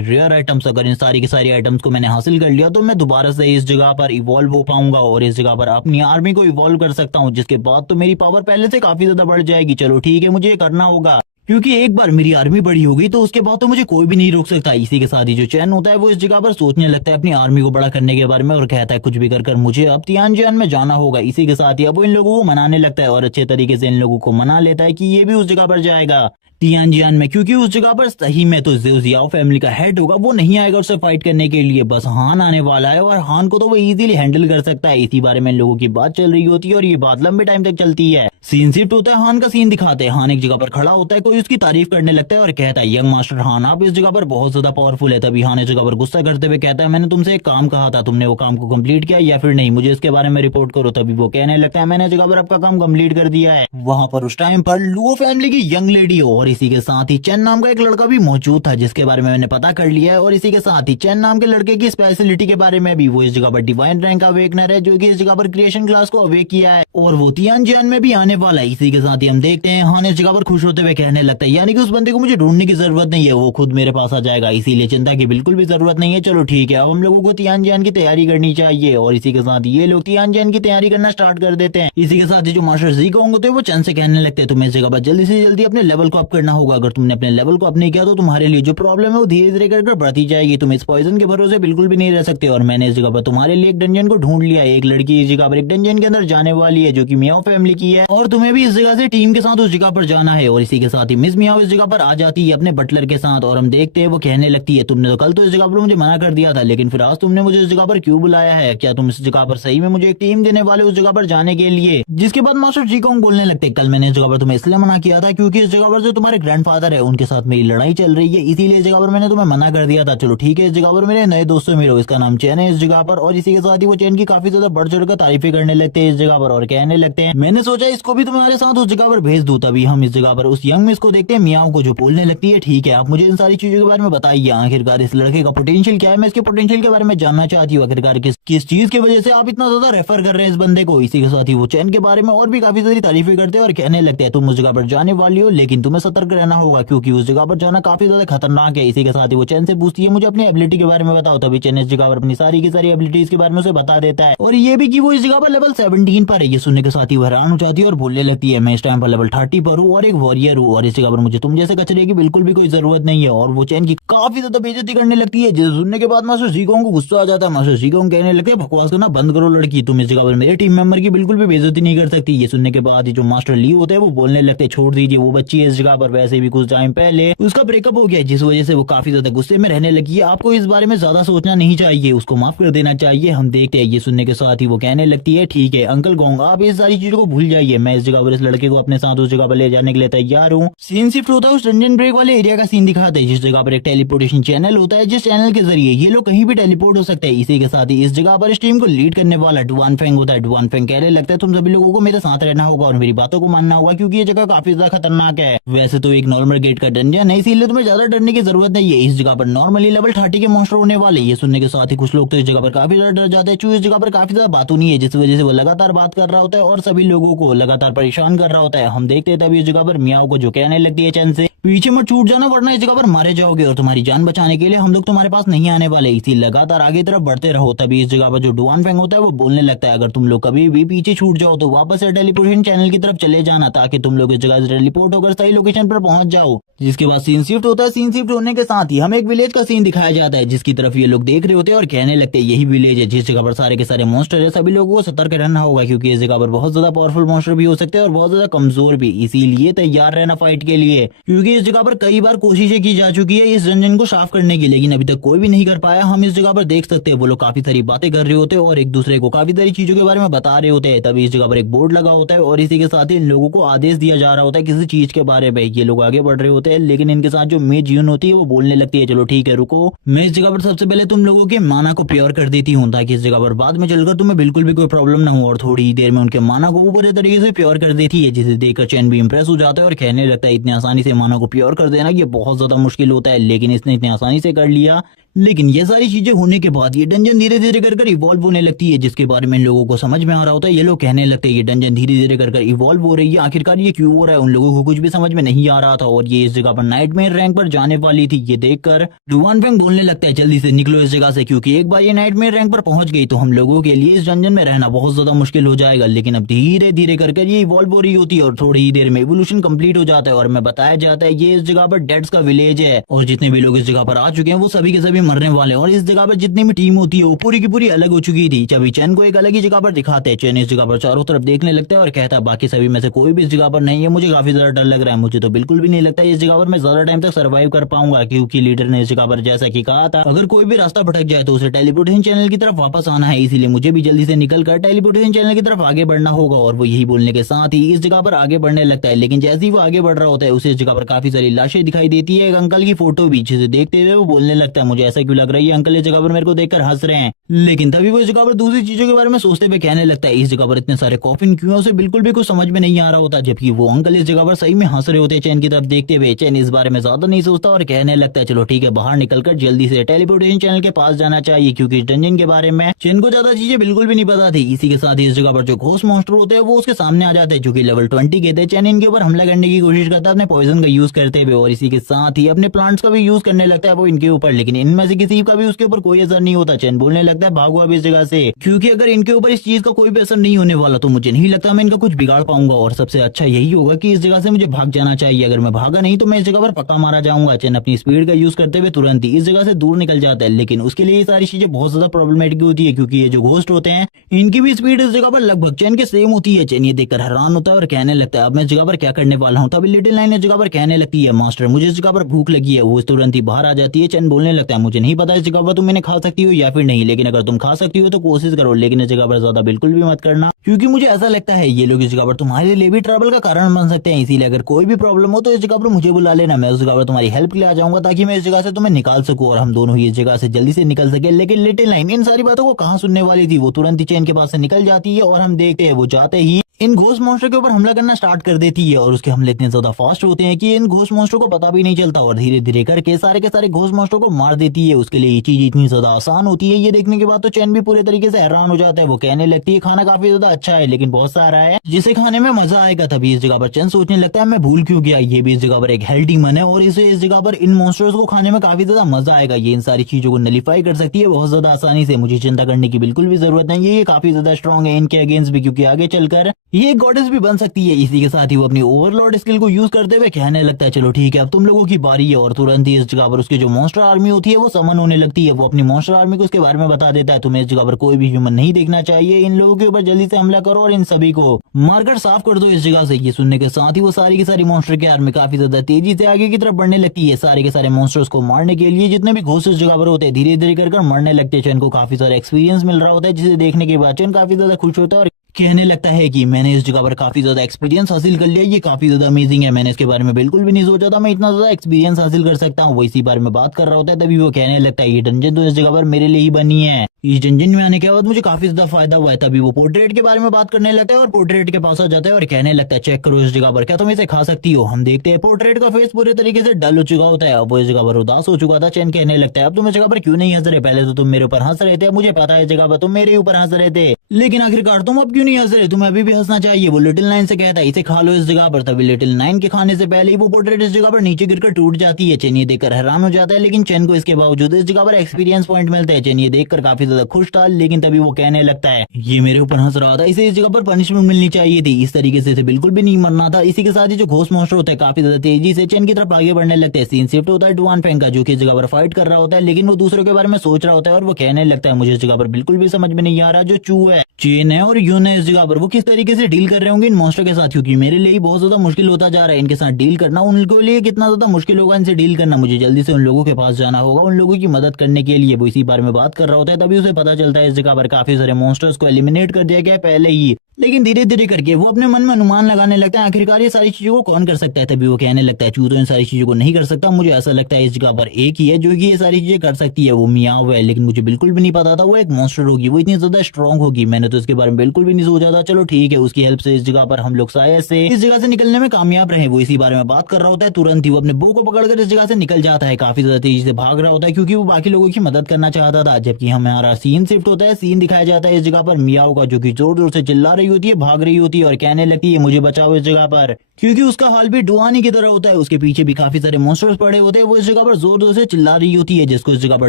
रेयर आइटम्स, अगर इन सारी की सारी आइटम्स को मैंने हासिल कर लिया तो मैं दोबारा से इस जगह पर इवॉल्व हो पाऊंगा और इस जगह पर अपनी आर्मी को इवॉल्व कर सकता हूँ, जिसके बाद तो मेरी पावर पहले से काफी ज्यादा बढ़ जाएगी। चलो ठीक है, मुझे ये करना होगा, क्योंकि एक बार मेरी आर्मी बड़ी हो गई तो उसके बाद तो मुझे कोई भी नहीं रोक सकता। इसी के साथ ही जो चैन होता है वो इस जगह पर सोचने लगता है अपनी आर्मी को बड़ा करने के बारे में और कहता है कुछ भी कर कर मुझे अब तियानजियान में जाना होगा। इसी के साथ ही अब वो इन लोगों को मनाने लगता है और अच्छे तरीके से इन लोगों को मना लेता है कि ये भी उस जगह पर जाएगा तियानजियान में, क्योंकि उस जगह पर सही में तो जियाओ फैमिली का हेड होगा, वो नहीं आएगा उससे फाइट करने के लिए, बस हान आने वाला है और हान को तो वो इजीली हैंडल कर सकता है। इसी बारे में इन लोगों की बात चल रही होती है और ये बात लंबे टाइम तक चलती है। सीन शिफ्ट होता है, हान का सीन दिखाते हैं। हान एक जगह पर खड़ा होता है, कोई उसकी तारीफ करने लगता है और कहता है यंग मास्टर हान आप इस जगह पर बहुत ज्यादा पावरफुल है। तभी हान इस जगह पर गुस्सा करते हुए कहता है मैंने तुमसे एक काम कहा था, तुमने वो काम को कंप्लीट किया या फिर नहीं, मुझे इसके बारे में रिपोर्ट करो। तभी वो कहने लगता है मैंने इस जगह पर आपका काम कंप्लीट कर दिया है। वहां पर उस टाइम पर लुओ फैमिली की यंग लेडी और इसी के साथ ही चैन नाम का एक लड़का भी मौजूद था, जिसके बारे में मैंने पता कर लिया है। और इसी के साथ ही चैन नाम के लड़के की स्पेशलिटी के बारे में भी, वो इस जगह पर डिवाइन रैंक का अवेकनर है जो कि इस जगह पर क्रिएशन क्लास को अवेक किया है और वो तियानजियान में भी आने वाला है। इसी के साथ ही हम देखते हैं हान इस जगह पर खुश होते हुए कहने लगता है यानी कि उस बंदे को मुझे ढूंढने की जरूरत नहीं है, वो खुद मेरे पास आ जाएगा, इसीलिए चिंता की बिल्कुल भी जरूरत नहीं है। चलो ठीक है, अब हम लोगों को तियानजियान की तैयारी करनी चाहिए। और इसी के साथ ये लोग तियानजियान की तैयारी करना स्टार्ट कर देते हैं। इसी के साथ ही जो मास्टर ज़ीगोंग होते हैं वो चैन से कहने लगते हैं तुम्हें इस जगह पर जल्दी से जल्दी अपने लेवल को अप करना होगा, अगर तुमने अपने लेवल को अप नहीं किया तो तुम्हारे लिए जो प्रॉब्लम है वो धीरे धीरे कर बढ़ती जाएगी, तुम इस पॉइजन के भरोसे बिल्कुल भी नहीं रह सकते। और मैंने इस जगह पर तुम्हारे लिए एक डंजन को ढूंढ लिया है, एक लड़की इस जगह पर एक डंजन के अंदर जाने वाली है जो कि मियाओ फैमिली की है और तुम्हें भी इस जगह से टीम के साथ उस जगह पर जाना है। और इसी के साथ ही मिस मियाओ इस जगह पर आ जाती है अपने बटलर के साथ और हम देखते हैं वो कहने लगती है तुमने तो कल तो इस जगह पर मुझे मना कर दिया था, लेकिन फिर आज तुमने मुझे इस जगह पर क्यों बुलाया है, क्या तुम इस जगह पर सही में मुझे एक टीम देने वाले उस जगह पर जाने के लिए। जिसके बाद मास्टर ज़ीगोंग बोलने लगते कल मैंने इस जगह पर तुम्हें इसलिए मना किया था क्योंकि इस जगह पर जो तुम्हारे ग्रैंडफादर है उनके साथ मेरी लड़ाई चल रही है, इसीलिए इस जगह पर मैंने तुम्हें मना कर दिया था। चलो ठीक है, इस जगह पर मेरे नए दोस्तों मिलो, इसका नाम चैन है इस जगह पर। और इसी के साथ ही वो चैन की काफी ज्यादा बढ़ चढ़ कर तारीफें करने लगते हैं इस जगह पर और कहने लगते हैं मैंने सोचा इसको भी तुम्हारे साथ उस जगह पर भेज दूं। तभी हम इस जगह पर उस यंग मिस को देखते हैं मियाओ को, जो बोलने लगती है ठीक है आप मुझे इन सारी चीजों के बारे में बताइए, आखिरकार इस लड़के का पोटेंशियल क्या है, मैं इसके पोटेंशियल के बारे में जानना चाहती हूँ, आखिरकार किस चीज की वजह से आप इतना ज्यादा रेफर कर रहे हैं इस बंदे को। इसी के साथ ही वो चैन के बारे में और भी काफी सारी तारीफें करते हैं और कहने लगते हैं तुम उस जगह पर जाने वाली हो लेकिन तुम्हें सतर्क रहना होगा क्योंकि उस जगह पर जाना काफी ज्यादा खतरनाक है। इसी के साथ ही वो चैन से पूछती है मुझे अपनी एबिलिटी के बारे में बताओ। तभी चैन इस जगह पर अपनी सारी की सारी एबिलिटीज के बारे में उसे बता देता है और ये भी कि वो इस जगह पर लेवल 17 पर है। ये सुनने के साथ ही वो हैरान हो जाती है और बोलने लगती है मैं इस टाइम पर लेवल 30 पर हूँ और एक वॉरियर हूँ और इस जगह पर मुझे तुम जैसे कचरे की बिल्कुल भी कोई जरूरत नहीं है। और वो चैन की काफी ज्यादा बेइज्जती करने लगती है, जिसे सुनने के बाद मास्टर ज़ीगोंग को गुस्सा आ जाता है। मास्टर ज़ीगोंग कहने लगते हैं बकवास करना बंद करो लड़की, तुम इस जगह पर मेरे टीम मेंबर की बिल्कुल भी बेइज्जती नहीं कर सकती। ये सुनने के बाद जो मास्टर ली होते हैं वो बोलने लगते हैं छोड़ दीजिए, वो बच्ची है इस जगह पर, वैसे भी कुछ टाइम पहले उसका ब्रेकअप हो गया जिस वजह से वो काफी ज्यादा गुस्से में रहने लगी है, आपको इस बारे में ज्यादा सोचना नहीं चाहिए, उसको माफ कर देना चाहिए। हम देखते हैं ये सुनने के साथ ही वो कहने लगती है ठीक है अंकल गोंग आप इस सारी चीजों को भूल जाइए, मैं इस जगह पर इस लड़के को अपने साथ उस जगह पर ले जाने के लिए तैयार हूँ। सीन शिफ्ट होता है उस डंजन ब्रेक वाले एरिया का सीन दिखाते हैं जिस जगह पर एक टेलीपोर्टेशन चैनल होता है, जिस चैनल के जरिए ये लोग कहीं भी टेलीपोर्ट हो सकते हैं। इसी के साथ ही इस जगह पर इस टीम को लीड करने वाला डुआन फेंग होता है। डुआन फेंग कहने लगता है तुम सभी लोगों को मेरे साथ रहना होगा और मेरी बातों को मानना होगा क्योंकि ये जगह काफी ज्यादा खतरनाक है। वैसे तो एक नॉर्मल गेट का डंजन है इसीलिए तुम्हें ज्यादा डरने की जरूरत नहीं है, इस जगह पर नॉर्मली लेवल 30 के मॉन्स्टर होने वाले। ये सुनने के साथ ही कुछ लोग तो इस जगह पर काफी ज्यादा डर जाते हैं, चूहे इस जगह पर काफी ज्यादा बातों नहीं है जिस वजह से वो लगातार बात कर रहा होता है और सभी लोगों को लगातार परेशान कर रहा होता है। हम देखते हैं तभी इस जगह पर मियाओ को जो कहने लगती है चैन से पीछे मत छूट जाना वरना इस जगह पर मारे जाओगे और तुम्हारी जान बचाने के लिए हम लोग तुम्हारे पास नहीं आने वाले, इसी लगातार आगे तरफ बढ़ते रहो। तभी इस जगह पर जो डुआन फेंग होता है वो बोलने लगता है अगर तुम लोग कभी भी पीछे छूट जाओ तो वापस से टेलीपोर्टेशन चैनल की तरफ चले जाना ताकि तुम लोग इस जगह से टेलीपोर्ट होकर सही लोकेशन पर पहुंच जाओ। जिसके बाद सीन शिफ्ट होता है, सीन शिफ्ट होने के साथ ही हमें एक विलेज का सीन दिखाया जाता है जिसकी तरफ ये लोग देख रहे होते हैं और कहने लगते हैं यही विलेज है जिस जगह पर सारे के सारे मॉन्स्टर है, सभी लोगों को सतर्क रहना होगा क्योंकि इस जगह पर बहुत ज्यादा पावरफुल मॉन्स्टर भी हो सकते हैं और बहुत ज्यादा कमजोर भी, इसीलिए तैयार रहना फाइट के लिए क्योंकि इस जगह पर कई बार कोशिशें की जा चुकी है इस डंजन को साफ करने की लेकिन अभी तक कोई भी नहीं कर पाया। हम इस जगह पर देख सकते हैं वो लोग काफी सारी बातें कर रहे होते हैं और एक दूसरे को काफी सारी चीजों के बारे में बता रहे होते हैं। तभी इस जगह पर एक बोर्ड लगा होता है और इसी के साथ ही इन लोगों को आदेश दिया जा रहा होता है किसी चीज के बारे में। ये लोग आगे बढ़ रहे होते हैं लेकिन इनके साथ जो मेज यून होती है वो बोलने लगती है चलो ठीक है रुको, मैं इस जगह पर सबसे पहले तुम लोगों के माना को प्योर कर देती हूँ ताकि इस जगह पर बाद में चलकर तुम्हें बिल्कुल भी कोई प्रॉब्लम ना हो। और थोड़ी देर में उनके माना को पूरे तरीके से प्योर कर देती है जिसे देखकर चैन भी इंप्रेस हो जाता है और कहने लगता है इतनी आसानी से माना को प्योर कर देना ये बहुत ज्यादा मुश्किल होता है लेकिन इसने इतनी आसानी से कर लिया लेकिन ये सारी चीजें होने के बाद ये डंजन धीरे धीरे कर इवॉल्व होने लगती है, जिसके बारे में इन लोगों को समझ में आ रहा होता है। ये लोग कहने लगते हैं ये डंजन धीरे धीरे कर इवॉल्व हो रही है, आखिरकार ये क्यों हो रहा है, उन लोगों को कुछ भी समझ में नहीं आ रहा था। और ये इस जगह पर नाइटमेयर रैंक पर जाने वाली थी। ये देखकर डुआन फेंग बोलने लगता है जल्दी से निकलो इस जगह से, क्योंकि एक बार ये नाइटमेयर रैंक पर पहुंच गई तो हम लोगों के लिए इस डंजन में रहना बहुत ज्यादा मुश्किल हो जाएगा। लेकिन अब धीरे धीरे कर ये इवॉल्व हो रही होती है और थोड़ी ही देर में इवोल्यूशन कंप्लीट हो जाता है और हमें बताया जाता है ये इस जगह पर डेड्स का विलेज है और जितने भी लोग इस जगह पर आ चुके हैं वो सभी के सभी मरने वाले हैं। और इस जगह पर जितनी भी टीम होती है वो पूरी की पूरी अलग हो चुकी थी। जब चैन को एक अलग ही जगह पर दिखाते हैं, चैन इस जगह पर चारों तरफ देखने लगता है और कहता है बाकी सभी में से कोई भी इस जगह पर नहीं है, मुझे काफी ज्यादा डर लग रहा है, मुझे तो बिल्कुल भी नहीं लगता इस जगह पर मैं ज्यादा टाइम तक सर्वाइव कर पाऊंगा, क्योंकि लीडर ने इस जगह पर जैसा कि कहा था अगर कोई भी रास्ता भटक जाए तो उसे टेलीपोर्टेशन चैनल की तरफ वापस आना है, इसीलिए मुझे भी जल्दी से निकल कर टेलीपोर्टेशन चैनल की तरफ आगे बढ़ना होगा। और वो यही बोलने के साथ ही इस जगह पर आगे बढ़ने लगता है। लेकिन जैसे ही वो आगे बढ़ रहा होता है उसे इस जगह पर काफी सारी लाशें दिखाई देती है। एक अंकल की फोटो भी, जिसे देखते हुए वो बोलने लगता है मुझे ऐसा क्यों लग रहा है ये अंकल इस जगह पर मेरे को देखकर हंस रहे हैं। लेकिन तभी वो इस जगह पर दूसरी चीजों के बारे में सोचते हुए कहने लगता है इस जगह पर इतने सारे कॉफिन क्यों है, उसे बिल्कुल भी कुछ समझ में नहीं आ रहा होता, जबकि वो अंकल इस जगह पर सही में हंस रहे होते हैं चैन की तरफ देखते हुए। चैन इस बारे में ज्यादा नहीं सोचता और कहने लगता है चलो ठीक है, बाहर निकलकर जल्दी से टेलीपोर्टेशन चैनल के पास जाना चाहिए, क्योंकि डंजन के बारे में चैन को ज्यादा चीजें बिल्कुल भी नहीं पता थी। इसी के साथ ही इस जगह पर जो घोस्ट मॉन्स्टर होते हैं वो उसके सामने आ जाते हैं, जो कि लेवल 20 के थे। चैन इनके ऊपर हमला करने की कोशिश करता है अपने पॉइजन का यूज करते हुए और इसी के साथ ही अपने प्लांट्स का भी यूज करने लगता है वो इनके ऊपर, लेकिन इनमें से किसी का भी उसके ऊपर कोई असर नहीं होता। चैन बोलने लगता है भागो अब इस जगह से, क्योंकि अगर इनके ऊपर इस चीज का कोई भी असर नहीं होने वाला तो मुझे नहीं लगता मैं इनका कुछ बिगाड़ पाऊंगा और सबसे अच्छा यही होगा कि इस जगह से मुझे भाग जाना चाहिए। अगर मैं भागा नहीं तो मैं इस जगह पर पक्का मारा जाऊंगा। चैन अपनी स्पीड का यूज करते हुए तुरंत ही इस जगह से दूर निकल जाता है, लेकिन उसके लिए ये सारी चीजें बहुत ज्यादा प्रॉब्लमेटिक होती है, क्योंकि ये जो घोस्ट होते हैं इनकी भी स्पीड इस जगह पर लगभग चैन के सेम होती है। चैन ये देखकर हैरान होता है और कहने लगता है अब मैं इस जगह पर क्या करने वाला हूँ। तभी लिटिल नाइन इस जगह पर कहने लगती है मास्टर मुझे इस जगह पर भूख लगी है। वो तुरंत ही बाहर आ जाती है। चैन बोलने लगता है मुझे नहीं पता इस जगह पर तुम इन्हें खा सकती हो या फिर नहीं, लेकिन अगर तुम खा सकती हो तो कोशिश करो, लेकिन इस जगह पर ज्यादा बिल्कुल भी मत करना, क्योंकि मुझे ऐसा लगता है ये लोग इस जगह पर तुम्हारे लिए भी ट्रबल का कारण बन सकते हैं। इसीलिए अगर कोई भी प्रॉब्लम हो तो इस जगह पर मुझे बुला लेना, मैं उस जगह पर तुम्हारी हेल्प के लिए आ जाऊंगा ताकि मैं इस जगह से तुम्हें निकाल सकूं और हम दोनों ही इस जगह से जल्दी से निकल सके। लेकिन लिटिल नाइन इन सारी बातों को कहाँ सुनने वाली थी, वो तुरंत ही चैन के पास से निकल जाती है और हम देखते हैं वो जाते ही इन घोस्ट मॉन्स्टर के ऊपर हमला करना स्टार्ट कर देती है और उसके हमले इतने ज्यादा फास्ट होते हैं कि इन घोस्ट मॉन्स्टर को पता भी नहीं चलता और धीरे धीरे करके सारे के सारे घोस्ट मॉन्स्टर को मार देती है। उसके लिए ये चीज इतनी ज्यादा आसान होती है। ये देखने के बाद तो चैन भी पूरे तरीके से हैरान हो जाता है। वो कहने लगती है खाना काफी ज्यादा अच्छा है लेकिन बहुत सारा है जिसे खाने में मजा आएगा। तभी इस जगह पर चैन सोचने लगता है मैं भूल क्यों गया, ये भी इस जगह पर एक हेल्थ डीमन है और इसे इस जगह पर इन मॉन्स्टर्स को खाने में काफी ज्यादा मजा आएगा। ये इन सारी चीजों को नलीफाई कर सकती है बहुत ज्यादा आसानी से, मुझे चिंता करने की बिल्कुल भी जरूरत नहीं है। ये काफी ज्यादा स्ट्रॉन्ग है इनके अगेंस्ट भी, क्योंकि आगे चलकर ये गॉडेस भी बन सकती है। इसी के साथ ही वो अपनी ओवरलॉर्ड स्किल को यूज करते हुए कहने लगता है चलो ठीक है अब तुम लोगों की बारी है और तुरंत ही इस जगह पर उसकी जो मॉन्स्टर आर्मी होती है वो समन होने लगती है। वो अपनी मॉन्स्टर आर्मी को उसके बारे में बता देता है तुम्हें इस जगह पर कोई भी ह्यूमन नहीं देखना चाहिए, इन लोगों के ऊपर जल्दी से हमला करो और इन सभी को मारकर साफ कर दो इस जगह से। ये सुनने के साथ ही वो सारी की सारी मॉन्स्टर की आर्मी काफी ज्यादा तेजी से आगे की तरफ बढ़ने लगती है। सारे के सारे मॉन्स्टर्स को मारने के लिए जितने भी घोस्ट इस जगह पर होते हैं धीरे धीरे कर मरने लगते हैं। चैन को काफी सारा एक्सपीरियंस मिल रहा होता है, जिसे देखने के बाद चैन काफी ज्यादा खुश होता है और कहने लगता है कि मैंने इस जगह पर काफी ज्यादा एक्सपीरियंस हासिल कर लिया, ये काफी ज्यादा अमेजिंग है, मैंने इसके बारे में बिल्कुल भी नहीं सोचा था मैं इतना ज्यादा एक्सपीरियंस हासिल कर सकता हूँ। वो इसी बारे में बात कर रहा होता है तभी वो कहने लगता है ये डंजन तो इस जगह पर मेरे लिए ही बनी है, इस डंजन में आने के बाद मुझे काफी ज्यादा फायदा हुआ है। तभी वो पोर्ट्रेट के बारे में बात करने लगता है और पोर्ट्रेट के पास आ जाता है और कहने लगता है चेक करो इस जगह पर क्या तुम इसे खा सकती हो। हम देखते हैं पोर्ट्रेट का फेस पूरे तरीके से डल हो चुका होता है, अब वो इस जगह पर उदास हो चुका था। चैन कहने लगता है अब तुम इस जगह पर क्यों नहीं हंस रहे, पहले तो तुम मेरे ऊपर हंस रहे थे, मुझे पता है इस जगह पर तुम मेरे ऊपर हंस रहे थे, लेकिन आखिरकार तुम अब क्यों नहीं हंस रहे, तुम्हें अभी भी हंसना चाहिए। वो लिटिल नाइन से कहता है इसे खा लो इस जगह पर। तभी लिटिल नाइन के खाने से पहले ही वो पोर्ट्रेट इस जगह पर नीचे गिरकर टूट जाती है। चैन ये देखकर हैरान हो जाता है, लेकिन चैन को इसके बावजूद इस जगह पर एक्सपीरियंस पॉइंट मिलते हैं। चैन ये देखकर काफी ज्यादा खुश था, लेकिन तभी वो कहने लगता है ये मेरे ऊपर हंस रहा था, इसे इस जगह पर पनिशमेंट मिलनी चाहिए थी, इस तरीके से इसे बिल्कुल भी नहीं मरना था। इसी के साथ ही जो घोस्ट मॉन्स्टर होता है काफी ज्यादा तेजी से चैन की तरफ आगे बढ़ने लगते हैं। सीन शिफ्ट होता है डुआन फेंग का, जो कि इस जगह पर फाइट कर रहा होता है, लेकिन वो दूसरों के बारे में सोच रहा होता है और वो कहने लगता है मुझे इस जगह पर बिल्कुल भी समझ में नहीं आ रहा जो चू है, चेन है और यून है इस जगह पर वो किस तरीके से डील कर रहे होंगे इन मॉन्स्टर के साथ, क्योंकि मेरे लिए बहुत ज्यादा मुश्किल होता जा रहा है इनके साथ डील करना। उनके लिए कितना ज्यादा मुश्किल होगा इनसे डील करना, मुझे जल्दी से उन लोगों के पास जाना होगा उन लोगों की मदद करने के लिए। वो इसी बारे में बात कर रहा होता है तभी तभी उसे पता चलता है इस जगह पर काफी सारे मॉन्स्टर्स को एलिमिनेट कर दिया गया है पहले ही। लेकिन धीरे धीरे करके वो अपने मन में अनुमान लगाने लगता है आखिरकार ये सारी चीजों को कौन कर सकता है। तभी वो कहने लगता है चूहा तो इन सारी चीजों को नहीं कर सकता, मुझे ऐसा लगता है इस जगह पर एक ही है जो कि ये सारी चीजें कर सकती है, वो मियाओ है। लेकिन मुझे बिल्कुल भी नहीं पता था वो एक मॉन्स्टर होगी, वो इतनी ज्यादा स्ट्रॉन्ग होगी, मैंने तो इसके बारे में बिल्कुल भी नहीं सोचा था। चलो ठीक है, उसकी हेल्प से इस जगह पर हम लोग शायद से इस जगह से निकलने में कामयाब रहे। वो इसी बारे में बात कर रहा होता है, तुरंत ही वो अपने बो को पकड़कर इस जगह से निकल जाता है, काफी ज्यादा तेजी से भाग रहा होता है क्योंकि वो बाकी लोगों की मदद करना चाहता था। जबकि हमारा सीन शिफ्ट होता है, सीन दिखाया जाता है इस जगह पर मियाओ का, जो कि जोर जोर से चिल्ला रही होती है, भाग रही होती है और कहने लगती है मुझे बचाओ इस जगह पर, क्योंकि उसका हाल भी डुआनी की तरह होता है। उसके पीछे भी काफी सारे मॉन्स्टर्स पड़े होते हैं। वो इस जगह पर जोर जोर से चिल्ला रही होती है, जिसको इस जगह पर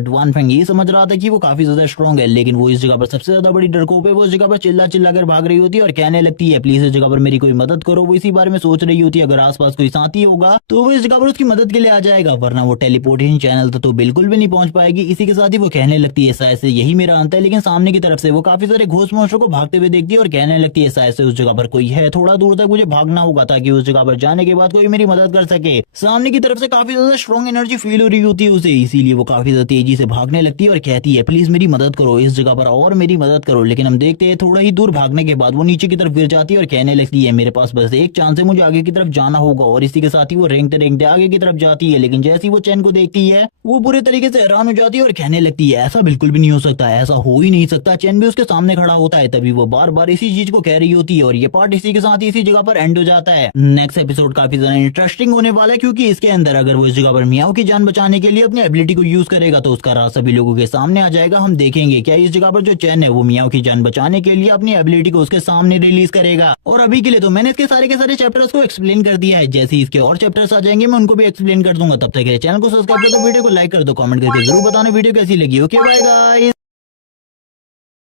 डुआन फेंग ये समझ रहा था कि वो काफी ज्यादा स्ट्रॉन्ग है, लेकिन वो इस जगह पर सबसे ज्यादा बड़ी डरपोक है। वो इस जगह पर चिल्ला चिल्ला कर भाग रही होती है और कहने लगती है प्लीज इस जगह पर मेरी कोई मदद करो। वो इसी बारे में सोच रही होती है अगर आसपास कोई साथी होगा तो वो इस जगह पर उसकी मदद के लिए आ जाएगा, वरना वो टेलीपोर्टेशन चैनल तो बिल्कुल भी नहीं पहुंच पाएगी। इसी के साथ ही वो कहने लगती है शायद से यही मेरा अंत है। लेकिन सामने की तरफ से वो काफी सारे घोस्ट मॉन्स्टर को भागते हुए देखती है और कहने लगती है शायद से उस जगह पर कोई है, थोड़ा दूर तक मुझे भागना होगा ताकि उस जगह पर जाने के बाद कोई मेरी मदद कर सके। सामने की तरफ से काफी ज्यादा स्ट्रॉन्ग एनर्जी फील हो रही होती है उसे, इसीलिए वो काफी ज्यादा तेजी से भागने लगती है और कहती है प्लीज मेरी मदद करो इस जगह पर और मेरी मदद करो। लेकिन हम देखते हैं थोड़ा ही दूर भागने के बाद वो नीचे की तरफ गिर जाती है और कहने लगती है मेरे पास बस एक चांस है, मुझे आगे की तरफ जाना होगा। और इसी के साथ ही वो रेंगते रेंगते आगे की तरफ जाती है। लेकिन जैसे ही वो चैन को देखती है वो पूरे तरीके से हैरान हो जाती है और कहने लगती है ऐसा बिल्कुल भी नहीं हो सकता, ऐसा हो ही नहीं सकता। चैन भी उसके सामने खड़ा होता है, तभी वो बार बार इसी चीज को कह रही होती है। और ये पार्ट इसी के साथ ही इसी जगह पर एंड हो जाता है। नेक्स्ट एपिसोड काफी ज्यादा इंटरेस्टिंग होने वाला है क्योंकि इसके अंदर अगर वो इस जगह पर मियाओ की जान बचाने के लिए अपनी एबिलिटी को यूज करेगा तो उसका राज सभी लोगों के सामने आ जाएगा। हम देखेंगे क्या इस जगह पर जो चैन है वो मियाओ की जान बचाने के लिए अपनी एबिलिटी को उसके सामने रिलीज करेगा। और अभी के लिए तो मैंने इसके सारे के सारे चैप्टर्स को एक्सप्लेन कर दिया है, जैसे इसके और चैप्टर्स आ जाएंगे मैं उनको भी एक्सप्लेन कर दूंगा। तब तक चैनल को सब्सक्राइब कर दो, वीडियो को लाइक कर दो, कमेंट करके जरूर बताना वीडियो कैसी लगी। Okay bye guys.